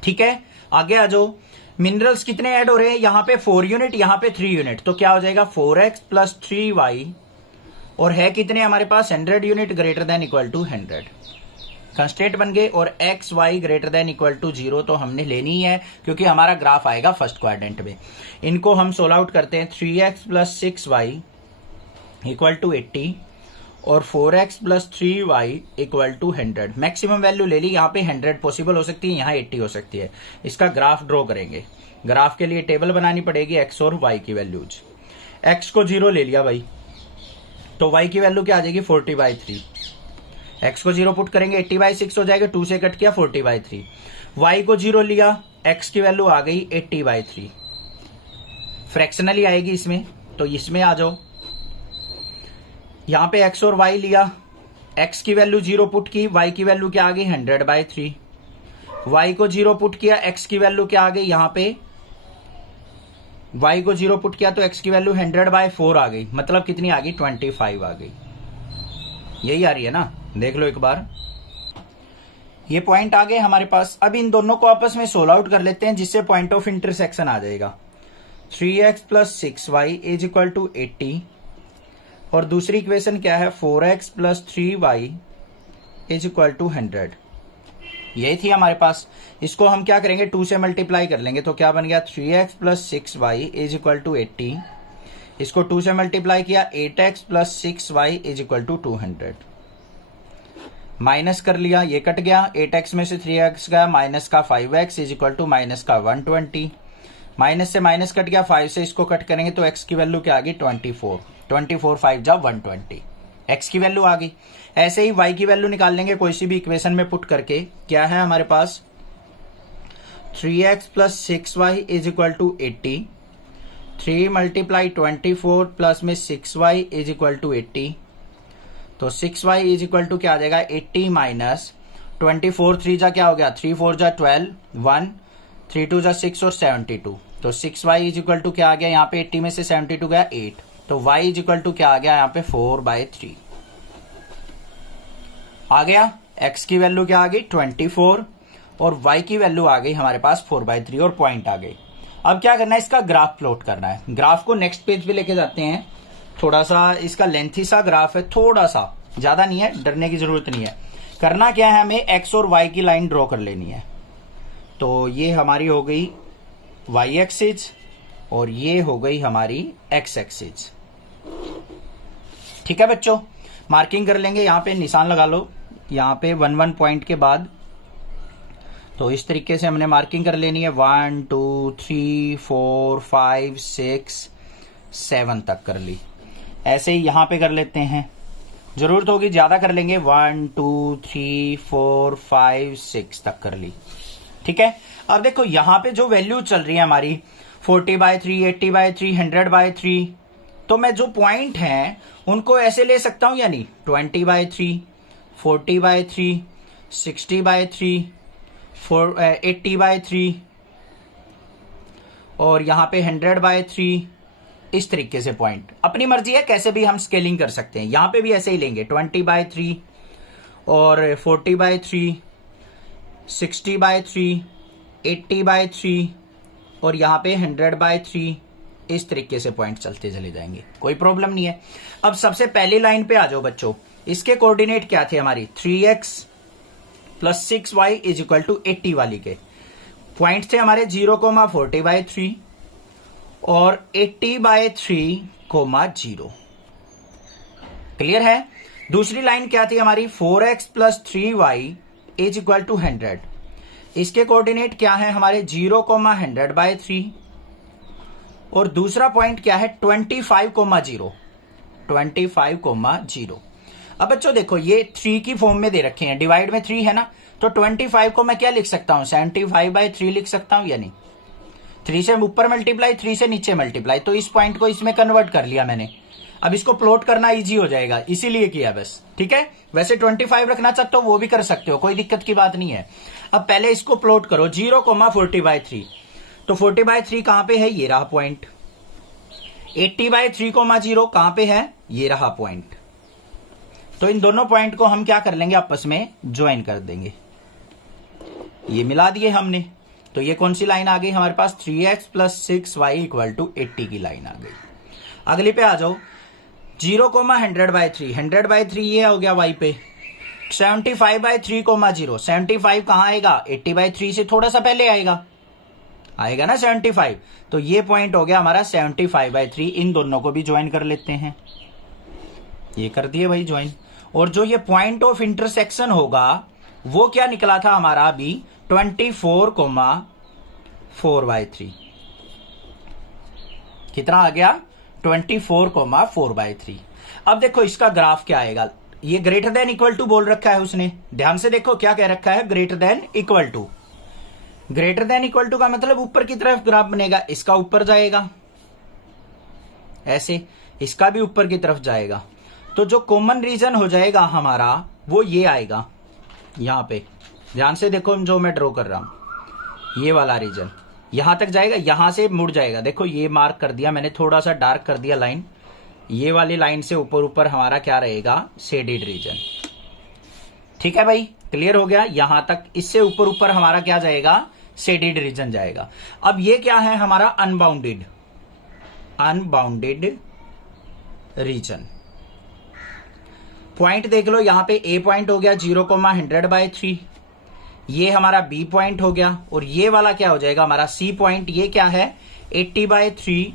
ठीक है, आगे आ जाओ, मिनरल्स कितने ऐड हो रहे हैं, यहां पे 4 यूनिट, यहां पे 3 यूनिट। तो क्या हो जाएगा, 4X प्लस 3Y। और है कितने हमारे पास, 100 unit, greater than equal to 100। Constant बन गए। और x Y greater than equal to 0 तो हमने लेनी ही है, क्योंकि हमारा ग्राफ आएगा फर्स्ट क्वाड्रेंट में। इनको हम सोल्व आउट करते हैं। 3x plus 6y equal to 80 और 4x plus 3y equal to 100। Maximum value ले ली, यहाँ पे 100 पॉसिबल हो सकती है, यहाँ 80 हो सकती है। इसका ग्राफ ड्रॉ करेंगे। ग्राफ के लिए टेबल बनानी पड़ेगी x और y की वैल्यूज। x को 0 ले लिया भाई, तो y की वैल्यू क्या आ जाएगी 40/3। x को 0 पुट करेंगे 80/6 हो जाएगा, 2 से कट किया 40/3। y को 0 लिया, x की वैल्यू आ गई 80/3। फ्रैक्शनली आएगी इसमें, तो इसमें आ जाओ। यहां पे x और y लिया, x की वैल्यू 0 पुट की, y की वैल्यू क्या आ गई 100/3। y को 0 पुट किया, x की वैल्यू क्या आ गई, यहां पे y को 0 पुट किया तो x की वैल्यू 100/4 आ गई, मतलब कितनी आ गई 25 आ गई। यही आ रही है ना, देख लो एक बार। ये पॉइंट आ गए हमारे पास। अब इन दोनों को आपस में सोल्व आउट कर लेते हैं, जिससे पॉइंट ऑफ इंटरसेक्शन आ जाएगा। 3x plus 6y is equal to 80 और दूसरी इक्वेशन क्या है 4x plus 3y is equal to 100। यही थी हमारे पास। इसको हम क्या करेंगे 2 से मल्टीप्लाई कर लेंगे, तो क्या बन गया 3x plus 6y is equal to 80। इसको 2 से मल्टीप्लाई किया 8x plus 6y is equal to 200। Minus कर लिया, ये कट गया, 8x में से 3x गया, माइनस का 5x is equal to minus का 120। माइनस से माइनस कट गया, 5 से इसको कट करेंगे तो x की वैल्यू क्या आ गई 24। 24 5 जा 120, x की वैल्यू आ गई। ऐसे ही y की वैल्यू निकाल लेंगे कोई सी भी इक्वेशन में पुट करके। क्या है हमारे पास 3x plus 6y is equal to 80। 3 multiply 24 plus में 6y इज इक्वल टू 80। तो 6y इज इक्वल टू क्या आ जाएगा 80 माइनस 24। 3 जा क्या हो गया 3 4 जा 12, 1 3 2 जा 6 और 72। तो 6y इज इक्वल टू क्या आ गया, यहाँ पे 80 में से 72 गया 8, तो y इज इक्वल टू क्या आ गया यहाँ पे 4/3 आ गया। x की वैल्यू क्या आ गई 24 और y की वैल्यू आ गई हमारे पास 4/3 और पॉइंट आ गई। अब क्या करना है, इसका ग्राफ प्लॉट करना है। ग्राफ को नेक्स्ट पेज पे लेके जाते हैं। थोड़ा सा इसका लेंथी सा ग्राफ है, थोड़ा सा, ज्यादा नहीं है, डरने की जरूरत नहीं है। करना क्या है, हमें x और y की लाइन ड्रॉ कर लेनी है। तो ये हमारी हो गई y एक्सिस और ये हो गई हमारी x एक्सिस। ठीक है बच्चों, मार्किंग कर लेंगे, यहाँ पे निशान लगा लो, यहाँ पे 1 पॉइंट के बाद। तो इस तरीके से हमने मार्किंग कर लेनी है, 1 2 3 4 5 6 7 तक कर ली। ऐसे ही यहां पे कर लेते हैं, जरूरत होगी ज्यादा कर लेंगे, 1 2 3 4 5 6 तक कर ली। ठीक है, अब देखो यहां पे जो वैल्यू चल रही है हमारी 40/3 80/3 100/3, तो मैं जो पॉइंट हैं उनको ऐसे ले सकता हूं या नहीं, 20/3 40/3 60/3 80/3 और यहां पे 100/3। इस तरीके से पॉइंट अपनी मर्जी है, कैसे भी हम स्केलिंग कर सकते हैं। यहां पे भी ऐसे ही लेंगे 20/3 और 40/3 60/3 80/3 और यहां पे 100/3। इस तरीके से पॉइंट चलते चले जाएंगे, कोई प्रॉब्लम नहीं है। अब सबसे पहली लाइन पे आ जाओ बच्चों। इसके कोऑर्डिनेट क्या थे हमारी, 3x + 6y is equal to 80 वाली के पॉइंट थे हमारे 0,40/3 और 80/3, 0। क्लियर है। दूसरी लाइन क्या थी हमारी, 4x + 3y is equal to 100। इसके कोऑर्डिनेट क्या है हमारे 0,100/3 और दूसरा पॉइंट क्या है 25,0 25,0। अब बच्चों देखो ये 3 की फॉर्म में दे रखे हैं, डिवाइड में 3 है ना, तो 25 को मैं क्या लिख सकता हूं, 75/3 लिख सकता हूं या नहीं। 3 से ऊपर मल्टीप्लाई, 3 से नीचे मल्टीप्लाई, तो इस पॉइंट को इसमें कन्वर्ट कर लिया मैंने। अब इसको प्लॉट करना इजी हो जाएगा, इसीलिए किया बस। ठीक है, वैसे 25 रखना चाहते हो वो भी कर सकते हो, कोई दिक्कत की बात नहीं है। अब पहले इसको प्लॉट करो 0,40/3, तो 40/3 कहां पे है, ये रहा पॉइंट। 80/3, 0 कहां पे है, ये रहा पॉइंट। तो इन दोनों पॉइंट को हम क्या कर लेंगे, आपस में ज्वाइन कर देंगे। ये मिला दिए हमने, तो ये कौन सी लाइन आ गई हमारे पास, 3x + 6y = 80 की लाइन आ गई। अगली पे आ जाओ, 0,100/3 100/3 ये हो गया y पे। 75/3, 0 75 कहां आएगा, 80/3 से थोड़ा सा पहले आएगा ना 75। तो ये पॉइंट हो गया हमारा 75/3। इन दोनों को भी ज्वाइन कर लेते हैं, ये कर दिए भाई ज्वाइन। और जो ये पॉइंट ऑफ इंटरसेक्शन होगा वो क्या निकला था हमारा अभी, 24,4/3। कितना आ गया, 24,4/3। अब देखो इसका ग्राफ क्या आएगा, ये ग्रेटर देन इक्वल टू बोल रखा है उसने, ध्यान से देखो क्या कह रखा है, greater than equal to. Greater than equal to का मतलब ऊपर की तरफ ग्राफ बनेगा, इसका ऊपर जाएगा ऐसे, इसका भी ऊपर की तरफ जाएगा। तो जो कॉमन रीजन हो जाएगा हमारा वो ये आएगा, यहां पे ध्यान से देखो जो मैं ड्रॉ कर रहा हूं, ये वाला रीजन यहां तक जाएगा, यहां से मुड़ जाएगा। देखो ये मार्क कर दिया मैंने, थोड़ा सा डार्क कर दिया लाइन, ये वाली लाइन से ऊपर ऊपर हमारा क्या रहेगा, शेडेड रीजन। ठीक है भाई, क्लियर हो गया। यहां तक इससे ऊपर ऊपर हमारा क्या जाएगा, शेडेड रीजन जाएगा। अब ये क्या है हमारा, अनबाउंडेड रीजन। पॉइंट देख लो, यहां पे ए पॉइंट हो गया 0,100/3, ये हमारा बी पॉइंट हो गया, और ये वाला क्या हो जाएगा हमारा सी पॉइंट, ये क्या है 80/3,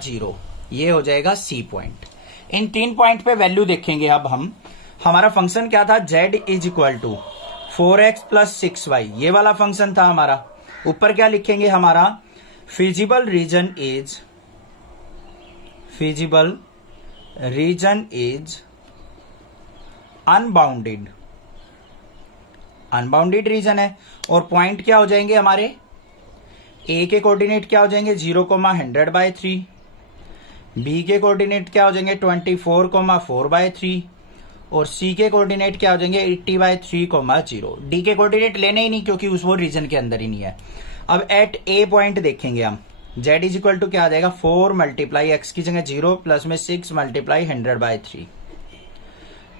0, ये हो जाएगा सी पॉइंट। इन 3 पॉइंट पे वैल्यू देखेंगे अब हम। हमारा फंक्शन क्या था, z = 4x + 6y, ये वाला फंक्शन था हमारा। ऊपर क्या लिखेंगे हमारा, feasible region is unbounded region है। और पॉइंट क्या हो जाएंगे हमारे, ए के कोऑर्डिनेट क्या हो जाएंगे 0,100/3, बी के कोऑर्डिनेट क्या हो जाएंगे 24,4/3 और सी के कोऑर्डिनेट क्या हो जाएंगे 80/3, 0। डी के कोऑर्डिनेट लेने ही नहीं क्योंकि उस वो रीजन के अंदर ही नहीं है। अब एट ए पॉइंट देखेंगे हम, जेड इज इक्वल टू क्या आ जाएगा 4 मल्टीप्लाई एक्स की जगह 0 प्लस में 6 मल्टीप्लाई 100/3।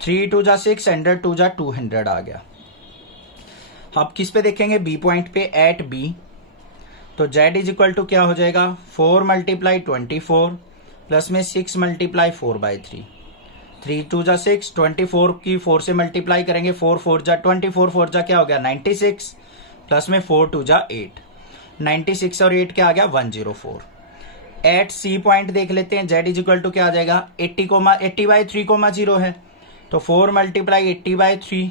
3 2 जा 6, 100 2 जा 200 आ गया। अब किस पे देखेंगे, बी पॉइंट पे एट बी। तो जेड इज इक्वल टू क्या हो जाएगा 4 मल्टीप्लाई 24 प्लस में 6 मल्टीप्लाई 4/3। 3 2 जा 6, 24 की 4 से मल्टीप्लाई करेंगे, 4 4 जा 24, 4 जा क्या हो गया 96 प्लस में 4 2 जा 8। 96 और 8 क्या आ गया 104। एट सी पॉइंट देख लेते हैं, जेड इज इक्वल टू क्या आ जाएगा 80/3, 0 है तो 4 मल्टीप्लाई 80/3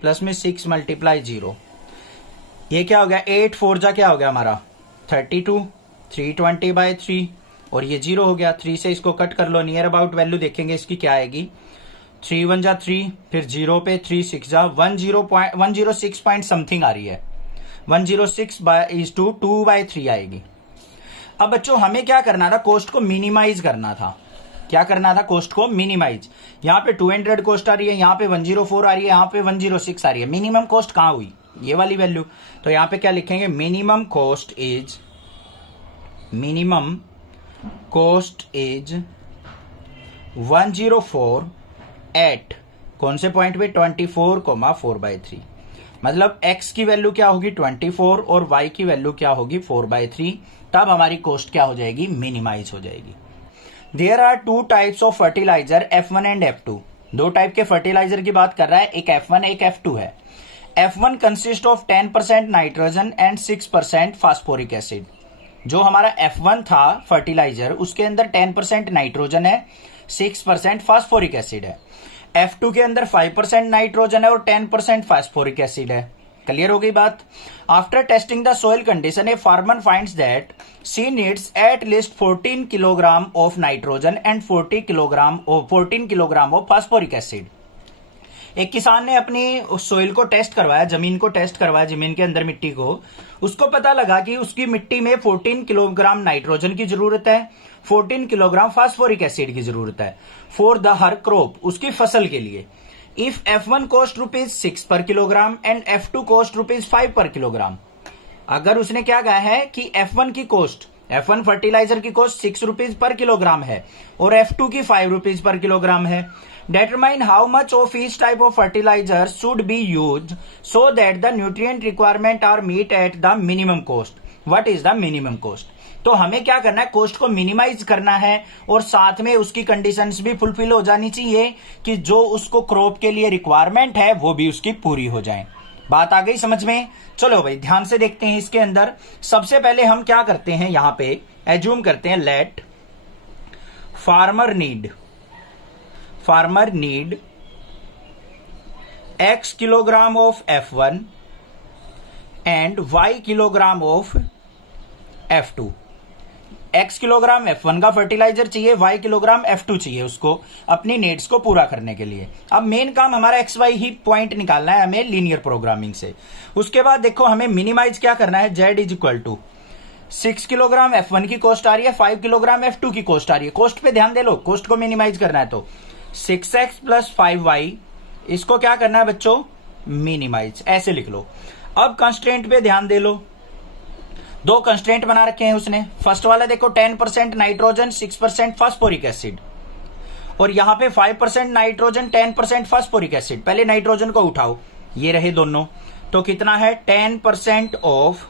प्लस में 6 मल्टीप्लाई 0। ये क्या हो गया 8 4 जा क्या हो गया हमारा 32, 320/3 और ये 0 हो गया। 3 से इसको कट कर लो, नियर अबाउट वैल्यू देखेंगे इसकी क्या आएगी। 3 1 जा 3, फिर 0 पे 3 6 जा 106 पॉइंट समथिंग आ रही है। 106/2/3 आएगी। अब बच्चों हमें क्या करना था, कोस्ट को मिनिमाइज करना था। क्या करना था, कोस्ट को मिनिमाइज। यहाँ पे 200 कोस्ट आ रही है, यहाँ पे 104 आ रही है, यहाँ पे 106 आ रही है। मिनिमम कोस्ट कहाँ हुई, ये वाली वैल्यू। तो यहाँ पे क्या लिखेंगे, मिनिमम कोस्ट इज 104 एट कौन से पॉइंट पे 24,4/3। मतलब x की वैल्यू क्या होगी 24 और y की वैल्यू क्या होगी 4/3। तब हमारी कोस्ट क्या हो जाएगी, मिनिमाइज हो जाएगी। There are 2 types of fertilizer F1 and F2। 2 type के फर्टिलाइजर की बात कर रहा है, एक F1 एक F2 है। F1 consist of 10% nitrogen and 6% phosphoric acid. जो हमारा F1 था फर्टिलाइजर, उसके अंदर 10% नाइट्रोजन है, 6% फास्फोरिक एसिड है। F2 के अंदर 5% नाइट्रोजन है और 10% फास्फोरिक एसिड है। क्लियर हो गई बात। After testing the soil condition, a farmer finds that she needs at least 14 kilogram of nitrogen and 14 kilogram of phosphoric acid. एक किसान ने अपनी सोइल को टेस्ट करवाया, जमीन को टेस्ट करवाया, जमीन के अंदर मिट्टी को। उसको पता लगा कि उसकी मिट्टी में 14 किलोग्राम नाइट्रोजन की जरूरत है, 14 किलोग्राम फास्फोरिक एसिड की जरूरत है फॉर द हर क्रॉप, उसकी फसल के लिए। इफ F1 कॉस्ट ₹6 पर किलोग्राम एंड F2 कॉस्ट ₹5 पर किलोग्राम। अगर उसने क्या कहा है कि F1 फर्टिलाइजर की कॉस्ट ₹6 पर किलोग्राम है और F2 की ₹5 पर किलोग्राम है। Determine how much of each type of fertilizer should be used so that the nutrient requirement are meet at the minimum cost. What is the minimum cost? तो हमें क्या करना है, कोस्ट को मिनिमाइज करना है और साथ में उसकी कंडीशंस भी फुलफिल हो जानी चाहिए कि जो उसको क्रॉप के लिए रिक्वायरमेंट है वो भी उसकी पूरी हो जाए। बात आ गई समझ में। चलो भाई ध्यान से देखते हैं इसके अंदर। सबसे पहले हम क्या करते हैं, यहां पे एज्यूम करते हैं let farmer need X kilogram of F1 and Y kilogram of F2। X kilogram F1 का फर्टिलाइजर चाहिए, Y किलोग्राम F2 चाहिए उसको अपनी नीड्स को पूरा करने के लिए। अब मेन काम हमारा XY ही पॉइंट निकालना है हमें लीनियर प्रोग्रामिंग से। उसके बाद देखो हमें मिनिमाइज क्या करना है, Z is equal to 6 kilogram F1 की कॉस्ट आ रही है, 5 किलोग्राम F2 की कॉस्ट आ रही है। कॉस्ट पे ध्यान दे लो, कॉस्ट को मिनिमाइज करना है तो 6x प्लस 5y, इसको क्या करना है बच्चों, मिनिमाइज, ऐसे लिख लो। अब कंस्ट्रेंट पे ध्यान दे लो, 2 कंस्ट्रेंट बना रखे हैं उसने। फर्स्ट वाला देखो 10% नाइट्रोजन 6% फास्फोरिक एसिड, और यहां पे 5% नाइट्रोजन 10% फास्फोरिक एसिड। पहले नाइट्रोजन को उठाओ, ये रहे दोनों, तो कितना है 10% ऑफ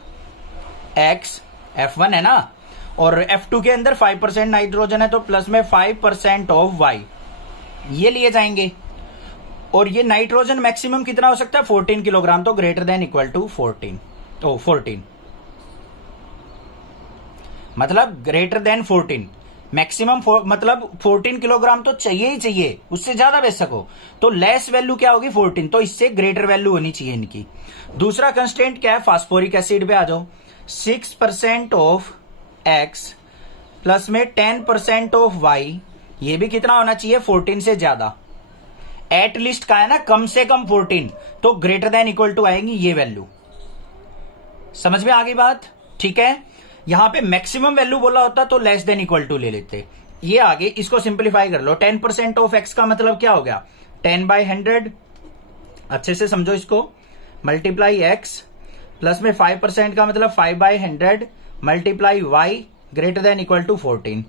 X F1 है ना, और F2 के अंदर 5% नाइट्रोजन है तो प्लस में 5% ऑफ Y, ये लिए जाएंगे। और ये नाइट्रोजन मैक्सिमम कितना हो सकता है 14 किलोग्राम, तो ग्रेटर देन इक्वल टू 14 मतलब ग्रेटर देन 14। मैक्सिमम मतलब 14 किलोग्राम तो चाहिए ही चाहिए, उससे ज्यादा बेच सको तो लेस वैल्यू क्या होगी 14, तो इससे ग्रेटर वैल्यू होनी चाहिए इनकी। दूसरा कंस्टेंट क्या है, फास्फोरिक एसिड पे आ जाओ। 6% ऑफ X प्लस में 10% ऑफ Y, ये भी कितना होना चाहिए 14 से ज्यादा। एटलीस्ट का है ना, कम से कम 14, तो ग्रेटर देन इक्वल टू आएंगी ये वैल्यू। समझ में आ गई बात, ठीक है। यहां पे मैक्सिमम वैल्यू बोला होता तो लेस देन इक्वल टू ले लेते। ये आगे इसको सिंप्लीफाई कर लो। 10% ऑफ X का मतलब क्या हो गया 10/100, अच्छे से समझो इसको, मल्टीप्लाई X प्लस में 5% का मतलब 5/100 multiply Y greater than equal to 14।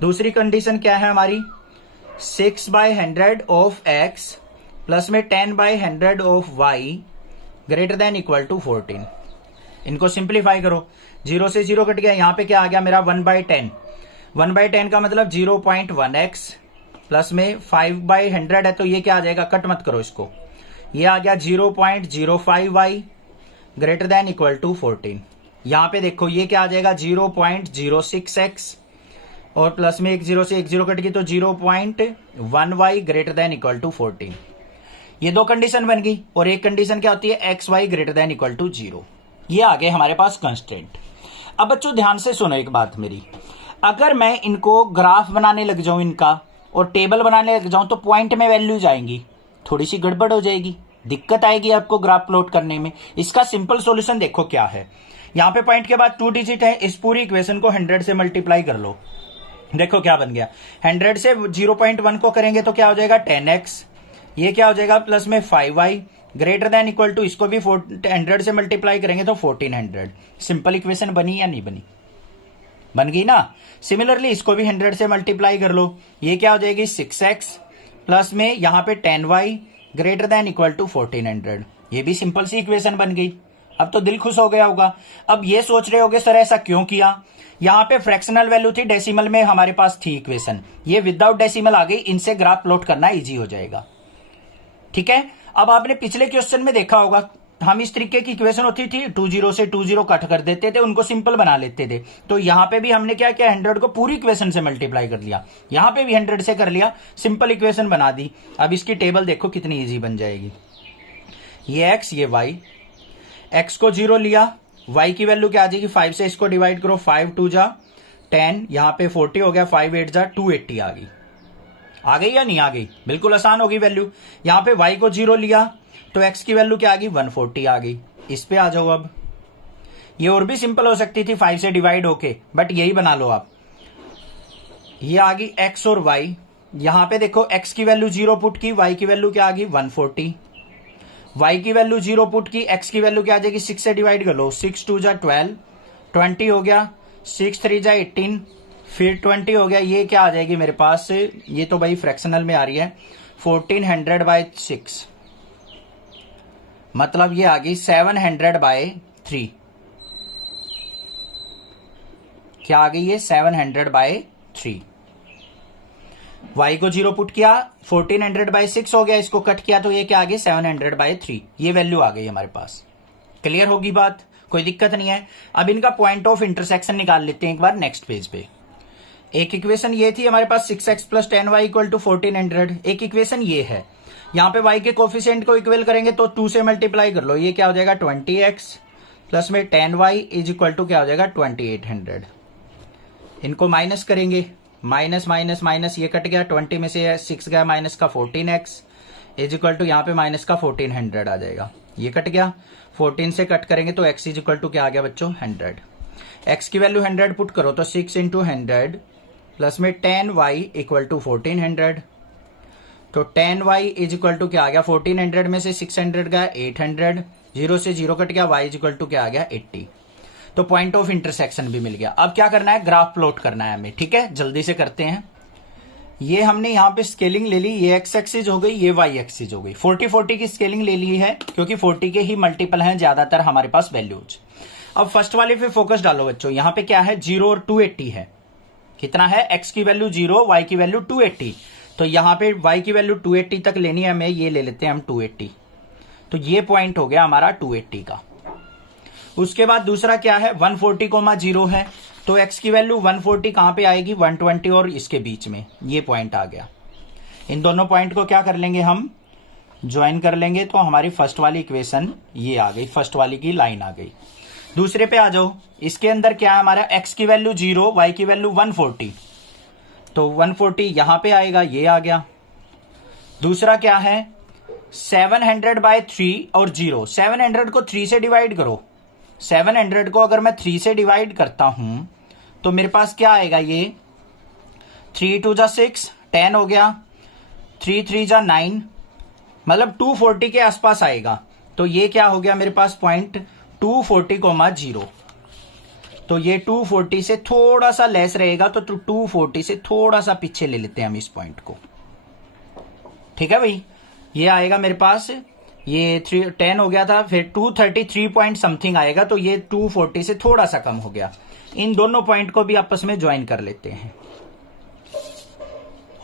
दूसरी कंडीशन क्या है हमारी, 6/100 ऑफ x प्लस में 10/100 of y greater than equal to 14। इनको सिंप्लीफाई करो, 0 से 0 कट गया, यहां पे क्या आ गया मेरा 1/10। 1/10 का मतलब 0.1x प्लस में 5/100 है, तो ये क्या आ जाएगा, कट मत करो इसको, ये आ गया 0.05y greater than equal to 14। यहां पे देखो ये क्या आ जाएगा 0.06x और प्लस में एक 0 से एक 0 कट गई तो 0.1y greater than equal to 14। ये दो कंडीशन बन गई और एक कंडीशन क्या होती है, xy greater than equal to 0। ये आ गए हमारे पास कंस्ट्रेंट। अब बच्चों ध्यान से सुनो एक बात मेरी, अगर मैं इनको ग्राफ बनाने लग जाऊं इनका और टेबल बनाने लग जाऊं तो पॉइंट में वैल्यू जाएंगी, थोड़ी सी गड़बड़ हो जाएगी, दिक्कत आएगी आपको ग्राफ प्लॉट करने में। इसका सिंपल सॉल्यूशन देखो क्या है, यहां पे पॉइंट के बाद 2 डिजिट है, इस पूरी इक्वेशन को 100 से मल्टीप्लाई कर लो, देखो क्या बन गया, 100 से 0.1 को करेंगे तो क्या हो जाएगा 10x, ये क्या हो जाएगा प्लस में 5y greater than equal to, इसको भी 100 से मल्टीप्लाई करेंगे तो 1400। सिंपल इक्वेशन बनी या नहीं बनी, बन गई ना। सिमिलरली इसको भी 100 से मल्टीप्लाई कर लो, ये क्या हो जाएगी 6x प्लस में यहां पे 10y greater than equal to 1400। ये भी सिंपल सी इक्वेशन बन गई। अब तो दिल खुश हो गया होगा। अब ये सोच रहे होगे सर ऐसा क्यों किया, यहां पे फ्रैक्शनल वैल्यू थी, डेसिमल में हमारे पास थी इक्वेशन, ये विदाउट डेसिमल आ गई, इनसे ग्राफ प्लॉट करना इजी हो जाएगा। ठीक है, अब आपने पिछले क्वेश्चन में देखा होगा हम इस तरीके की इक्वेशन होती थी 20 से 20 कट कर देते थे, उनको सिंपल बना लेते थे। तो यहां पे भी हमने क्या किया, 100 को पूरी इक्वेशन से मल्टीप्लाई कर लिया, यहां पे भी 100 से कर लिया, सिंपल इक्वेशन बना दी। अब इसकी टेबल देखो कितनी इजी बन जाएगी, ये x ये y, x को 0 लिया, y की वैल्यू क्या आ जाएगी 5 से इसको डिवाइड करो, 5 2 जा 10, यहां पे 40 हो गया, 5 8 जा 280 आ गई या नहीं आ गई, बिल्कुल आसान होगी वैल्यू। यहां पे y को 0 लिया तो x की वैल्यू क्या आ गई 140 आ गई। इस पे आ जाओ, अब ये और भी सिंपल हो सकती थी 5 से डिवाइड होके, बट यही बना लो आप। ये आ गई x और y, यहां पे देखो x की वैल्यू 0 पुट की, y की वैल्यू क्या आ गई 140, y की वैल्यू 0 पुट की, x की वैल्यू क्या आ जाएगी 6 से डिवाइड कर लो, 6 2 जा 12, 20 हो गया, 6 3 जा 18, फिर 20 हो गया, ये क्या आ जाएगी मेरे पास, ये तो भाई फ्रैक्शनल में आ रही है, 1400/6, मतलब ये आ गई 700/3। क्या आ गई ये 700/3। y को 0 पुट किया, 1400/6 हो गया, इसको कट किया तो ये क्या आ गई 700/3, ये वैल्यू आ गई हमारे पास। क्लियर होगी बात, कोई दिक्कत नहीं है। अब इनका पॉइंट ऑफ इंटरसेक्शन निकाल लेते हैं एक बार नेक्स्ट पेज पे। एक इक्वेशन ये थी हमारे पास 6x plus 10y equal to 1400, एक इक्वेशन ये है, यहां पे y के कोफिशिएंट को इक्वल करेंगे तो 2 से मल्टीप्लाई कर लो, ये क्या हो जाएगा 20x प्लस में 10y इज इक्वल टू क्या हो जाएगा 2800। इनको माइनस करेंगे, माइनस माइनस माइनस, ये कट गया, 20 में से 6 गया माइनस का 14x इज इक्वल टू यहाँ पे माइनस का 1400 आ जाएगा, ये कट गया, 14 से कट करेंगे तो x इज इक्वल टू क्या आ गया बच्चों 100। x की वैल्यू 100 पुट करो तो 6 इंटू 100 प्लस में 10y इक्वल टू 1400, तो 10y इज इक्वल टू क्या आ गया 1400 में से 600 गया 800, 0 से 0 कट गया, y इज इक्वल टू क्या आ गया 80। तो पॉइंट ऑफ इंटरसेक्शन भी मिल गया। अब क्या करना है, ग्राफ प्लॉट करना है हमें। ठीक है, जल्दी से करते हैं। ये हमने यहां पे स्केलिंग ले ली, ये x एक्सिस हो गई, ये y एक्सिस हो गई, 40-40 की स्केलिंग ले ली है क्योंकि 40 के ही मल्टीपल हैं ज्यादातर हमारे पास वैल्यूज। अब फर्स्ट वाले पे फोकस डालो बच्चों, यहां पे क्या है 0 और 280 है, कितना है x की वैल्यू 0, y की वैल्यू 280, तो यहां पे y की वैल्यू 280 तक लेनी है हमें, ये ले लेते हैं हम 280, तो ये पॉइंट हो गया हमारा 280 का। उसके बाद दूसरा क्या है 140,0 है, तो x की वैल्यू 140 कहां पे आएगी 120 और इसके बीच में, ये पॉइंट आ गया। इन दोनों पॉइंट को क्या कर लेंगे हम, ज्वाइन कर लेंगे, तो हमारी फर्स्ट वाली इक्वेशन ये आ गई, फर्स्ट वाली की लाइन आ गई। दूसरे पे आ जाओ, इसके अंदर क्या है हमारा x की वैल्यू 0, y की वैल्यू 140, तो 140 यहां पे आएगा, ये आ गया। दूसरा क्या है 700/3 और 0, 700 को 3 से डिवाइड करो, 700 को अगर मैं 3 से डिवाइड करता हूं तो मेरे पास क्या आएगा, ये 3 2 जा 6, 10 हो गया, 3 3 जा 9, मतलब 240 के आसपास आएगा। तो ये क्या हो गया मेरे पास पॉइंट 240,0। तो ये 240 से थोड़ा सा लेस रहेगा, तो 240 से थोड़ा सा पीछे ले लेते हैं हम इस पॉइंट को। ठीक है भाई, ये आएगा मेरे पास, ये 10 हो गया था, फिर 233 पॉइंट समथिंग आएगा, तो ये 240 से थोड़ा सा कम हो गया। इन दोनों पॉइंट को भी आपस में ज्वाइन कर लेते हैं।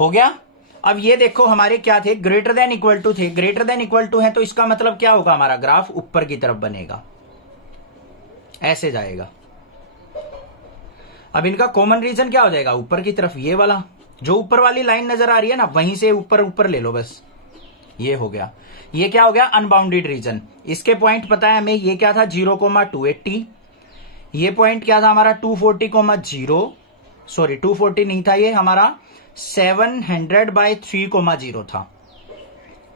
हो गया। अब ये देखो हमारे क्या थे, ग्रेटर देन इक्वल टू थे, ग्रेटर देन इक्वल टू है, तो इसका मतलब क्या होगा, हमारा ग्राफ ऊपर की तरफ बनेगा, ऐसे जाएगा। अब इनका कॉमन रीजन क्या हो जाएगा, ऊपर की तरफ, ये वाला जो ऊपर वाली लाइन नजर आ रही है ना, वहीं से ऊपर ऊपर ले लो बस। ये हो गया, ये क्या हो गया, अनबाउंडेड रीजन। इसके पॉइंट पता है हमें, ये क्या था 0,280, ये पॉइंट क्या था हमारा 240,0, सॉरी 240 नहीं था, ये हमारा 700/3,0 था।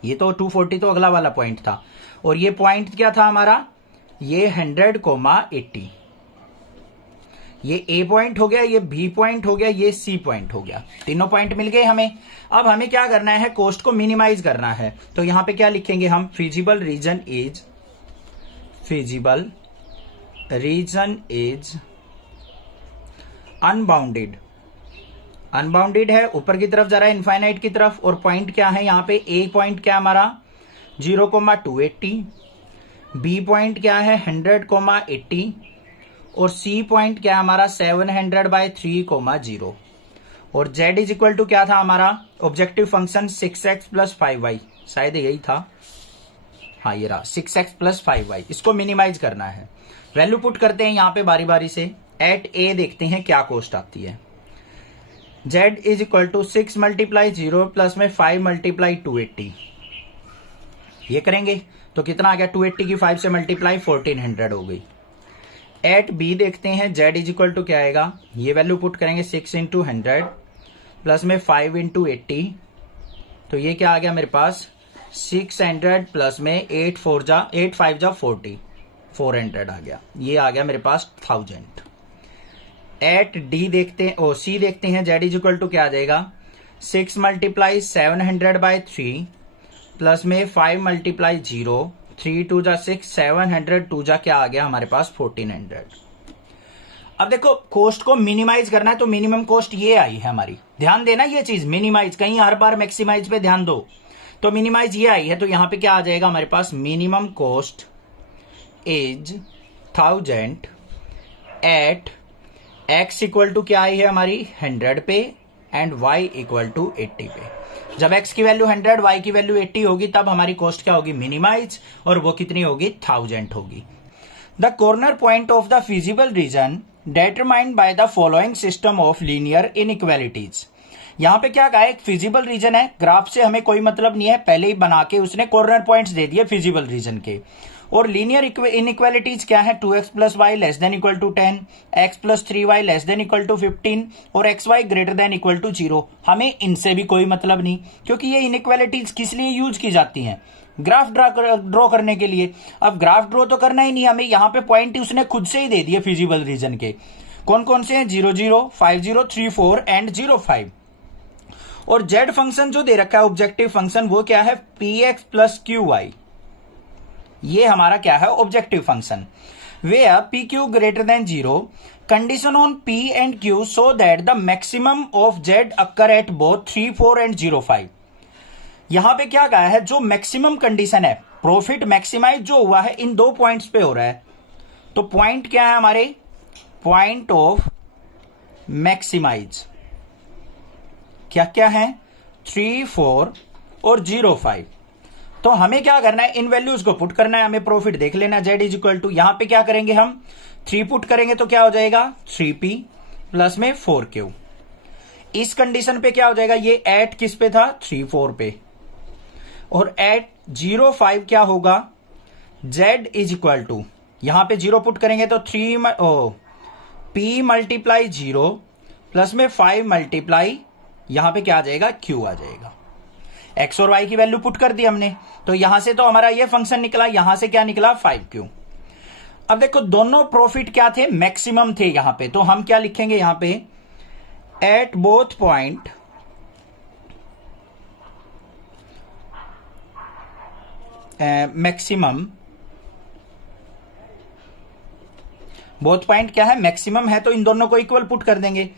ये तो 240 तो अगला वाला पॉइंट था, और ये पॉइंट क्या था हमारा, ये 100,80। ये ए पॉइंट हो गया, ये बी पॉइंट हो गया, ये सी पॉइंट हो गया, तीनों पॉइंट मिल गए हमें। अब हमें क्या करना है, कोस्ट को मिनिमाइज करना है, तो यहां पे क्या लिखेंगे हम, feasible region is unbounded. Unbounded है, ऊपर की तरफ जा रहा है, इनफाइनाइट की तरफ, और पॉइंट क्या है यहाँ पे, ए पॉइंट क्या हमारा 0,280, बी पॉइंट क्या है 100,80, और सी पॉइंट क्या है हमारा 700/3,0, और z इज इक्वल टू क्या था हमारा ऑब्जेक्टिव फंक्शन 6x + 5y, शायद यही था, हाँ ये रहा 6x + 5y। इसको मिनिमाइज करना है, वैल्यू पुट करते हैं यहाँ पे बारी बारी से। एट ए देखते हैं क्या कॉस्ट आती है, z is equal to 6 × 0 plus में 5 × 280, ये करेंगे तो कितना आ गया, 280 की 5 से मल्टीप्लाई 1400 हो गई। एट बी देखते हैं, z इज इक्वल टू क्या आएगा, ये वैल्यू पुट करेंगे 6 × 100 प्लस में 5 × 80, तो ये क्या आ गया मेरे पास 600 प्लस में 8 5 जा 40, 400 आ गया, ये आ गया मेरे पास 1000। एट डी देखते हैं, सी देखते हैं, z इज इक्वल टू क्या आ जाएगा 6 × 700/3 प्लस में 5 × 0, 3 2 जा 6, 700 2 जा क्या आ गया हमारे पास 1400। अब देखो कॉस्ट को मिनिमाइज करना है, तो मिनिमम कॉस्ट ये आई है हमारी, ध्यान देना ये चीज, मिनिमाइज, कहीं हर बार मैक्सिमाइज पे ध्यान दो, तो मिनिमाइज ये आई है, तो यहां पे क्या आ जाएगा हमारे पास, minimum cost is 1000 at x equal to क्या आई है हमारी 100 पे एंड y इक्वल टू 80 पे। जब x की वैल्यू 100, y की वैल्यू 80 होगी, तब हमारी कॉस्ट क्या होगी, मिनिमाइज, और वो कितनी होगी 1000 होगी। The corner point of the feasible region determined by the following system of linear inequalities. यहाँ पे क्या कहा है, एक फिजिबल रीजन है, ग्राफ से हमें कोई मतलब नहीं है, पहले ही बना के उसने कॉर्नर पॉइंट्स दे दिए फिजिबल रीजन के। और लीनियर इनइक्वालिटीज क्या है, 2x + y less than equal to 10, x + 3y less than equal to 15, और xy greater than equal to 0। हमें इनसे भी कोई मतलब नहीं, क्योंकि ये इनइक्वालिटीज किस लिए यूज की जाती हैं, ग्राफ ड्रॉ करने के लिए। अब ग्राफ ड्रॉ तो करना ही नहीं हमें, यहाँ पे पॉइंट उसने खुद से ही दे दिए फिजिबल रीजन के, कौन कौन से हैं, 0 0, 5 0, 3 4 एंड 0 5। और z फंक्शन जो दे रखा है ऑब्जेक्टिव फंक्शन, वो क्या है, px + qy, ये हमारा क्या है objective function. Where pq greater than 0, condition on p and q so that the maximum of z occur at both 3 4 and 0 5। यहां पे क्या कहा है, जो मैक्सिमम कंडीशन है, प्रॉफिट मैक्सिमाइज जो हुआ है इन दो पॉइंट्स पे हो रहा है, तो पॉइंट क्या है हमारे, पॉइंट ऑफ मैक्सिमाइज क्या क्या है, 3 4 और 0 5। तो हमें क्या करना है, इन वैल्यूज को पुट करना है, हमें प्रॉफिट देख लेना, z इज इक्वल टू, यहां पे क्या करेंगे हम 3 पुट करेंगे तो क्या हो जाएगा 3p प्लस में 4q। इस कंडीशन पे क्या हो जाएगा, ये एट किस पे था 3 4 पे, और एट 0 5 क्या होगा, z इज इक्वल टू, यहां पे 0 पुट करेंगे तो p × 0 प्लस में 5 × यहां पे क्या आ जाएगा q आ जाएगा। x और y की वैल्यू पुट कर दी हमने, तो यहां से तो हमारा ये फंक्शन निकला, यहां से क्या निकला 5q। अब देखो दोनों प्रॉफिट क्या थे, मैक्सिमम थे यहां पे, तो हम क्या लिखेंगे यहां पे, at both point maximum both point क्या है, मैक्सिमम है, तो इन दोनों को इक्वल पुट कर देंगे।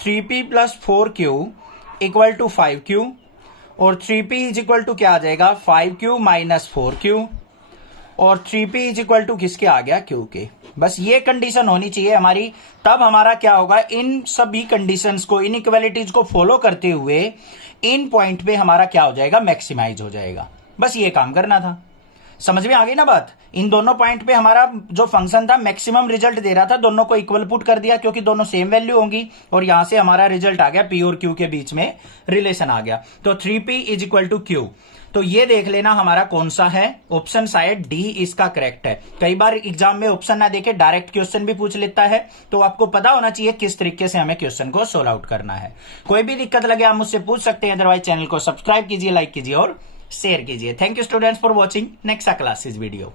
3p plus 4q equal to 5q, और 3p इज इक्वल टू क्या आ जाएगा, 5q माइनस 4q, और 3p इज इक्वल टू किसके आ गया, q के। बस ये कंडीशन होनी चाहिए हमारी, तब हमारा क्या होगा, इन सभी कंडीशंस को, इन इक्वालिटीज को फॉलो करते हुए इन पॉइंट पे हमारा क्या हो जाएगा, मैक्सिमाइज हो जाएगा। बस ये काम करना था। समझ में आ गई ना बात। इन दोनों पॉइंट पे हमारा जो फंक्शन था मैक्सिमम रिजल्ट दे रहा था, दोनों को इक्वल पुट कर दिया क्योंकि दोनों सेम वैल्यू होंगी, और यहां से हमारा रिजल्ट आ गया पी और क्यू के बीच में रिलेशन आ गया। तो 3p is equal to Q. तो ये देख लेना हमारा कौन सा है, ऑप्शन शायद डी इसका करेक्ट है। कई बार एग्जाम में ऑप्शन ना देके डायरेक्ट क्वेश्चन भी पूछ लेता है, तो आपको पता होना चाहिए किस तरीके से हमें क्वेश्चन को सोल्व आउट करना है। कोई भी दिक्कत लगे आप मुझसे पूछ सकते हैं, अदरवाइज चैनल को सब्सक्राइब कीजिए, लाइक कीजिए और शेयर कीजिए। Thank you students for watching next classes video.